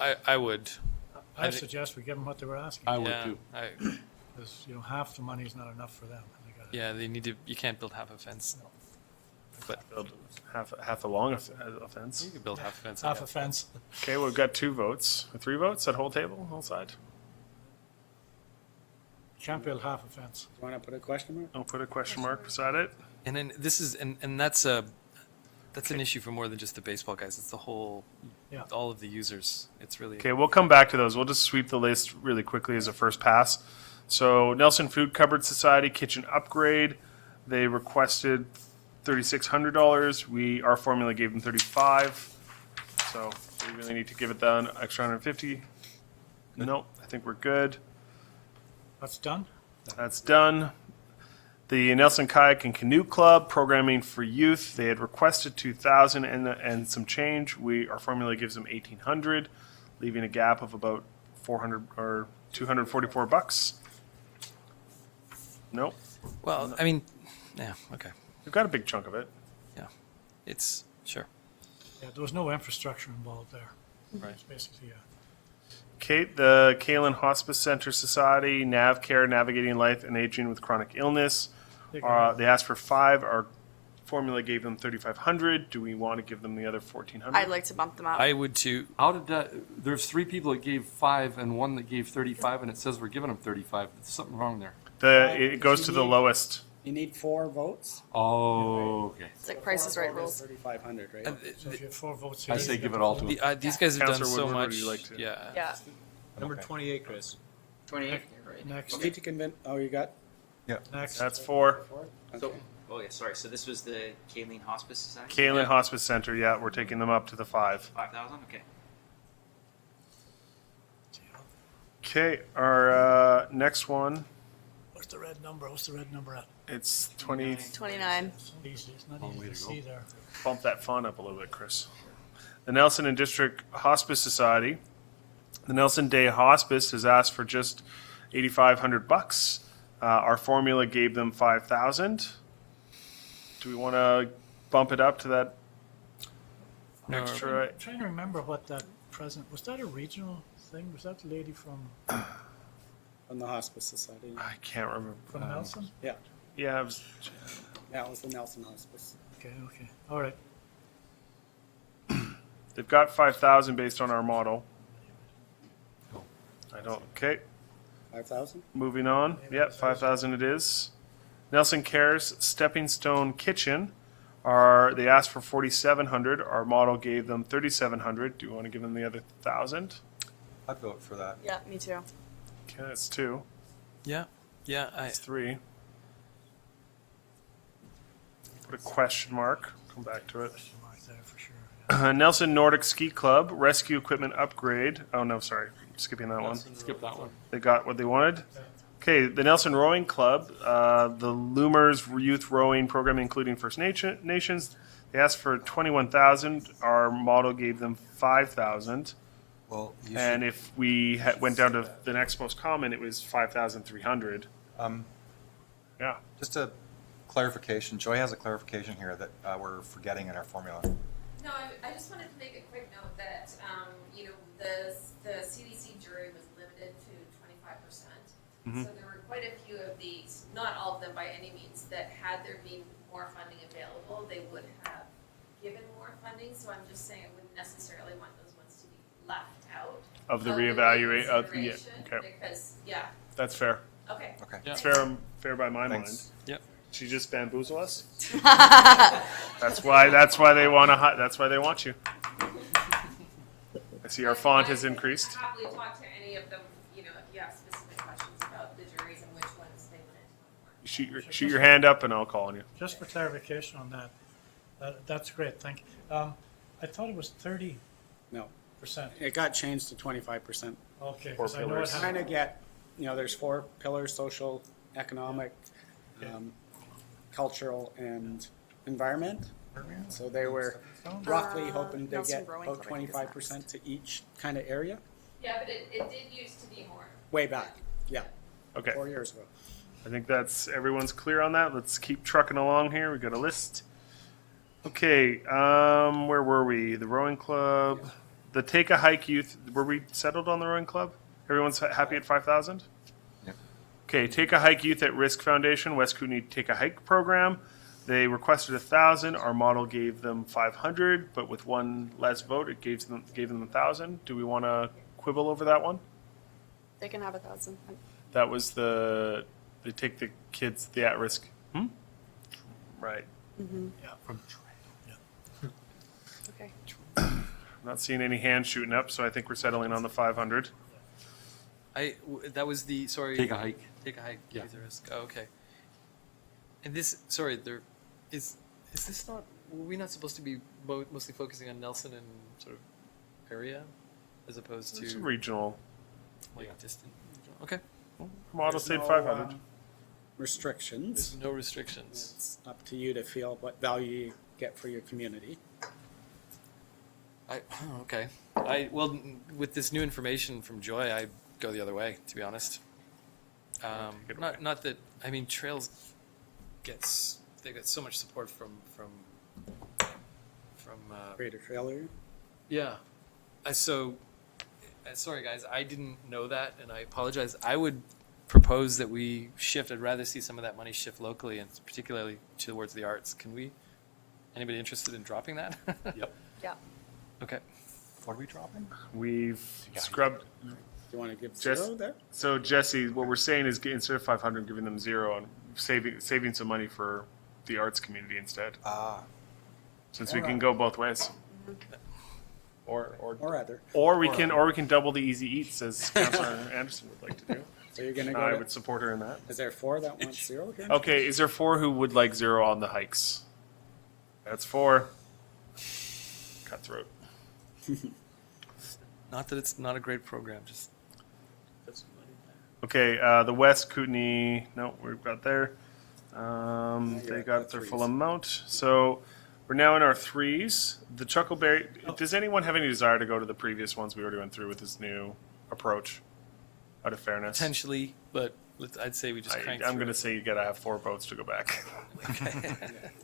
I would. I suggest we give them what they were asking. I would too. Because, half the money is not enough for them. Yeah, they need to. You can't build half a fence. But build half a long fence. You can build half a fence. Half a fence. Okay, we've got 2 votes, 3 votes, that whole table, whole side. You can't build half a fence. Do you want to put a question mark? I'll put a question mark beside it. And then this is and that's an issue for more than just the baseball guys. It's the whole, all of the users. It's really Okay. We'll come back to those. We'll just sweep the list really quickly as a first pass. So Nelson Food Cupboard Society kitchen upgrade. They requested $3,600. Our formula gave them $35,000. So we really need to give it down extra $150,000. No, I think we're good. That's done? That's done. The Nelson Kayak and Canoe Club programming for youth. They had requested $2,000 and some change. Our formula gives them $1,800, leaving a gap of about $400 or $244. Nope. Well, I mean, yeah, okay. We've got a big chunk of it. Yeah, it's sure. Yeah, there was no infrastructure involved there. Right. It's basically, Kate, the Kalen Hospice Center Society, NavCare, Navigating Life and Aging with Chronic Illness. They asked for $5,000. Our formula gave them $3,500. Do we want to give them the other $1,400? I'd like to bump them up. I would too. How did that? There's 3 people that gave 5 and 1 that gave 35, and it says we're giving them 35. There's something wrong there. It goes to the lowest. You need 4 votes? Oh, okay. It's like Price is Right rules. 3,500, right? so if you have 4 votes, I say give it all to them. These guys have done Councillor so Woodward, would much. you like to? Yeah. Yeah. Number 28, Chris. 28. Next. Need to convince. Oh, you got. Next. That's 4. So, sorry. So this was the Kalen Hospice Society? Kalen Hospice Center, yeah, we're taking them up to the 5. 5,000? Okay. Okay, our next one, What's the red number? What's the red number at? it's 20. 29. It's not easy to see there. Bump that font up a little bit, Chris. The Nelson and District Hospice Society. The Nelson Day Hospice has asked for just $8,500. Our formula gave them $5,000. Do we want to bump it up to that extra? I'm trying to remember what that was that a regional thing? Was that the lady from From the Hospice Society. I can't remember. from Nelson? Yeah. Yeah, it was, That was the Nelson Hospice. Okay, all right. they've got 5,000 based on our model. Okay, 5,000? moving on. Yep, 5,000 it is. Nelson Cares Stepping Stone Kitchen. They asked for 4,700. Our model gave them 3,700. Do you want to give them the other 1,000? I'd vote for that. Yeah, me too. Okay, that's 2. Yeah. That's 3. Put a question mark. Come back to it. Nelson Nordic Ski Club Rescue Equipment Upgrade. Oh no, sorry, skipping that one. Skip that one. They got what they wanted. Okay, the Nelson Rowing Club, the Loomers Youth Rowing Program, including First Nations. They asked for 21,000. Our model gave them 5,000. Well, and if we went down to the next most common, it was 5,300. Yeah. Just a clarification. Joy has a clarification here that we're forgetting in our formula. No, I just wanted to make a quick note that, the CDC jury was limited to 25%. So there were quite a few of these, not all of them by any means, that had there been more funding available, they would have given more funding. So I'm just saying I wouldn't necessarily want those ones to be left out. Of the reevaluate, okay. Because, That's fair. Okay. It's fair by my mind. Yep. She just bamboozle us. That's why they want to. That's why they want you. I see our font has increased. Happily talk to any of them, if you have specific questions about shoot your hand up and I'll call on you. Just for clarification on that, that's great, thank you. I thought it was 30%. No. It got changed to 25%. Okay, Four 'cause I know it pillars. has- Trying to get, there's 4 pillars: social, economic, cultural, and environment. So they were roughly hoping to Nelson get Growing about Club, I think, is 25% to each kind of area. Yeah, but it did used to be more. Way back, yeah. Okay. 4 years ago. I think everyone's clear on that. Let's keep trucking along here. We got a list. Okay, where were we? The rowing club, the Take a Hike youth. Were we settled on the rowing club? Everyone's happy at 5,000? Yep. Okay, Take a Hike Youth at Risk Foundation, West Kootenai Take a Hike program. They requested 1,000. Our model gave them 500, but with one less vote, it gave them 1,000. Do we want to quibble over that one? They can have 1,000. That was they take the kids, the at-risk. Right. Yeah, from Okay. I'm not seeing any hands shooting up, so I think we're settling on the 500. That was the, sorry. Take a hike. Take a hike. Yeah. Youth at risk. Oh, okay. And this, there is this not, were we not supposed to be mostly focusing on Nelson and sort of area as opposed It's to regional. like distant? Okay. Model There's said no, 500. Restrictions. There's no restrictions. It's up to you to feel what value you get for your community. Okay. Well, with this new information from Joy, I go the other way, to be honest. Not that, I mean, trails they get so much support from Greater failure. yeah. Sorry guys, I didn't know that, and I apologize. I would propose that we shift. I'd rather see some of that money shift locally, and particularly towards the arts. Anybody interested in dropping that? Yep. Yeah. Okay. What are we dropping? We've scrubbed. Do you want to give Jess- 0 there? So Jesse, what we're saying is instead of 500, giving them 0 and saving some money for the arts community instead. Since we can go both ways. Or other. Or we can double the easy eats as Councillor Anderson would like to do. So you're going to go. I would support her in that. Is there 4 that want 0 here? Okay, is there 4 who would like 0 on the hikes? That's 4. Cutthroat. Not that it's not a great program, just. Okay, the West Kootenai, no, we've got there. They got their full amount. So we're now in our 3s. The Chuckleberry, does anyone have any desire to go to the previous ones we already went through with this new approach, out of fairness? Potentially, but I'd say we just crank I'm through going to it. say you got to have 4 votes to go back.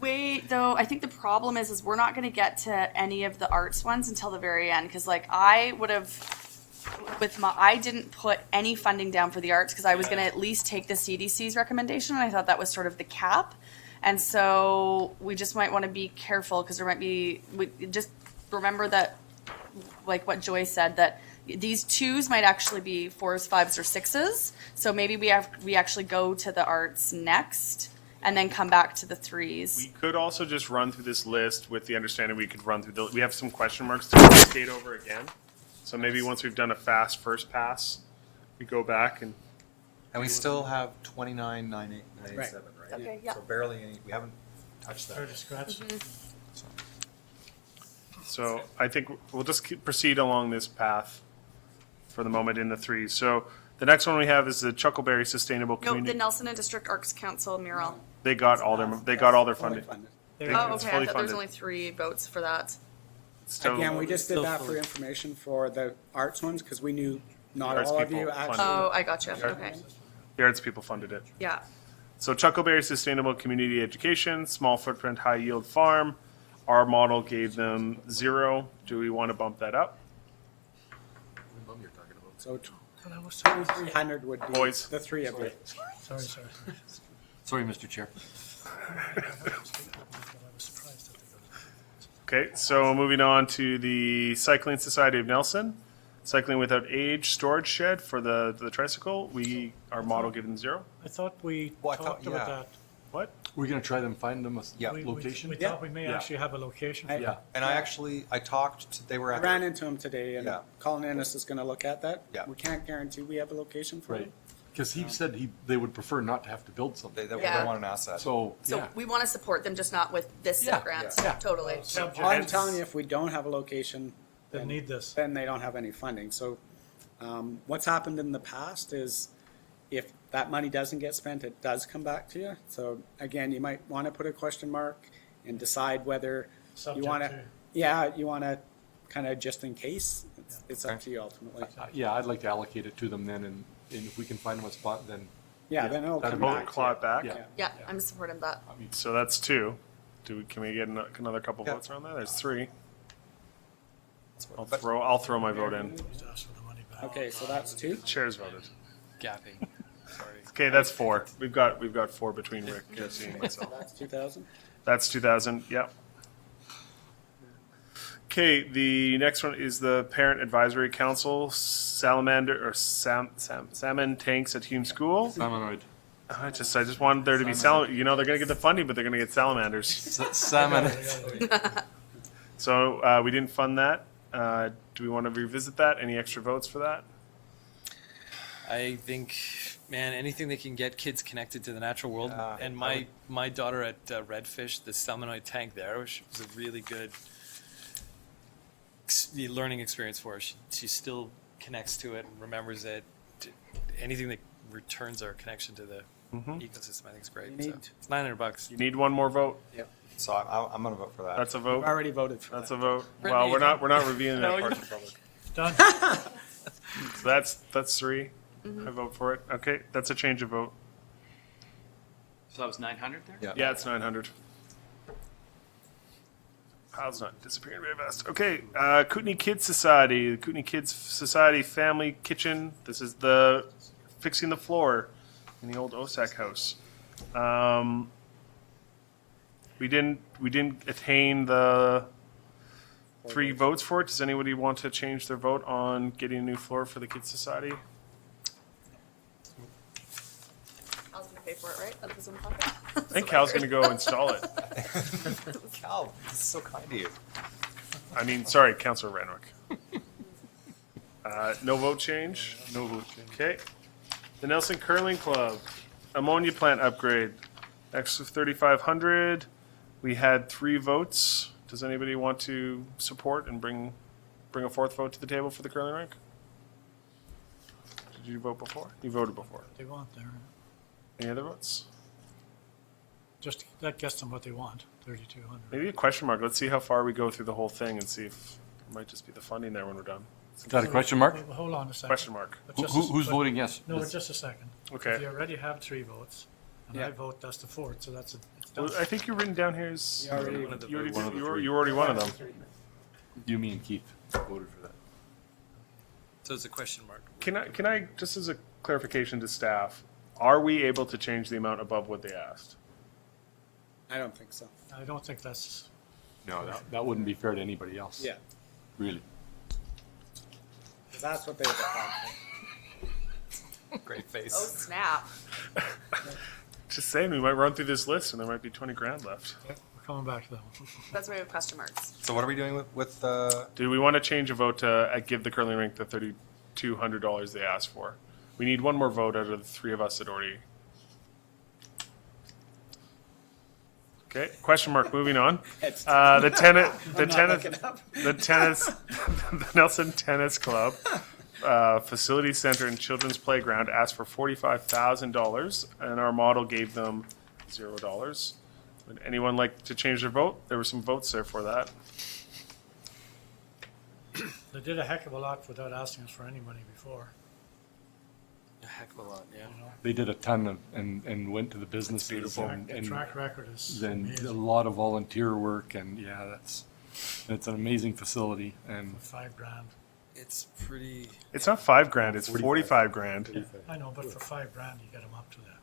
Wait, though, I think the problem is we're not going to get to any of the arts ones until the very end, because like I would have, I didn't put any funding down for the arts because I was going to at least take the CDC's recommendation, and I thought that was sort of the cap. And so we just might want to be careful because there might be, just remember that, like what Joy said, that these 2s might actually be 4s, 5s, or 6s. So maybe we actually go to the arts next and then come back to the 3s. We could also just run through this list with the understanding we could run through we have some question marks to skate over again. So maybe once we've done a fast first pass, we go back and we still have 29,987, right? Okay, yeah. So barely any. We haven't touched that. Fair to scratch. So I think we'll just proceed along this path for the moment in the 3s. So the next one we have is the Chuckleberry Sustainable No, Community. the Nelson and District Arts Council mural. They got all their funding. Oh, It's okay. I thought fully there was funded. only 3 votes for that. Still- Again, we just did still that for fully- information for the arts ones because we knew not Arts all of people you funded actually. Oh, I gotcha. Okay. The arts people funded it. Yeah. So Chuckleberry Sustainable Community Education, small footprint, high yield farm. Our model gave them 0. Do we want to bump that up? So 2,300 would be Boys. the 3 of you. Sorry. Sorry, Mr. Chair. Okay, so moving on to the Cycling Society of Nelson. Cycling Without Age storage shed for the tricycle. Our model gave them 0. I thought we talked about that. What? We're going to try them, find them a We location? thought we may actually have a location for that. And I talked. They were I at. ran into him today, and Yeah. Colin Ennis is going to look at that. Yeah. We can't guarantee we have a location for Right. it. Because he said they would prefer not to have to build something. They Yeah. want an asset. So, So yeah. we want to support them, just not with this Yeah, grant. yeah. Totally. I'm telling you, if we don't have a location, They need this. then they don't have any funding. So what's happened in the past is if that money doesn't get spent, it does come back to you. So again, you might want to put a question mark and decide whether Subject you want to, to. you want to kind of just in case. It's up to you ultimately. Yeah, I'd like to allocate it to them then, and if we can find them a spot, then. Yeah, then it'll that'd come be back. great. Claw it back? Yeah. Yeah, I'm supporting that. So that's 2. Can we get another couple votes around that? There's 3. I'll throw my vote in. Okay, so that's 2. Chair's voted. Gapping. Sorry. Okay, that's 4. We've got 4 between Rick, Jesse, and myself. That's 2,000. That's 2,000. Yep. Okay, the next one is the Parent Advisory Council, salmon tanks at Hume School. Salmonoid. I just wanted there to be salmon. They're going to get the funding, but they're going to get salamanders. Salmon. So we didn't fund that. Do we want to revisit that? Any extra votes for that? I think, man, anything that can get kids connected to the natural world. And my daughter at Redfish, the salmonoid tank there, which was a really good learning experience for her. She still connects to it and remembers it. Anything that returns our connection to the ecosystem, I think is great. So it's $900. You need one more vote. Yep. So I'm going to vote for that. That's a vote. We've already voted for That's that. a vote. Brittany, Well, we're not reviewing that part in public. Done. So that's 3. I vote for it. Okay, that's a change of vote. So that was 900 there? Yeah, it's 900. Pile's not disappearing very fast. Okay, Kootenai Kids Society, the Kootenai Kids Society Family Kitchen. This is the fixing the floor in the old OSAC house. We didn't attain the 3 votes for it. Does anybody want to change their vote on getting a new floor for the Kids Society? I was going to pay for it, right? That's his own pocket. I think Cal's going to go install it. Cal, this is so kind of you. I mean, sorry, Councillor Renwick. No vote change? No vote change. Okay. The Nelson Curling Club, ammonia plant upgrade, extra 3,500. We had 3 votes. Does anybody want to support and bring a 4th vote to the table for the curling rink? Did you vote before? You voted before. They want there. Any other votes? Just, that gets them what they want, 3,200. Maybe a question mark. Let's see how far we go through the whole thing and see if it might just be the funding there when we're done. Is that a question mark? Well, hold on a second. Question mark. But just Who's but- voting yes? No, This- just a second. Okay. If you already have 3 votes, and I Yeah. vote, that's the 4th, so it's done. Well, I think you're written down here as You already- you one of the already votes. did- you were already one of them. You, me, and Keith voted for that. So it's a question mark. Can I just as a clarification to staff, are we able to change the amount above what they asked? I don't think so. I don't think that's, No, that wouldn't be fair to anybody else. Yeah. Really. That's what they were Great face. Oh, snap. Just saying, we might run through this list and there might be 20 grand left. we're coming back to that one. That's why we have question marks. So what are we doing with Do we want to change a vote to give the curling rink the $3,200 they asked for? We need one more vote out of the 3 of us that already. Okay, question mark, moving on. The Nelson Tennis Club, Facility Center and Children's Playground asked for $45,000 and our model gave them $0. Would anyone like to change their vote? There were some votes there for that. They did a heck of a lot without asking us for any money before. A heck of a lot, yeah. They did a ton of, and went to the businesses beautiful. and, The and track record is then amazing. a lot of volunteer work, and yeah, it's an amazing facility, and $5,000. It's pretty. It's not $5 grand, it's 45 grand. I know, but for $5,000, you get them up to that.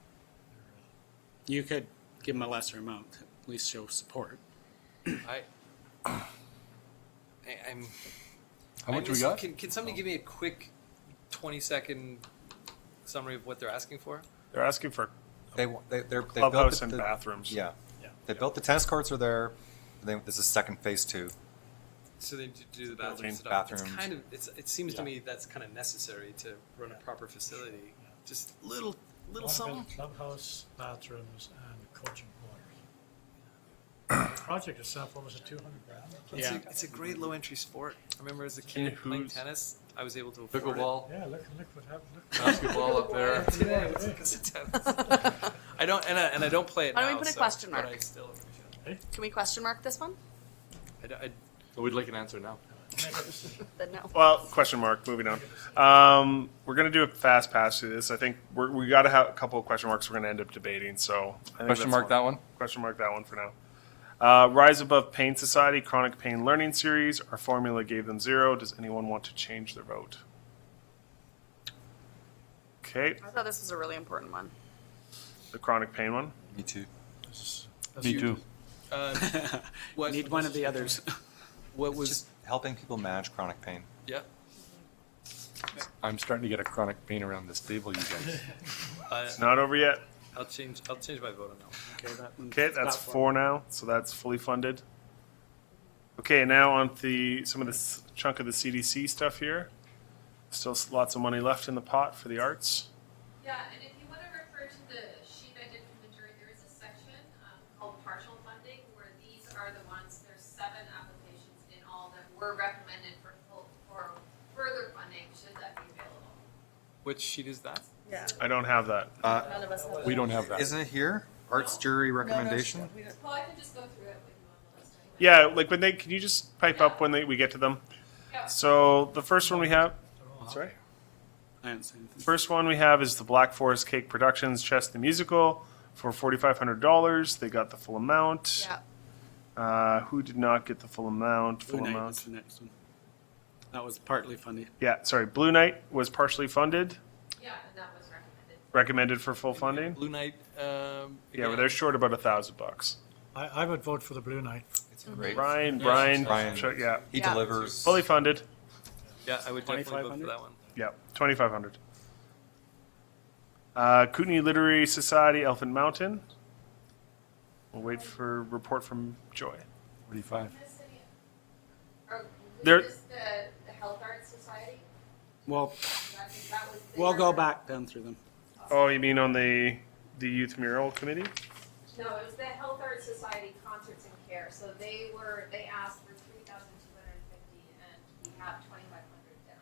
You could give them a lesser amount, at least show support. I'm. How much we got? Can somebody give me a quick 20-second summary of what they're asking for? They're asking for they clubhouse built and bathrooms. Yeah. They built the tennis courts are there. This is second phase 2. So they do the bathrooms. Bathrooms. It's kind of. It seems to me that's kind of necessary to run a proper facility. Just little One something. built clubhouse, bathrooms, and coaching quarters. The project itself, what was it, 200 grand? It's a great low entry sport. I remember as a kid playing tennis, I was able to afford Pickleball. Yeah, look what happened. Basketball up there. I don't, and I don't play it Why now. don't we put a so- question but mark? I still appreciate it. Can we question mark this one? So we'd like an answer now. Then no. Well, question mark, moving on. We're gonna do a fast pass through this. I think we gotta have a couple of question marks we're gonna end up debating, so. I think Question that's mark that one? Question mark that one for now. Rise Above Pain Society, Chronic Pain Learning Series. Our formula gave them 0. Does anyone want to change their vote? Okay, I thought this was a really important one. the chronic pain one. Me too. Me too. What need one of the others. What was just helping people manage chronic pain? Yeah. I'm starting to get a chronic pain around this table, you guys. It's not over yet. I'll change my vote on that one. Okay, that's 4 now, so that's fully funded. Okay, now on the some of this chunk of the CDC stuff here. Still lots of money left in the pot for the arts. Yeah, and if you want to refer to the sheet I did from the jury, there is a section called partial funding, where these are the ones, there's 7 applications in all that were recommended for further funding, should that be available. Which sheet is that? Yeah. I don't have that. None of us have We don't have that. Isn't it here? Arts jury recommendation? Well, I can just go through it with you on the list anyway. Yeah, like when they, can you just pipe up when we get to them? Yeah. So the first one we have, sorry? I didn't say anything. First one we have is the Black Forest Cake Productions Chess the Musical for $4,500. They got the full amount. Yeah. Who did not get the full amount? Blue Full Knight amount. was the next one. That was partly funded. Yeah, sorry. Blue Knight was partially funded, Yeah, and that was recommended. recommended for full funding. Blue Knight. Yeah, but they're short about $1,000. I would vote for the Blue Knight. It's great. Brian, yeah, He Yeah. delivers. fully funded. Yeah, I would definitely vote for 2,500? that one. Yeah, 2,500. Kootenai Literary Society, Elephant Mountain. We'll wait for report from Joy. 45. Or There- is this the Health Arts Society? Well, That was, they we'll were- go back down through them. Oh, you mean on the youth mural committee? No, it was the Health Arts Society Concerts and Care. So they asked for 3,250, and we have 2,500 down.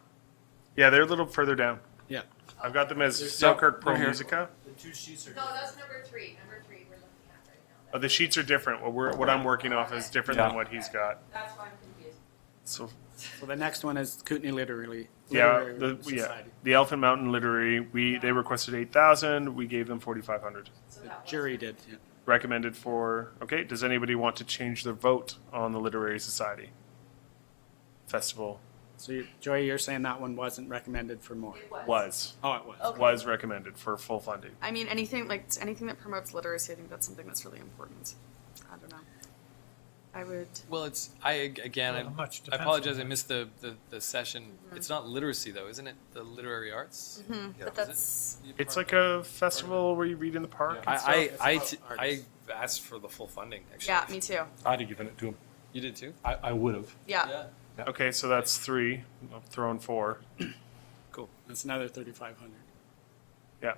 Yeah, they're a little further down. Yeah. I've got them as Selkirk Pro they're here. Musica. The 2 sheets are. No, that's number 3. Number 3 we're looking at right now. Oh, the sheets are different. What I'm working off is different than what he's got. That's why I'm confused. So So the next one is Kootenai Literary Society. the Elephant Mountain Literary. They requested 8,000. We gave them 4,500. The jury did. Yeah. Recommended for. Okay. Does anybody want to change their vote on the Literary Society Festival? So Joy, you're saying that one wasn't recommended for more? It was. Was Oh, it was. Okay. was recommended for full funding. I mean, anything that promotes literacy, I think that's something that's really important. I don't know. I would. Well, again, Well, much I depends apologize. on I missed the session. It's not literacy though, isn't it? The literary arts. But that's. It's like a festival where you read in the park. and stuff. I asked for the full funding. Actually. Yeah, me too. I'd have given it to him. You did too. I would have. Yeah. Okay, so that's 3. I'm throwing 4. Cool. That's another 3,500. Yeah.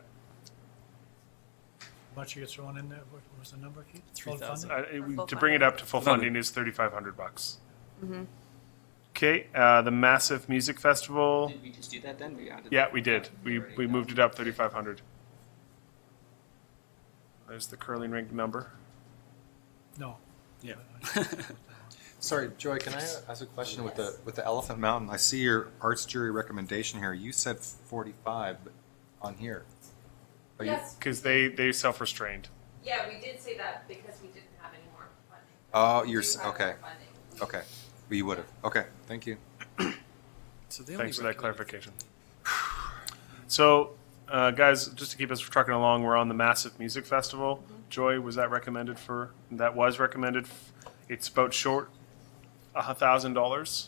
How much you get thrown in there? What was the number, Keith? Full 3,000. funding? full To bring it funding. up to full funding is $3,500. Mm-hmm. Okay, the Massive Music Festival. Did we just do that then? We added Yeah, we did. We moved it up 3,500. There's the curling rink number. No. Yeah. Sorry, Joy, can I ask a question with the Elephant Mountain? I see your arts jury recommendation here. You said 45 on here. Are you- Yes. Because they self-restrained. Yeah, we did say that because we didn't have any more funding. Oh, We you're, do have okay, more funding. okay. Well, you would have. Okay, thank you. So they Thanks for only that clarification. So, guys, just to keep us trucking along, we're on the Massive Music Festival. Joy, was that recommended for? That was recommended. It's about short $1,000.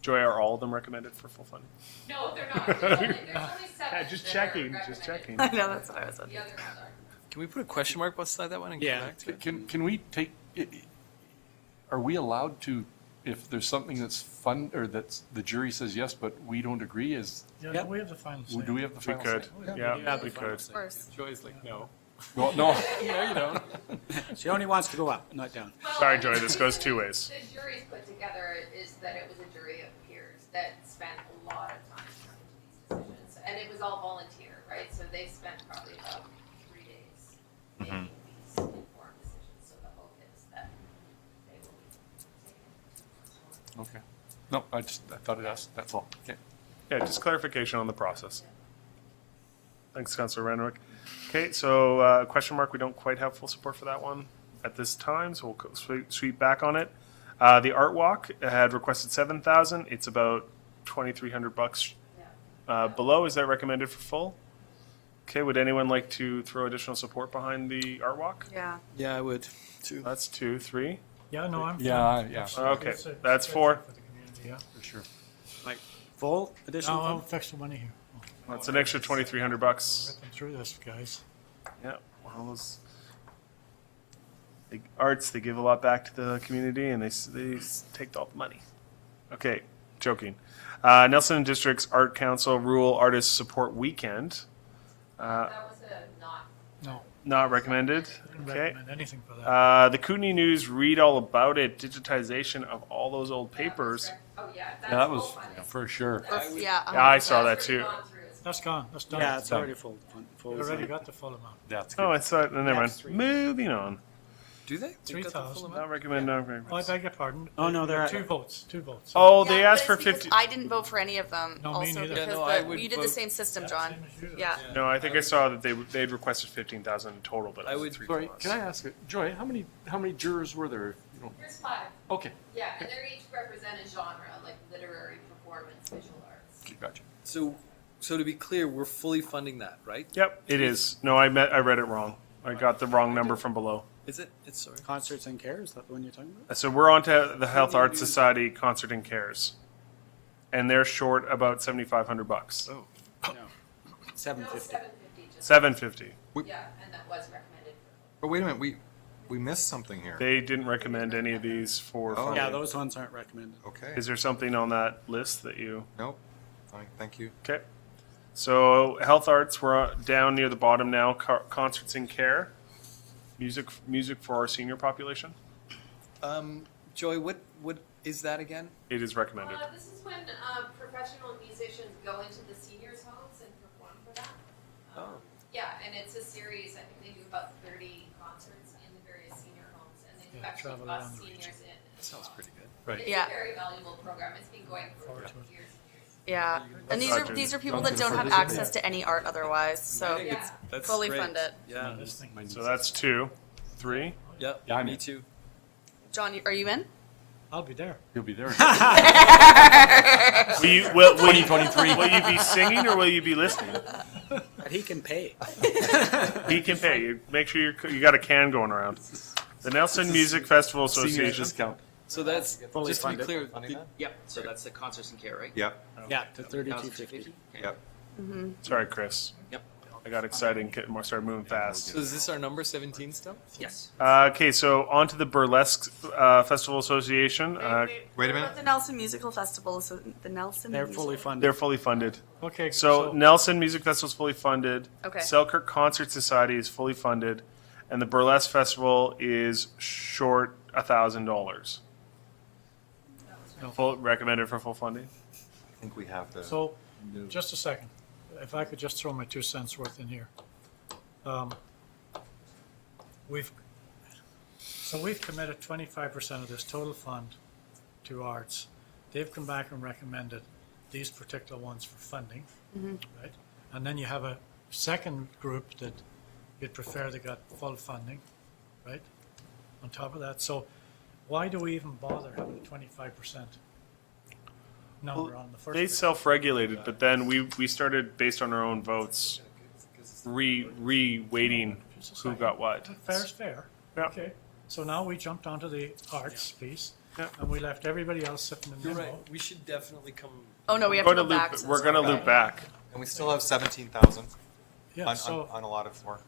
Joy, are all of them recommended for full funding? No, they're not. There's only 7. Just that are checking, recommended. just checking. I know, that's what I was The wondering. other ones are. Can we put a question mark beside that one and Yeah. come back to it? Can we take? Are we allowed to if there's something that's fun, or that's, the jury says yes, but we don't agree, is, Yeah, Yep. we have the final say. do we have the We final could, say? yeah, we the final could. say. Of course. Joy's like, no. No, no, no, you don't. She only wants to go up, not down. Sorry, Joy, this goes two ways. The jury's put together is that it was a jury of peers that spent a lot of time coming to these decisions. And it was all volunteer, right? So they spent probably about 3 days making these informed decisions. So the hope is that they will be taken. Okay. No, I thought I'd ask, that's all. Okay. Yeah, just clarification on the process. Thanks, Councillor Renwick. Okay, so question mark, we don't quite have full support for that one at this time, so we'll sweep back on it. The Art Walk had requested 7,000. It's about $2,300 below. Is that recommended for full? Okay, would anyone like to throw additional support behind the Art Walk? Yeah. Yeah, I would, too. That's 2, 3. Yeah, no, I'm. Yeah, yeah. Okay, It's a- that's it's a 4. for the community, yeah. For sure. Like, full additional No, I'll fund? fix the money here. That's an extra $2,300. Ripping through this, guys. Yeah, well, those the arts, they give a lot back to the community, and they take all the money. Okay, joking. Nelson District's Art Council Rural Artist Support Weekend. That was a not. No, Not recommended. didn't Okay. recommend anything for that. The Kootenai News, read all about it. Digitization of all those old papers. Oh, yeah. Yeah, that was, for sure. Yeah. Yeah, I saw that too. That's gone, that's done. Yeah, it's already full. Full We already got the full amount. That's Oh, good. I thought. Never mind. three. Moving on. Do they? They've got the full 3,000. amount? Not recommend. Not recommend. Oh, I beg your pardon. Oh, no, they're Two at- votes, two votes. Oh, Yeah, they but asked it's for because 50. I didn't vote for any of them. No, me also neither. because Yeah, no, I would you did the vote- same system, Yeah, John. same as you. Yeah. No, I think I saw that they'd requested 15,000 in total, but I it was would- 3 Sorry, from us. can I ask, Joy, how many jurors were there? You know, Here's 5. okay, Yeah, and they're each represent a genre, like literary, performance, visual arts. gotcha. So to be clear, we're fully funding that, right? Yep, it is. No, I read it wrong. I got the wrong number from below. Is it? It's sorry. Concerts and care, is that the one you're talking about? So we're on to the Health Arts Society Concert and Cares, and they're short about $7,500. Oh. No. 750. 750 just. 750. Yeah, and that was recommended. But wait a minute, we missed something here. They didn't recommend any of these for Oh. funding. Yeah, those ones aren't recommended. Okay. Is there something on that list that you? Nope. Fine, thank you. Okay. So health arts, we're down near the bottom now. Concerts and care, music for our senior population. Joy, what is that again? It is recommended. This is when professional musicians go into the seniors' homes and perform for them. Yeah, and it's a series. I think they do about 30 concerts in the various senior homes, and they do Yeah, actually travel bus around the seniors in. That sounds pretty good. Right. It's Yeah. a very valuable program. It's been going for Forward to it. years and years. Yeah. And Roger. these are people Roger that don't for have visiting. access to any art otherwise. So Yeah. That's fully great. fund it. Yeah. So that's 2, 3. Yep. Yeah, I'm Me in. too. John, are you in? I'll be there. You'll be there. Will you be singing or will you be listening? But he can pay. He can pay. You make sure you got a can going around. The Nelson Music Festival Senior Association. discount. So that's Fully just to be funded. clear. Yep, so that's the concerts and care, right? Yep, Yeah, to 3250. yep. Sorry, Chris. Yep. I got excited and started moving fast. So is this our number 17 still? Yes. Okay, so on to the Burlesque Festival Association. Wait a What minute. about the Nelson Musical Festival? So the Nelson. They're Musical- fully funded. They're fully funded. Okay, So Nelson Music Festival is fully funded. Okay. Selkirk Concert Society is fully funded, and the Burlesque Festival is short $1,000. Full recommended for full funding. I think we have to. So, just a second, if I could just throw my 2 cents worth in here. We've committed 25% of this total fund to arts. They've come back and recommended these particular ones for funding, right? And then you have a second group that you'd prefer they got full funding, right? On top of that, so why do we even bother having a 25% number on the first? They page? self-regulated, but then we started based on our own votes, re-weighting who got what. Fair's fair. Yeah. Okay, so now we jumped onto the arts piece, Yeah. and we left everybody else sitting in You're limbo. right. We should definitely come. Oh no, we have We're to gonna go back. loop. to We're this. gonna loop back. And we still have 17,000 Yeah, so, on a lot of more.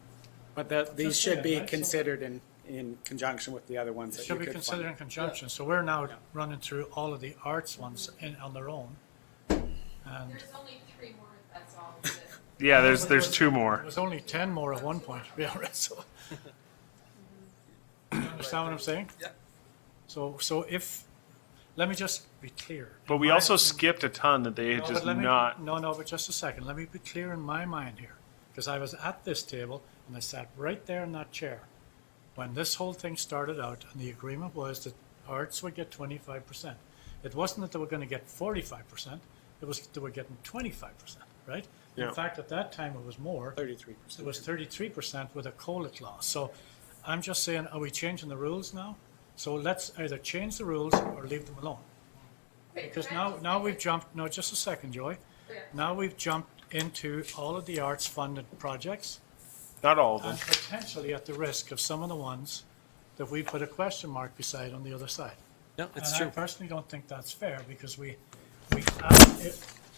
But these should be considered in in conjunction with the other ones that you Should be could considered in fund. conjunction, so we're now running through all of the arts ones on their own. And There's only 3 more, that's all. Yeah, there's 2 more. There was only 10 more at one point, yeah, right, so. You understand what I'm saying? Yeah. So if, let me just be clear. But we My- also skipped a ton that they had No, just but let me- not. No, but just a second. Let me be clear in my mind here. Because I was at this table and I sat right there in that chair when this whole thing started out, and the agreement was that arts would get 25%. It wasn't that they were going to get 45%. It was they were getting 25%, right? Yeah. In fact, at that time it was more. 33%. It was 33% with a COLA clause. So I'm just saying, are we changing the rules now? So let's either change the rules or leave them alone. Because now we've jumped, no, just a second, Joy. Now we've jumped into all of the arts funded projects. Not all of them. And potentially at the risk of some of the ones that we put a question mark beside on the other side. No, it's And true. I personally don't think that's fair, because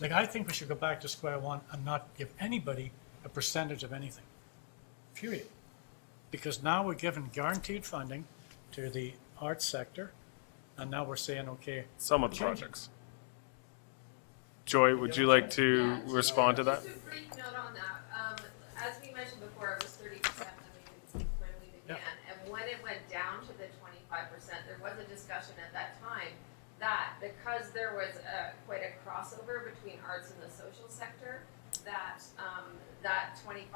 like, I think we should go back to square one and not give anybody a percentage of anything, period. Because now we're giving guaranteed funding to the arts sector, and now we're saying, okay. Some of the change it. projects. Joy, would you like to respond to that? Just a brief note on that. As we mentioned before, it was 30% when we began. And when it went down to the 25%, there was a discussion at that time that because there was quite a crossover between arts and the social sector, that that 25%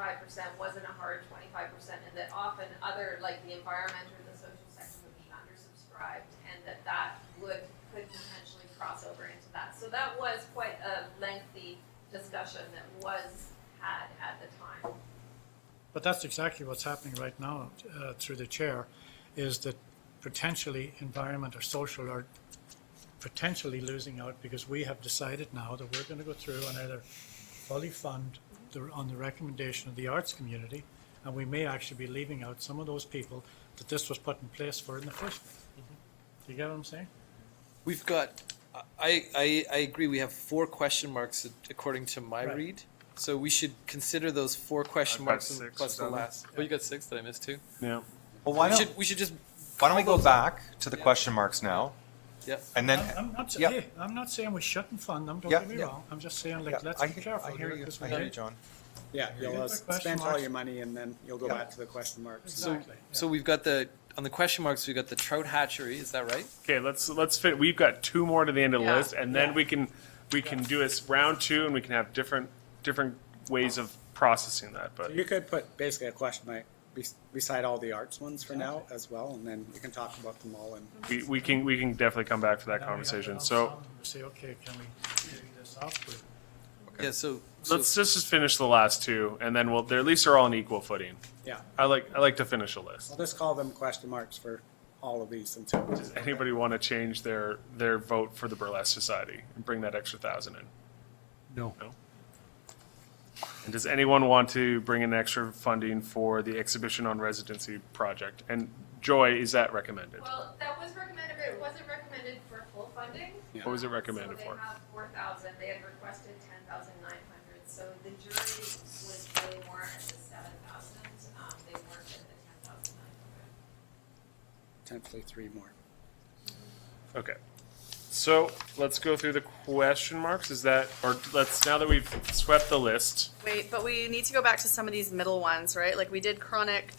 wasn't a hard 25%, and that often other, like the environment or the social sector, would be undersubscribed, and that could potentially cross over into that. So that was quite a lengthy discussion that was had at the time. But that's exactly what's happening right now through the chair, is that potentially environment or social are potentially losing out, because we have decided now that we're going to go through and either fully fund on the recommendation of the arts community, and we may actually be leaving out some of those people that this was put in place for in the first place. Do you get what I'm saying? We've got, I agree, we have 4 question marks according to my Right. read. So we should consider those 4 question I've got marks and 6 plus or the 7. last. Oh, you got 6 that I missed too? Yeah. Well, why We should just. why don't we call go those- back to the question marks now? Yeah. And then, I'm not saying we shouldn't fund them, don't Yeah, get me yeah. wong. I'm just saying, like, Yeah, let's I be hear- careful I hear here, you. because I hear you, John. Yeah, You'll you'll get the question spend all marks. your money and then you'll go Yeah. back to the question marks. Exactly. So we've got on the question marks, we've got the trout hatchery, is that right? Okay, let's fit. We've got 2 more to the end of the Yeah. list, and then we can do a round 2, and we can have different ways of processing that. But So you could put basically a question mark beside all the arts ones for now as well, and then we can talk about them all. And we can definitely come back to that Now we have to conversation. lump So sum and say, okay, can we figure this out? Yeah, so let's just finish the last 2, and then they at least are all on equal footing. yeah, I like to finish a list. I'll just call them question marks for all of these until. Does anybody want to change their vote for the Burlesque Society and bring that extra 1,000 in? No. No. And does anyone want to bring in extra funding for the Exhibition on Residency project? And Joy, is that recommended? Well, that was recommended, but it wasn't recommended for full funding. What was it recommended So for? they have 4,000, they had requested 10,900, so the jury was way more at the 7,000, they weren't at the 10,900. Potentially 3 more. Okay. So let's go through the question marks. Now that we've swept the list. Wait, but we need to go back to some of these middle ones, right? Like we did chronic,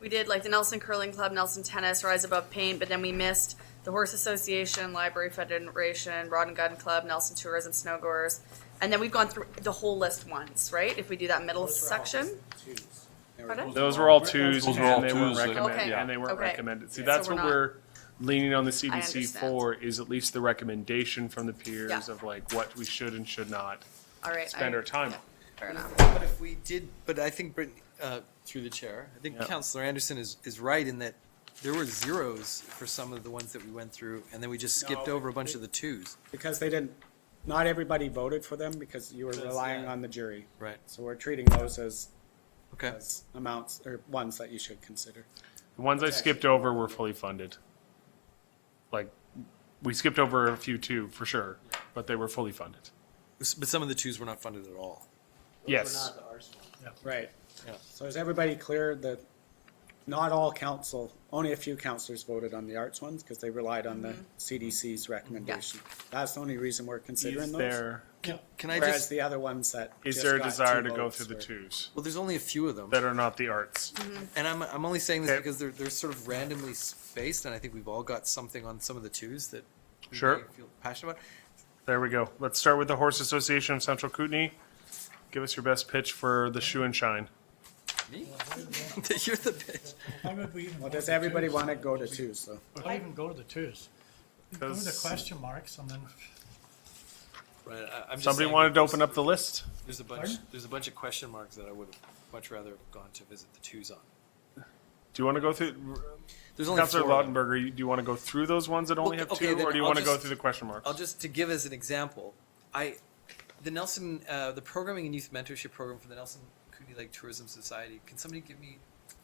we did like the Nelson Curling Club, Nelson Tennis, Rise Above Pain, but then we missed the Horse Association, Library Federation, Rod and Gun Club, Nelson Tours and Snowgoers. And then we've gone through the whole list once, right? If we do that middle section. Pardon? Those were all 2s, Those were all and they weren't 2s, recommended. Okay. And they weren't Okay. recommended. See, So that's we're what not- we're leaning on the I CDC understand. for, is at least the recommendation from the peers Yeah. of like what we should and should not All right. spend our time on. Fair enough. But if we did, but I think, through the chair, I think Yeah. Councillor Anderson is right in that there were zeros for some of the ones that we went through, and then we just skipped No, over a bunch of the 2s. Because they didn't, not everybody voted for them because you were relying on the jury. Right. So we're treating those as amounts or ones that you should consider. The ones I skipped over were fully funded. Like, we skipped over a few too, for sure, but they were fully funded. But some of the 2s were not funded at all. Yes. Right. Yeah. So is everybody clear that Not all council, only a few councillors voted on the arts ones because they relied on the CDC's recommendation. That's the only reason we're considering Is those. there, Can I Whereas just, the other ones that is just there a got desire two to go votes through the were- twos well, there's only a few of them. that are not the arts? And I'm only saying this Okay. because they're sort of randomly spaced, and I think we've all got something on some of the twos that we Sure. may feel passionate about. There we go. Let's start with the Horse Association of Central Kootenai. Give us your best pitch for the shoe and shine. Me? You're the bitch. Why would we even Well, go does to everybody twos? want to go to twos, though? Why even go to the twos? Go to the Because question marks and then, Right, I'm just somebody saying wanted to there's- open up the list. There's a bunch. Pardon? There's a bunch of question marks that I would have much rather have gone to visit the twos on. Do you want to go through? There's only Councillor 4 of them. Lautenberger, do you want to go through those ones that only have Okay, two, then or do you I'll want to go just- through the question marks? I'll just to give as an example, the Nelson, the Programming and Youth Mentorship Program for the Nelson Kootenai Lake Tourism Society. Can somebody give me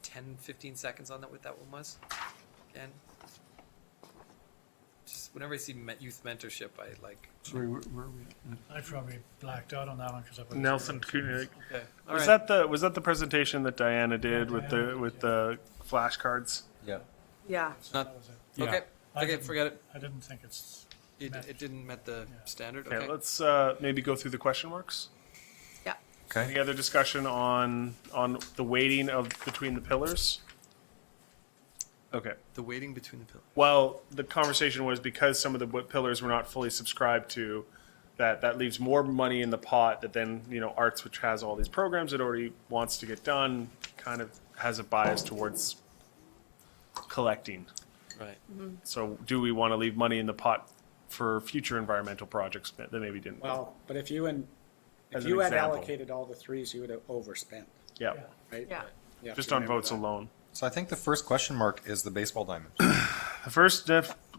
10, 15 seconds on that? What that one was? Again, just whenever I see youth mentorship, I like. Sorry, where are we? I probably blacked out on that one because I. Nelson Kootenai. Okay. All Was right. that the presentation that Diana did with the flashcards? Yeah. Yeah. Not Yeah. okay. I Okay, didn't- forget it. I didn't think it's. It didn't met the standard. Okay, Okay. let's maybe go through the question marks. Yeah. Okay. Any other discussion on the weighting of between the pillars? Okay. The weighting between the pillars. Well, the conversation was because some of the pillars were not fully subscribed to, that leaves more money in the pot that then, arts, which has all these programs it already wants to get done, kind of has a bias towards collecting. Right. So do we want to leave money in the pot for future environmental projects that maybe didn't? Well, but if you As if an you had example. allocated all the threes, you would have overspent, Yeah, right? Yeah. You have just to on remember votes that. alone. So I think the first question mark is the baseball diamond. The first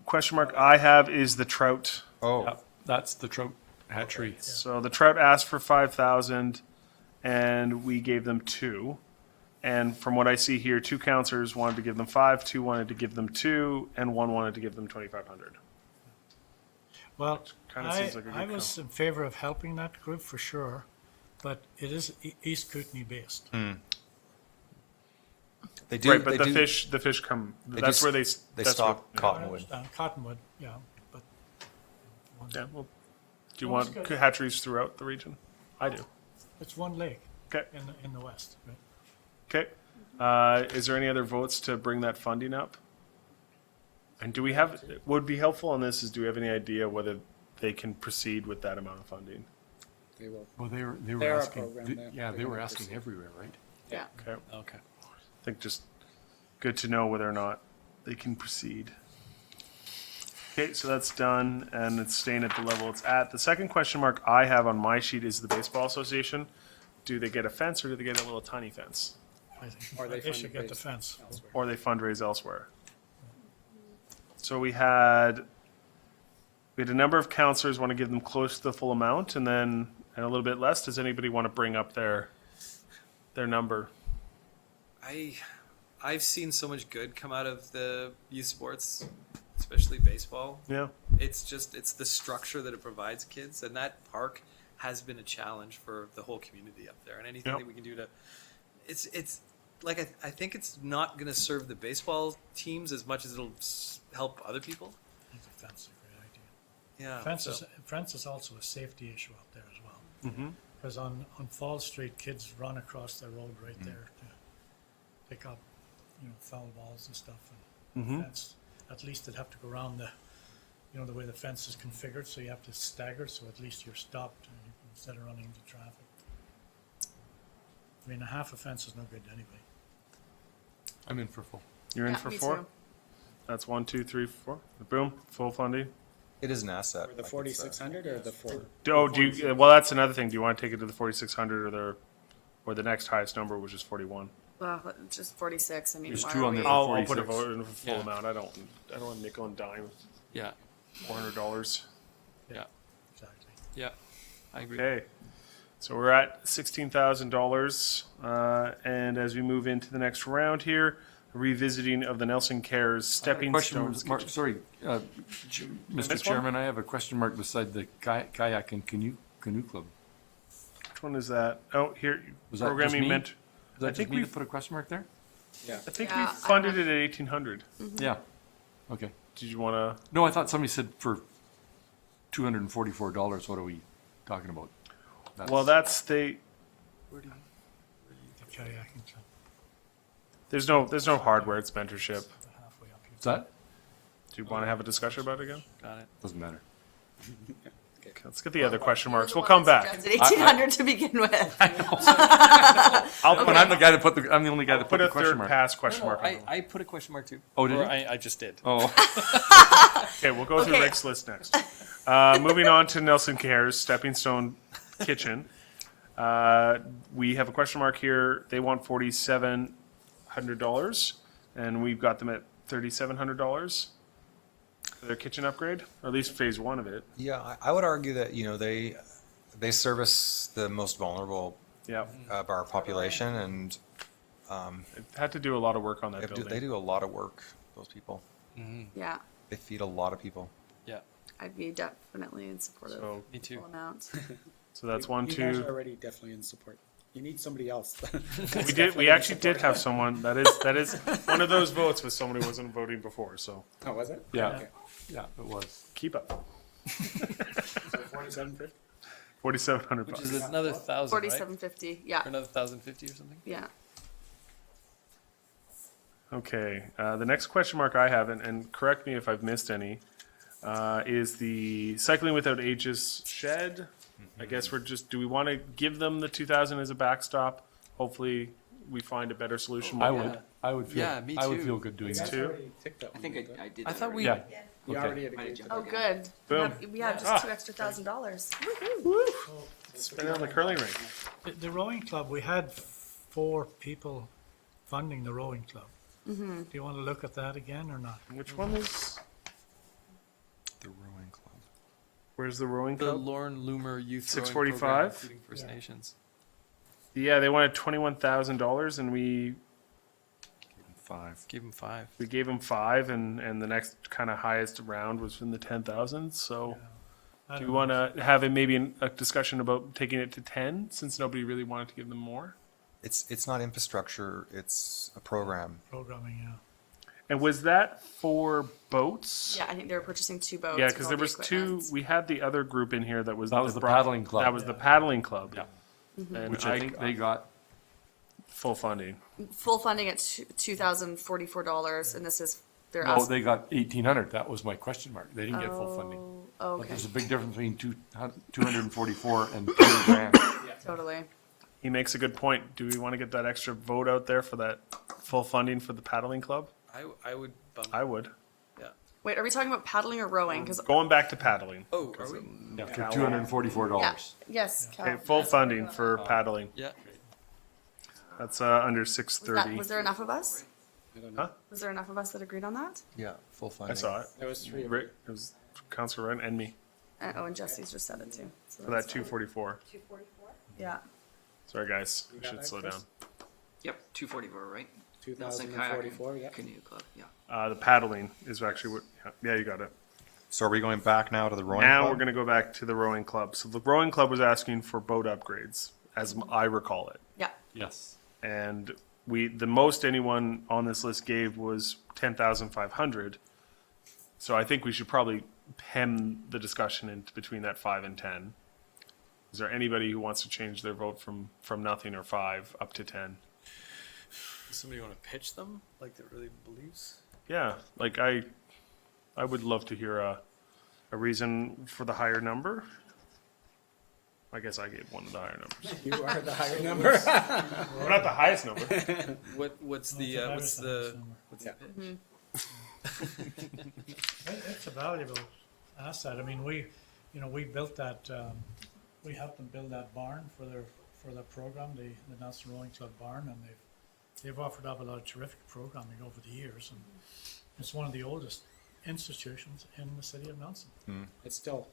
question mark I have is the trout. Oh, Yeah, that's the trout hatchery. So the trout asked for 5,000 and we gave them 2. And from what I see here, 2 councillors wanted to give them 5, 2 wanted to give them 2, and 1 wanted to give them 2,500. Well, Kinda seems like a I good was in favor of helping that group for sure, but it is East Kootenai based. they do. Right, but they the do, fish come. They That's do where they they that's stock where- cottonwood. Cottonwood, yeah, but. Yeah. Well, do you Well, want that's good. hatcheries throughout the region? I do. It's one lake. Okay. In the west, right? Okay. Is there any other votes to bring that funding up? And do we have? Would be helpful on this is do we have any idea whether they can proceed with that amount of funding? They will. Well, they were They're a asking, program, they're- yeah, they're they were gonna asking proceed. everywhere, right? Yeah. Okay. Okay. I think just good to know whether or not they can proceed. Okay, so that's done, and it's staying at the level it's at. The second question mark I have on my sheet is the Baseball Association. Do they get a fence, or do they get a little tiny fence? I think Or they should get the fundraise fence. elsewhere. Or they fundraise elsewhere? So we had a number of councillors want to give them close to the full amount, and a little bit less. Does anybody want to bring up their number? I've seen so much good come out of the youth sports, especially baseball. Yeah. It's the structure that it provides kids, and that park has been a challenge for the whole community up there. And anything Yep. that we can do to, it's like I think it's not going to serve the baseball teams as much as it'll help other people. I think the fence is a great idea. Yeah. Fence is also a safety issue up there as well. Mm-hmm. Because on Fall Street, kids run across the road right there to pick up, foul balls and stuff. And Mhm. fence, at least they'd have to go around the way the fence is configured, so you have to stagger, so at least you're stopped instead of running into traffic. I mean, a half a fence is no good anyway. I'm in for full. You're in Yeah, for me 4? too. That's 1, 2, 3, 4. Boom, full funding. It is an asset. Or the like it's, 4,600 or the 4? Well, that's another thing. Do you want to take it to the 4,600 or the next highest number, which is 41? Well, just 46. I mean, There's why 2 are on we- there. I'll put a 46. vote in for full Yeah. amount. I don't want nickel and dime. Yeah. $400. Yeah. Exactly. Yeah. I agree. Okay, so we're at $16,000, and as we move into the next round here, revisiting of the Nelson Cares Stepping Question Stones. mark, sorry, Mr. This one? Chairman, I have a question mark beside the kayak and canoe club. Which one is that? Oh, here, Was that just programming me? meant. Is that I just think me to we've put a question mark there? Yeah. I think Yeah, we I funded have- it at 1,800. Yeah, okay. Did you want to? No, I thought somebody said for $244, what are we talking about? Well, that's the. The kayaking club. There's no hardware. It's mentorship. Is that? Do you want to have a discussion about it again? Got it. Doesn't matter. Okay, let's get the other question marks. We'll come back. Suggested 1,800 to begin with. When I'm the guy that I'm the only guy that put Put a the question third mark. pass question mark. on it. I put a question mark too. Oh, did Or you? I just did. Oh. Okay, we'll go through Okay. Rick's list next. Moving on to Nelson Cares Stepping Stone Kitchen. We have a question mark here. They want $4,700, and we've got them at $3,700 for their kitchen upgrade, or at least phase one of it. Yeah, I would argue that, you know, they service the most vulnerable Yeah, of our population, and it had to do a lot of work on that they do, building. they do a lot of work, those people. Yeah, They feed a lot of people. Yeah. I'd be definitely in support of So, Me too. full amount. so that's one, You guys two. are already definitely in support. You need somebody else. We did. We actually did have someone. That is one of those votes was someone who wasn't voting before. So Oh, was it? Yeah. Okay. Yeah, it was. keep up. 4750? 4,700 Which bucks. is another 1,000, right? 4750. Yeah, Or another 1,050 or something. yeah. Okay. The next question mark I have, and correct me if I've missed any, is the Cycling Without Ages shed. I guess we're just. Do we want to give them the 2,000 as a backstop? Hopefully, we find a better solution. I would. I would feel. Yeah, me I would too. feel good doing Me that. too. I think I did. I that thought we. Yeah. You Okay. already had agreed to Oh, that. good. Boom. We have just Ah. $2 extra $1,000. Spend it on the curling rink. The rowing club, we had 4 people funding the rowing club. Mm-hmm. Do you want to look at that again or not? Which one is? The rowing club. Where's the rowing The club? Lorne Loomer Youth 645? Rowing Program, including First Nations. Yeah, they wanted $21,000, and we 5. Give them 5. gave them 5, and the next kind of highest round was in the 10,000. So. I Do don't you know. want to have a discussion about taking it to 10 since nobody really wanted to give them more? It's not infrastructure, it's a program. Programming, yeah. And was that for boats? Yeah, I think they were purchasing 2 boats. Yeah, with because all there the was 2. equipment. We had the other group in here that was That was the paddling club. That was the paddling club. Yeah. And Which I think they got. full funding. Full funding at $2,044, and this is their No, asking. they got 1,800. That was my question mark. They didn't get full funding. Oh, But okay, there's a big difference between 244 and 20 grand. totally. He makes a good point. Do we want to get that extra vote out there for that full funding for the paddling club? I would bump. I would. Wait, are we talking about paddling or rowing? Because Going back to paddling. Oh, are we? Yeah, for $244. yeah, yes, Cal. Okay, full funding for paddling. Yeah. That's under Was 630. was there enough of us? I don't know. Huh? Was there enough of us that agreed on that? Yeah, full I funding. saw it. There was 3 of Rick, it was Councilor Wren and me Oh, and Jesse's just said it too. So for that's that fine. 244. Yeah. Sorry, guys. We got should that, slow Chris? down. Yep, 244, right? Nelson 2044, yeah. Canoe Club, yeah. The paddling is actually what. Yeah, you got it. So are we going back now to the rowing Now club? we're going to go back to the rowing club. So the rowing club was asking for boat upgrades, as I recall it. Yeah. Yes. And the most anyone on this list gave was 10,500. So I think we should probably hem the discussion in between that 5 and 10. Is there anybody who wants to change their vote from nothing or 5 up to 10? Does somebody want to pitch them like that really believes? Yeah, like I would love to hear a reason for the higher number. I guess I gave one of the higher numbers. You are the higher number. We're not the highest number. What's the I what's was the on Yeah. It's a valuable asset. I mean, we built that, we helped them build that barn for their program, the Nelson Rowing Club barn, and they've offered up a lot of terrific programming over the years, and it's one of the oldest institutions in the city of Nelson. It's still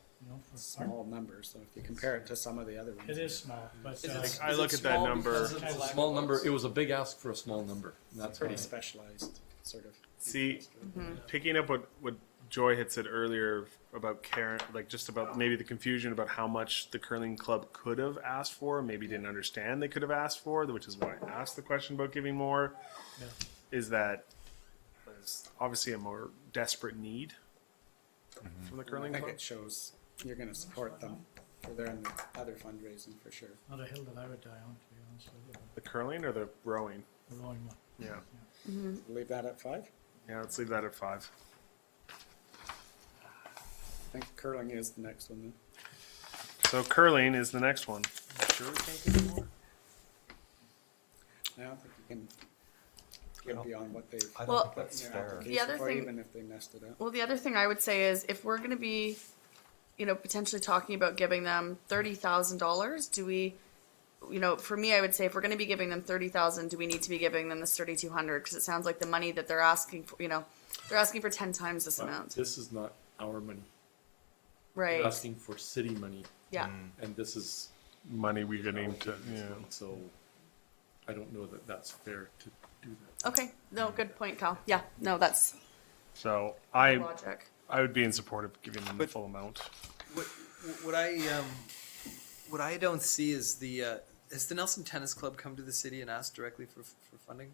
For small numbers, so if you compare it to some of the other ones. It is small, but I look at that number. It's a small number. It was a big ask for a small number. And that's Pretty why. specialized, sort of. See, picking up what Joy had said earlier about Karen, like just about maybe the confusion about how much the curling club could have asked for, maybe didn't understand they could have asked for, which is why I asked the question about giving more. Yeah. Is that there's obviously a more desperate need from the curling I think club? it shows you're going to support them for their other fundraising for sure. Not a hill that I would die on, to be honest with you. The curling or the rowing? The rowing one. Yeah. Leave that at 5? Yeah, let's leave that at 5. I think curling is the next one then. So curling is the next one. Sure we can't give more? I don't think you can get beyond what they've. I don't Well, think that's fair. the other Or thing- even if they messed it up. Well, the other thing I would say is if we're going to be, potentially talking about giving them $30,000, do we, for me, I would say if we're going to be giving them $30,000, do we need to be giving them this $3,200? Because it sounds like the money that they're asking for, they're asking for 10 times this amount. This is not our money. Right. We're asking for city money. Yeah. And this is money we're getting to, yeah. So I don't know that that's fair to do that. Okay. No, good point, Cal. Yeah. No, that's So I logic. would be in support of giving them the full amount. What I don't see is has the Nelson Tennis Club come to the city and asked directly for funding?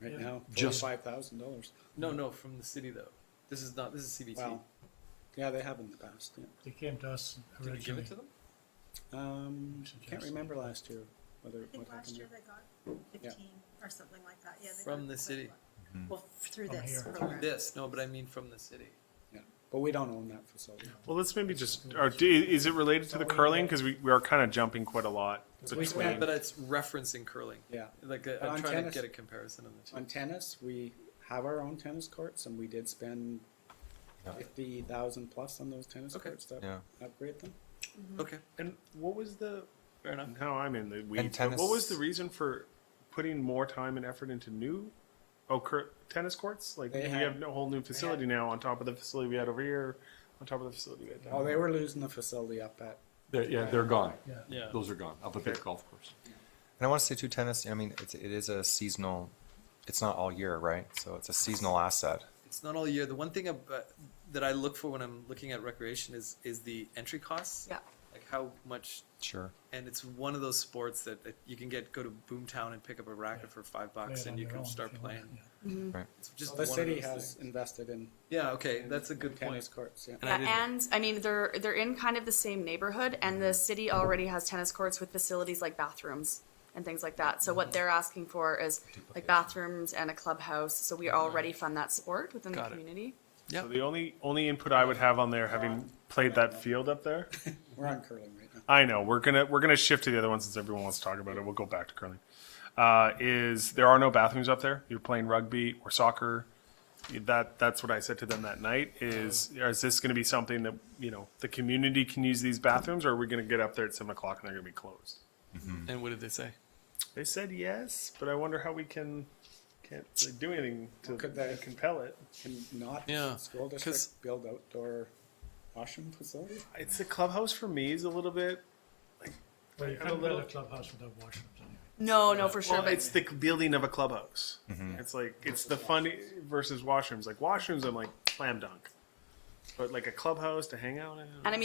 Right now, Just- $45,000. No, from the city though. This is CBT. Well, yeah, they have in the past. Yeah. They came to us Did we originally. give it to them? Can't remember last year whether I think what last happened year there. they got 15 or something like that. Yeah, they From got the quite a city. lot. Well, through From this here. program. This, no, but I mean from the city. Yeah, but we don't own that facility. Well, let's maybe just, is it related to the curling? Because we are kind of jumping quite a lot between. But it's referencing curling. Yeah. Like But I'm on trying tennis- to get a comparison of the two. On tennis, we have our own tennis courts, and we did spend 50,000 plus on those tennis courts to upgrade them. Okay. And what was the, fair enough. Now I'm in the weeds, but tennis- what was the reason for putting more time and effort into new, tennis courts? Like, They we had- have a whole new facility now on top of the facility we had over here, on top of the facility we had down Oh, they there. were losing the facility up at. They're gone. Yeah. Those are gone, up at the golf course. And I want to say too, tennis. I mean, it is a seasonal. It's not all year, right? So it's a seasonal asset. It's not all year. The one thing that I look for when I'm looking at recreation is the entry costs. Yeah. Like how much. Sure. And it's one of those sports that you can go to Boomtown and pick up a racket for $5 Play and it you on can your start own if you playing. want, Right. It's just The one city of those has things. invested in. Yeah. Okay. That's a good tennis point. courts. Yeah. And I didn't- And I mean, they're in kind of the same neighborhood, and the city already has tennis courts with facilities like bathrooms and things like that. So what they're asking for is like bathrooms and a clubhouse. So we already fund that sport within Got the it. community. So the only input I would have on there, having played that field up there, We're on curling right now. I know we're gonna shift to the other one since everyone wants to talk about it. We'll go back to curling. Is there are no bathrooms up there? You're playing rugby or soccer. That's what I said to them that night. Is this going to be something that the community can use these bathrooms, or are we going to get up there at 7 o'clock and they're going to be closed? And what did they say? They said yes, but I wonder how we can't really do anything to Could they- compel it. Can not Yeah, school district build outdoor washroom facilities? It's the clubhouse for me is a little bit. Well, you I'm a can't little- build a clubhouse without washrooms anyway. No, for sure. Well, But it's the building of a clubhouse. It's like it's the fun versus washrooms. Like washrooms, I'm like slam dunk, but like a clubhouse to hang out in. and I mean,